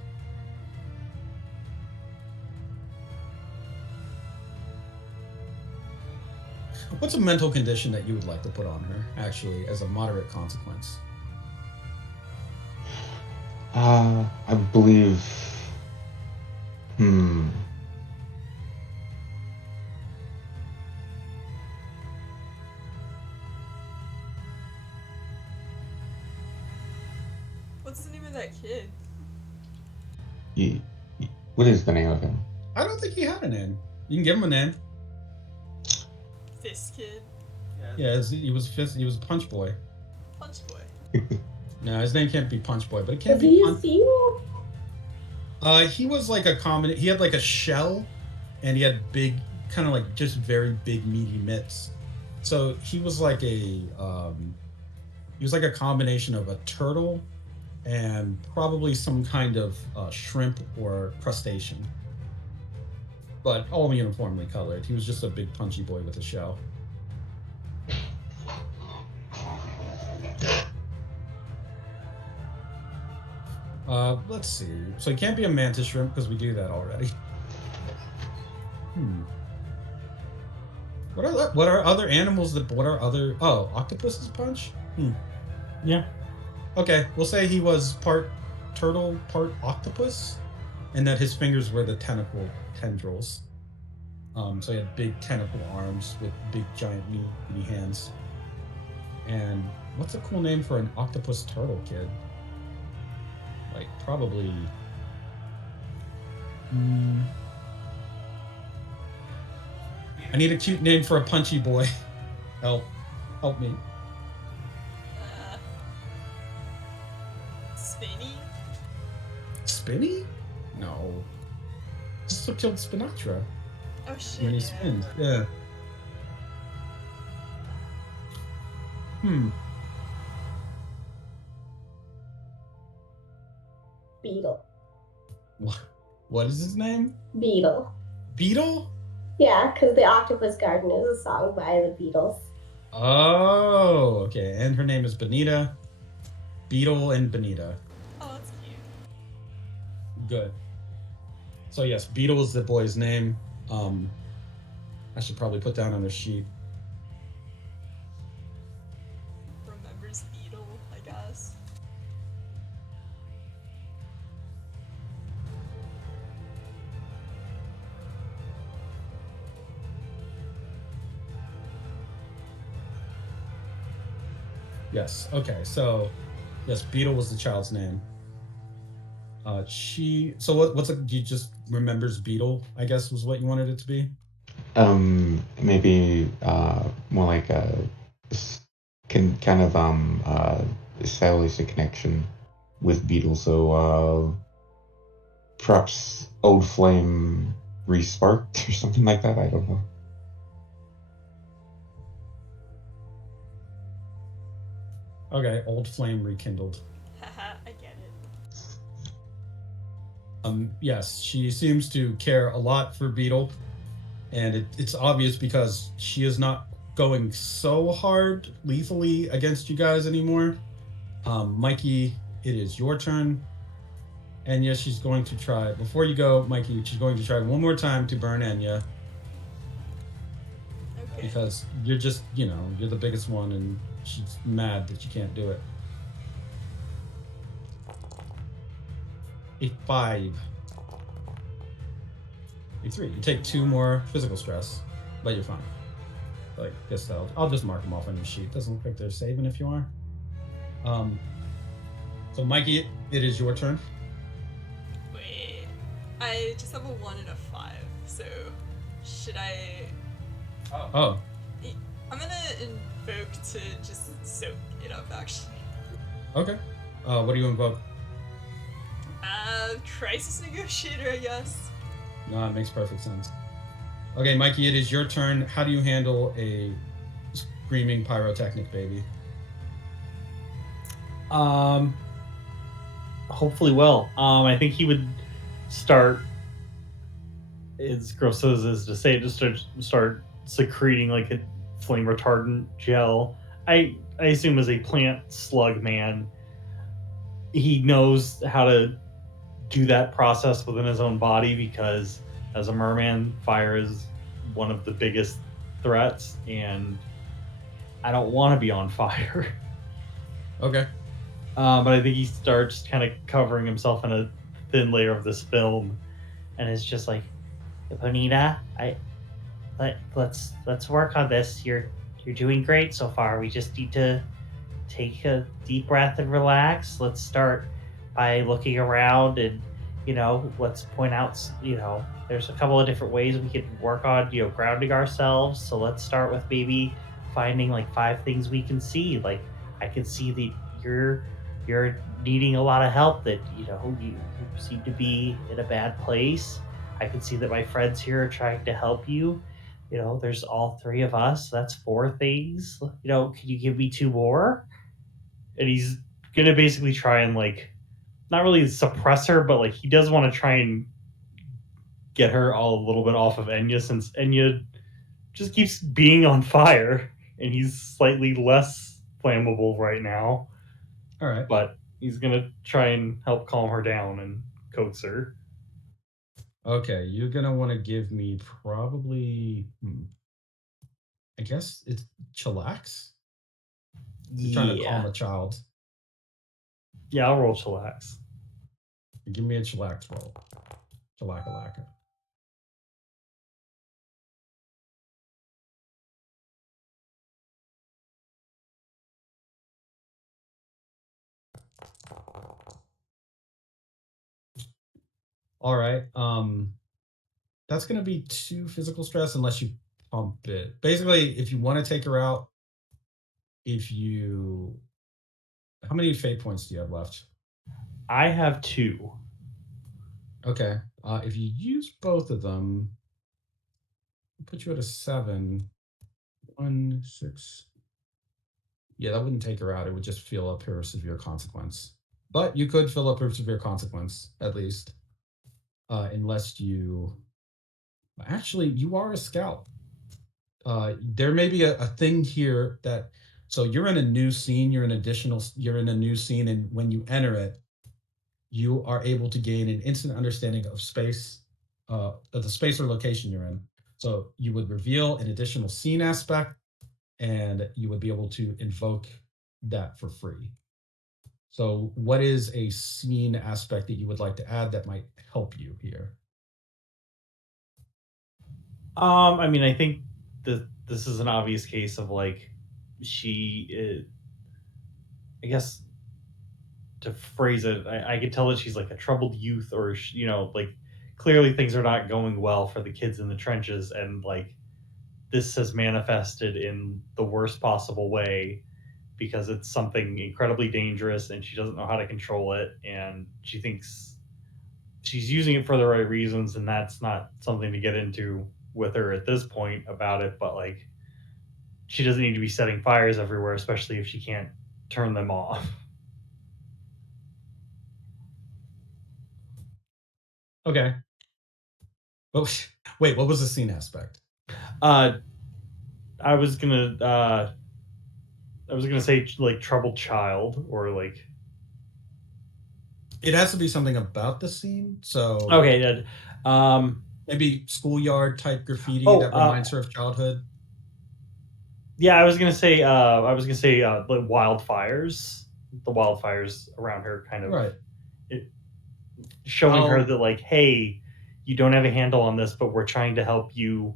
What's a mental condition that you would like to put on her, actually, as a moderate consequence? I believe. What's the name of that kid? What is the name of him? I don't think he had a name. You can give him a name. Fist kid. Yeah, he was Punch Boy. Punch boy. No, his name can't be Punch Boy, but it can't Was be he a Punch. seal? He was like a common. He had like a shell, and he had big, kind of like just very big meaty mitts. So he was like a combination of a turtle and probably some kind of shrimp or crustacean, but all uniformly colored. He was just a big punchy boy with a shell. Let's see. So he can't be a mantis shrimp because we do that already. What are other animals that? What are other? Oh, octopuses punch. Yeah. Okay, we'll say he was part turtle, part octopus, and that his fingers were the tentacle tendrils. So he had big tentacle arms with big giant meaty hands. And what's a cool name for an octopus turtle kid? Like probably. I need a cute name for a punchy boy. Help me. Spinny? Spinny? No. Just what killed Spinatra Oh shit. when he yeah. spins. Yeah. Beetle. What is his name? Beetle. Beetle? Yeah, because the Octopus Garden is a song by the Beatles. Oh, okay. And her name is Benita. Beetle and Benita. Oh, that's cute. Good. So yes, Beetle is the boy's name. I should probably put down on the sheet. Yes. Okay. So, yes, Beetle was the child's name. She. So what's it? You just remembers Beetle? I guess was what you wanted it to be. Maybe more like a can kind of establish a connection with Beetle. So perhaps old flame resparked or something like that. I don't know. Okay. Old flame rekindled. Haha, I get it. Yes, she seems to care a lot for Beetle, and it's obvious because she is not going so hard lethally against you guys anymore. Mikey, it is your turn. And yes, she's going to try. Before you go, Mikey, she's going to try one more time to burn Enya Okay. because you're just, you're the biggest one, and she's mad that you can't do it. A 5. A 3. You take 2 more physical stress, but you're fine. Like, guess I'll just mark them off on your sheet. Doesn't look like they're saving if you are. Um, so Mikey, it is your turn. Wait. I just have a 1 and a 5, so should I. Oh, I'm gonna invoke to just soak it up, actually. okay. What do you invoke? Crisis Negotiator, I guess. No, it makes perfect sense. Okay, Mikey, it is your turn. How do you handle a screaming pyrotechnic baby? Hopefully well. I think he would start, as gross as it is to say, just start secreting like a flame retardant gel. I assume as a plant slug man, he knows how to do that process within his own body because as a merman, fire is one of the biggest threats, and I don't want to be on fire. Okay. But I think he starts kind of covering himself in a thin layer of this film, and it's just like, Bonita, let's work on this. You're doing great so far. We just need to take a deep breath and relax. Let's start by looking around and let's point out there's a couple of different ways we can work on grounding ourselves. So let's start with maybe finding like 5 things we can see. Like I can see that you're needing a lot of help, that you seem to be in a bad place. I can see that my friends here are trying to help you. There's all 3 of us. That's 4 things. Can you give me 2 more? And he's gonna basically try and like not really suppress her, but like he does want to try and get her all a little bit off of Enya, since Enya just keeps being on fire and he's slightly less flammable right now. All right. But he's gonna try and help calm her down and coax her. Okay, you're gonna want to give me probably, I guess it's chillax. You're trying to calm a child. Yeah, I'll roll chillax. Give me a chillax roll. Chillakalaka. All right. That's gonna be 2 physical stress unless you pump it. Basically, if you want to take her out, if you how many fate points do you have left? I have 2. Okay. If you use both of them, I'll put you at a 7. 1, 6. Yeah, that wouldn't take her out. It would just fill up her severe consequence. But you could fill up her severe consequence, at least. Unless you actually you are a scout. There may be a thing here that so you're in a new scene, you're in a new scene, and when you enter it, you are able to gain an instant understanding of space, of the space or location you're in. So you would reveal an additional scene aspect, and you would be able to invoke that for free. So, what is a scene aspect that you would like to add that might help you here? I mean, I think that this is an obvious case of like she I guess to phrase it, I could tell that she's like a troubled youth, or like clearly things are not going well for the kids in the trenches, and like this has manifested in the worst possible way because it's something incredibly dangerous and she doesn't know how to control it, and she thinks she's using it for the right reasons, and that's not something to get into with her at this point about it, but like she doesn't need to be setting fires everywhere, especially if she can't turn them off. Okay. Oh, wait, what was the scene aspect? uh I was gonna say like troubled child, or like It has to be something about the scene. So okay. maybe schoolyard type graffiti Oh, that reminds her of childhood. yeah, I was gonna say the wildfires around her, kind of Right. it, showing her I'll that like, hey, you don't have a handle on this, but we're trying to help you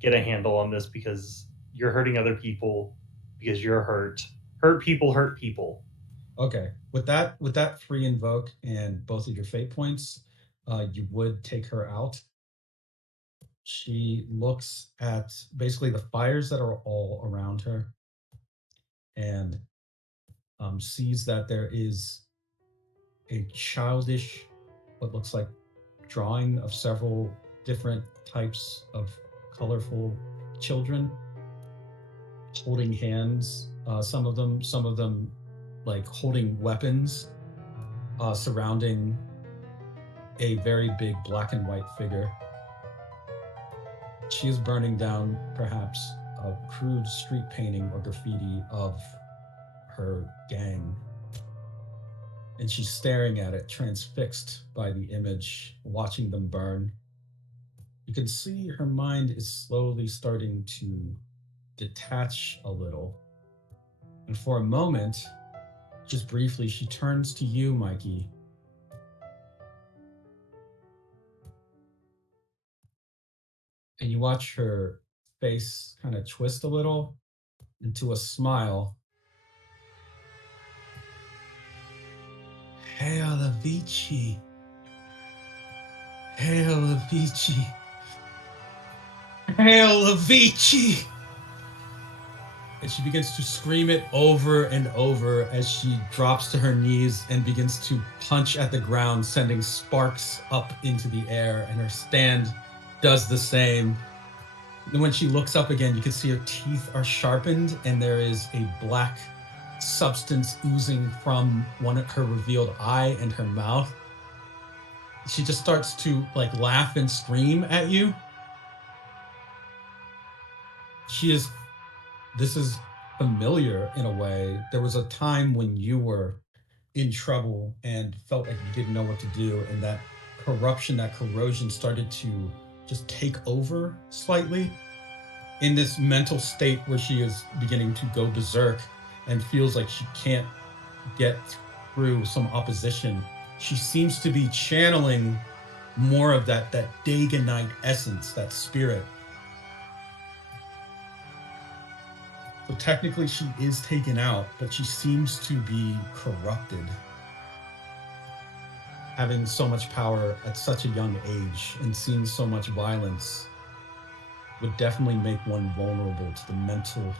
get a handle on this because you're hurting other people because you're hurt. Hurt people hurt people. Okay. With that free invoke and both of your fate points, you would take her out. She looks at basically the fires that are all around her and sees that there is a childish, what looks like drawing of several different types of colorful children holding hands. Some of them like holding weapons, surrounding a very big black and white figure. She is burning down perhaps a crude street painting or graffiti of her gang. And she's staring at it, transfixed by the image, watching them burn. You can see her mind is slowly starting to detach a little. And for a moment, just briefly, she turns to you, Mikey. And you watch her face kind of twist a little into a smile. Hail Avicii. Hail Avicii. Hail Avicii. And she begins to scream it over and over as she drops to her knees and begins to punch at the ground, sending sparks up into the air. And her stand does the same. And when she looks up again, you can see her teeth are sharpened, and there is a black substance oozing from one of her revealed eye and her mouth. She just starts to like laugh and scream at you. She is This is familiar in a way. There was a time when you were in trouble and felt like you didn't know what to do, and that corruption, that corrosion started to just take over slightly in this mental state where she is beginning to go berserk and feels like she can't get through some opposition. She seems to be channeling more of that Dagonite essence, that spirit. So technically she is taken out, but she seems to be corrupted. Having so much power at such a young age and seeing so much violence would definitely make one vulnerable to the mental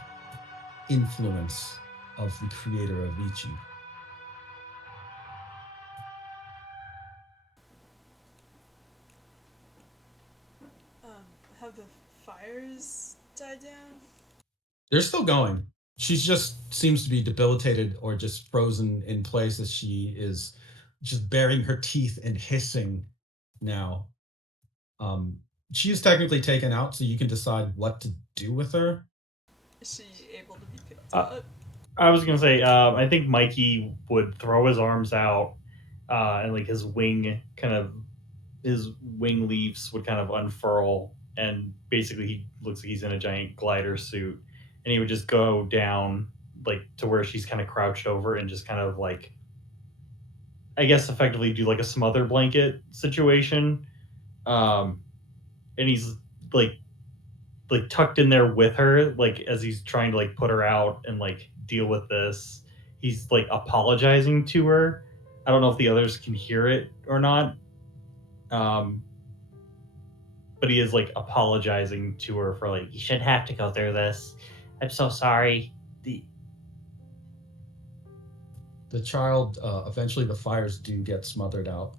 influence of the creator of Vici. Have the fires died down? They're still going. She just seems to be debilitated or just frozen in place as she is just baring her teeth and hissing now. Um, she is technically taken out, so you can decide what to do with her. Is she able to be picked Uh, up? I was gonna say, I think Mikey would throw his arms out, and like his wing leaves would kind of unfurl, and basically he looks like he's in a giant glider suit, and he would just go down like to where she's kind of crouched over, and just kind of like, I guess, effectively do like a smother blanket situation, um, and he's like tucked in there with her, like as he's trying to like put her out and like deal with this. he's like apologizing to her. I don't know if the others can hear it or not. But he is like apologizing to her for like, You shouldn't have to go through this. I'm so sorry. The child, eventually the fires do get smothered out.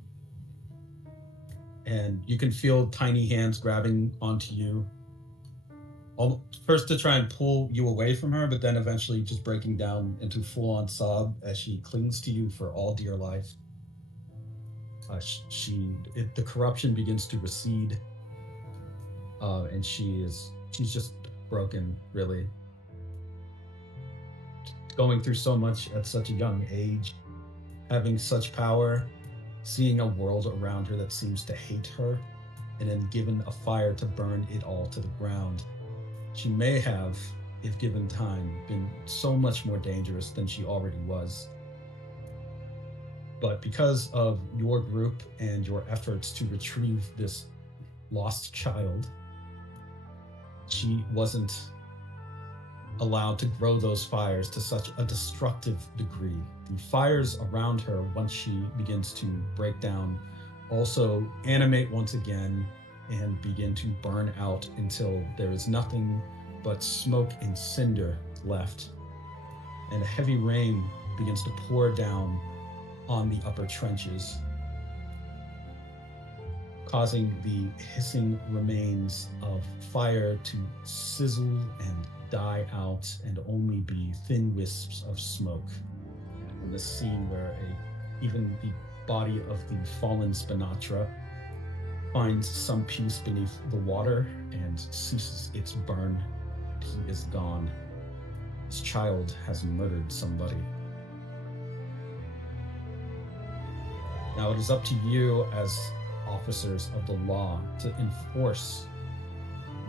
And you can feel tiny hands grabbing onto you. First to try and pull you away from her, but then eventually just breaking down into full-on sob as she clings to you for all dear life. The corruption begins to recede, and she's just broken, really. Going through so much at such a young age, having such power, seeing a world around her that seems to hate her, and then given a fire to burn it all to the ground. She may have, if given time, been so much more dangerous than she already was. But because of your group and your efforts to retrieve this lost child, she wasn't allowed to grow those fires to such a destructive degree. The fires around her, once she begins to break down, also animate once again and begin to burn out until there is nothing but smoke and cinder left. And a heavy rain begins to pour down on the upper trenches, causing the hissing remains of fire to sizzle and die out and only be thin wisps of smoke. In this scene where even the body of the fallen Spinatra finds some peace beneath the water and ceases its burn. He is gone. This child has murdered somebody. Now it is up to you as officers of the law to enforce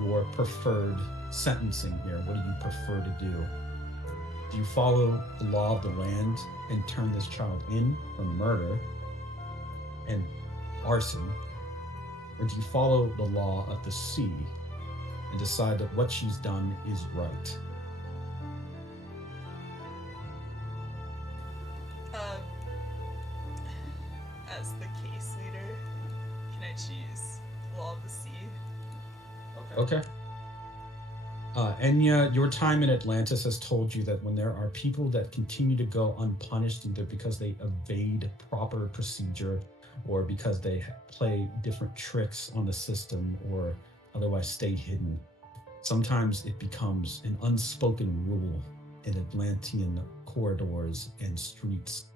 your preferred sentencing here. What do you prefer to do? Do you follow the law of the land and turn this child in for murder and arson? Or do you follow the law of the sea and decide that what she's done is right? As the case leader, can I choose Law of the Sea? Okay. Enya, your time in Atlantis has told you that when there are people that continue to go unpunished, either because they evade proper procedure or because they play different tricks on the system or otherwise stay hidden, sometimes it becomes an unspoken rule in Atlantean corridors and streets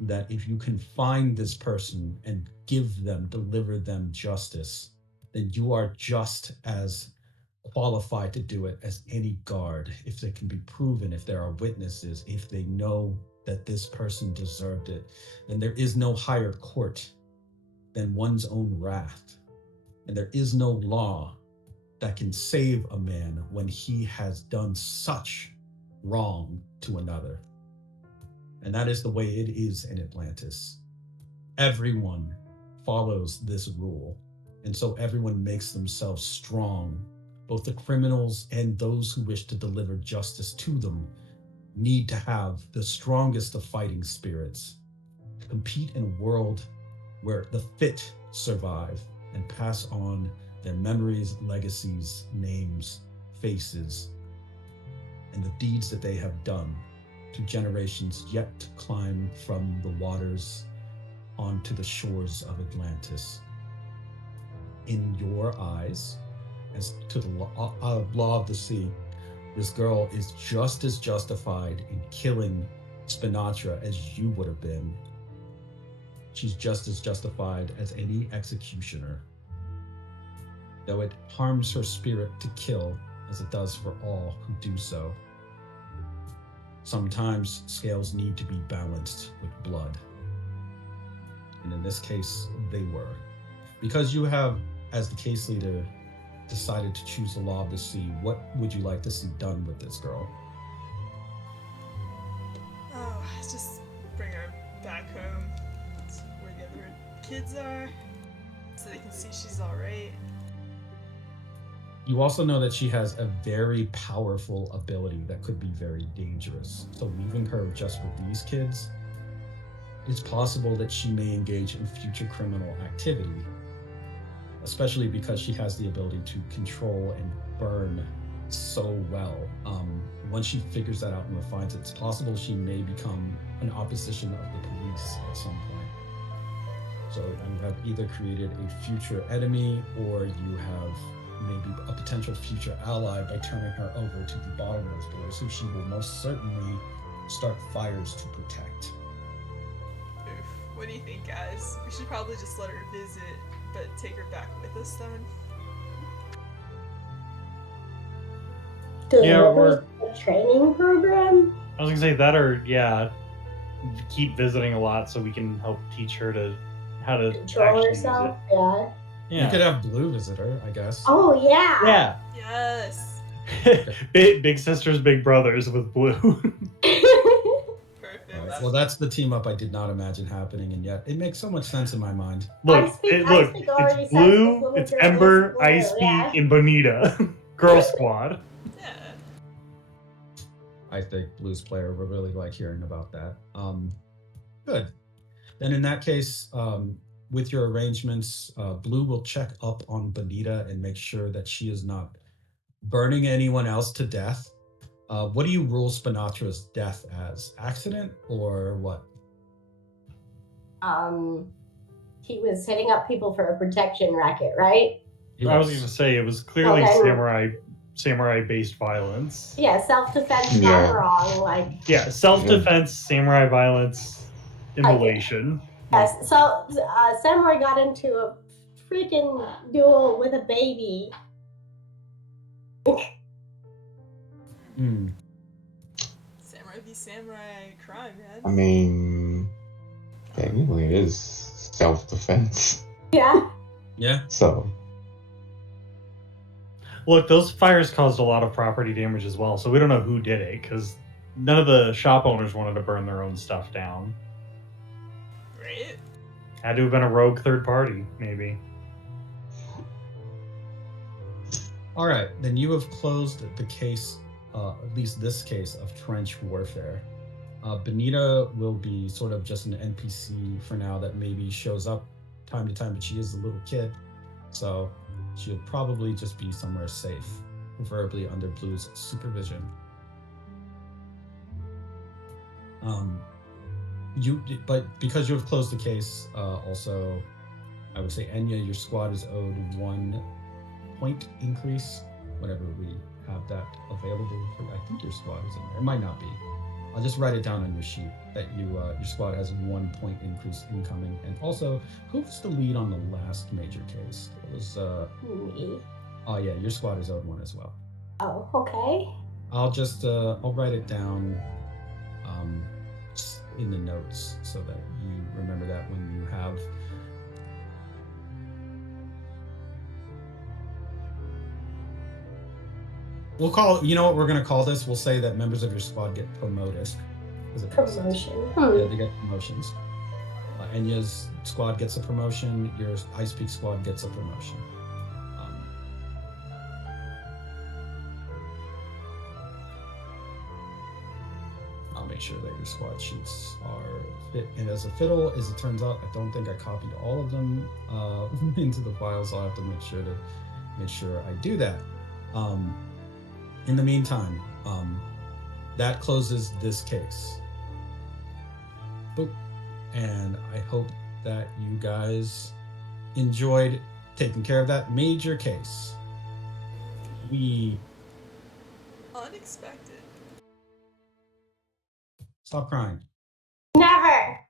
that if you can find this person and deliver them justice, then you are just as qualified to do it as any guard if they can be proven, if there are witnesses, if they know that this person deserved it. Then there is no higher court than one's own wrath. And there is no law that can save a man when he has done such wrong to another. And that is the way it is in Atlantis. Everyone follows this rule. And so everyone makes themselves strong. Both the criminals and those who wish to deliver justice to them need to have the strongest of fighting spirits to compete in a world where the fit survive and pass on their memories, legacies, names, faces, and the deeds that they have done to generations yet to climb from the waters onto the shores of Atlantis. In your eyes, as to the law of the sea, this girl is just as justified in killing Spinatra as you would have been. She's just as justified as any executioner. Though it harms her spirit to kill, as it does for all who do so. Sometimes scales need to be balanced with blood. And in this case, they were. Because you have, as the case leader, decided to choose the law of the sea, what would you like to see done with this girl? Oh, just bring her back home to where the other kids are so they can see she's alright. You also know that she has a very powerful ability that could be very dangerous. So leaving her just with these kids, it's possible that she may engage in future criminal activity, especially because she has the ability to control and burn so well. Once she figures that out and refines it, it's possible she may become an opposition of the police at some point. So you have either created a future enemy or you have maybe a potential future ally by turning her over to the Bottlenose Boys, who she will most certainly start fires to protect. Oof. What do you think, guys? We should probably just let her visit, but take her back with us then. Yeah, Deliver a training program. I was gonna say that, or keep visiting a lot so we can help teach her how to Control actually herself. use Yeah. it. Yeah. You could have Blue visit her, I guess. Oh yeah. Yeah. Yes. Big sisters, big brothers with Blue. Perfect. Right. Well, that's the team up I did not imagine happening, and yet it makes so much sense in my mind. Look, I speak already it's sense this Blue, little it's girl Ember, is Blue, Ice Peak, yeah. and Bonita. Girl Squad. Yeah. I think Blues player would really like hearing about that. Good. Then in that case, with your arrangements, Blue will check up on Bonita and make sure that she is not burning anyone else to death. What do you rule Spinatra's death as? Accident or what? He was hitting up people for a protection racket, right? I was gonna say it was clearly Okay. samurai-based violence. Yeah, self-defense Yeah. gone wrong. Like Yeah, self-defense, samurai violence, immolation. yes. So Samurai got into a freaking duel with a baby. Samurai v samurai crime, I man. mean, technically it is self-defense. Yeah. Yeah. So, Look, those fires caused a lot of property damage as well, so we don't know who did it because none of the shop owners wanted to burn their own stuff down. Right? Had to have been a rogue third party, maybe. All right, then you have closed the case, at least this case of trench warfare. Benita will be sort of just an NPC for now that maybe shows up time to time, but she is a little kid, so she'll probably just be somewhere safe, preferably under Blue's supervision. But because you have closed the case, also, I would say Enya, your squad is owed 1 point increase whenever we have that available for. I think your squad is in there. It might not be. I'll just write it down on your sheet that your squad has 1 point increase incoming. And also, who's the lead on the last major case? It was Me. oh yeah, your squad is owed 1 as well. Oh, okay. I'll just I'll write it down in the notes so that you remember that when you have. We'll call, you know what we're going to call this? We'll say that members of your squad get promoted. Promotion. Yeah, they get promotions. Enya's squad gets a promotion. Your Ice Peak squad gets a promotion. I'll make sure that your squad sheets are fit. And as a fiddle, as it turns out, I don't think I copied all of them into the files. So I'll have to make sure I do that. In the meantime, that closes this case. Boop. And I hope that you guys enjoyed taking care of that major case. Unexpected. Stop crying. Never.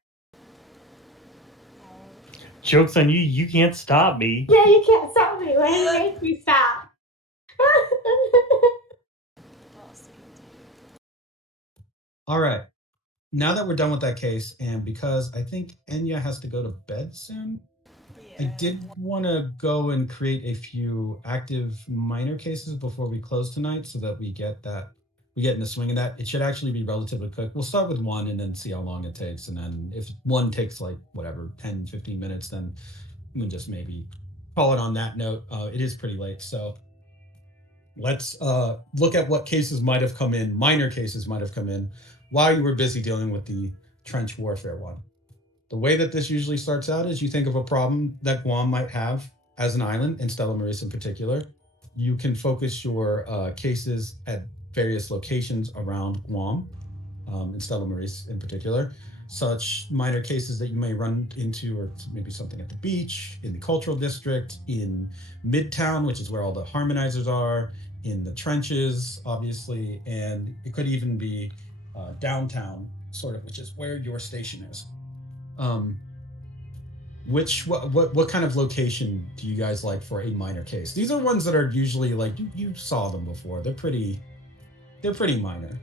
Joke's on you, you can't stop me. Yeah, you can't stop me. Why do you make me stop? All right. Now that we're done with that case, and because I think Enya has to go to bed soon, I did want to go and create a few active minor cases before we close tonight so that we get in the swing of that. It should actually be relatively quick. We'll start with 1 and then see how long it takes. And then if 1 takes like whatever, 10, 15 minutes, then we can just maybe call it on that note. It is pretty late. So let's look at what cases might have come in, minor cases might have come in, while you were busy dealing with the trench warfare one. The way that this usually starts out is you think of a problem that Guam might have as an island, and Stella Maris in particular. You can focus your cases at various locations around Guam, and Stella Maris in particular. Such minor cases that you may run into, or maybe something at the beach, in the cultural district, in Midtown, which is where all the harmonizers are, in the trenches, obviously, and it could even be downtown, sort of, which is where your station is. What kind of location do you guys like for a minor case? These are ones that are usually like you saw them before. They're pretty minor.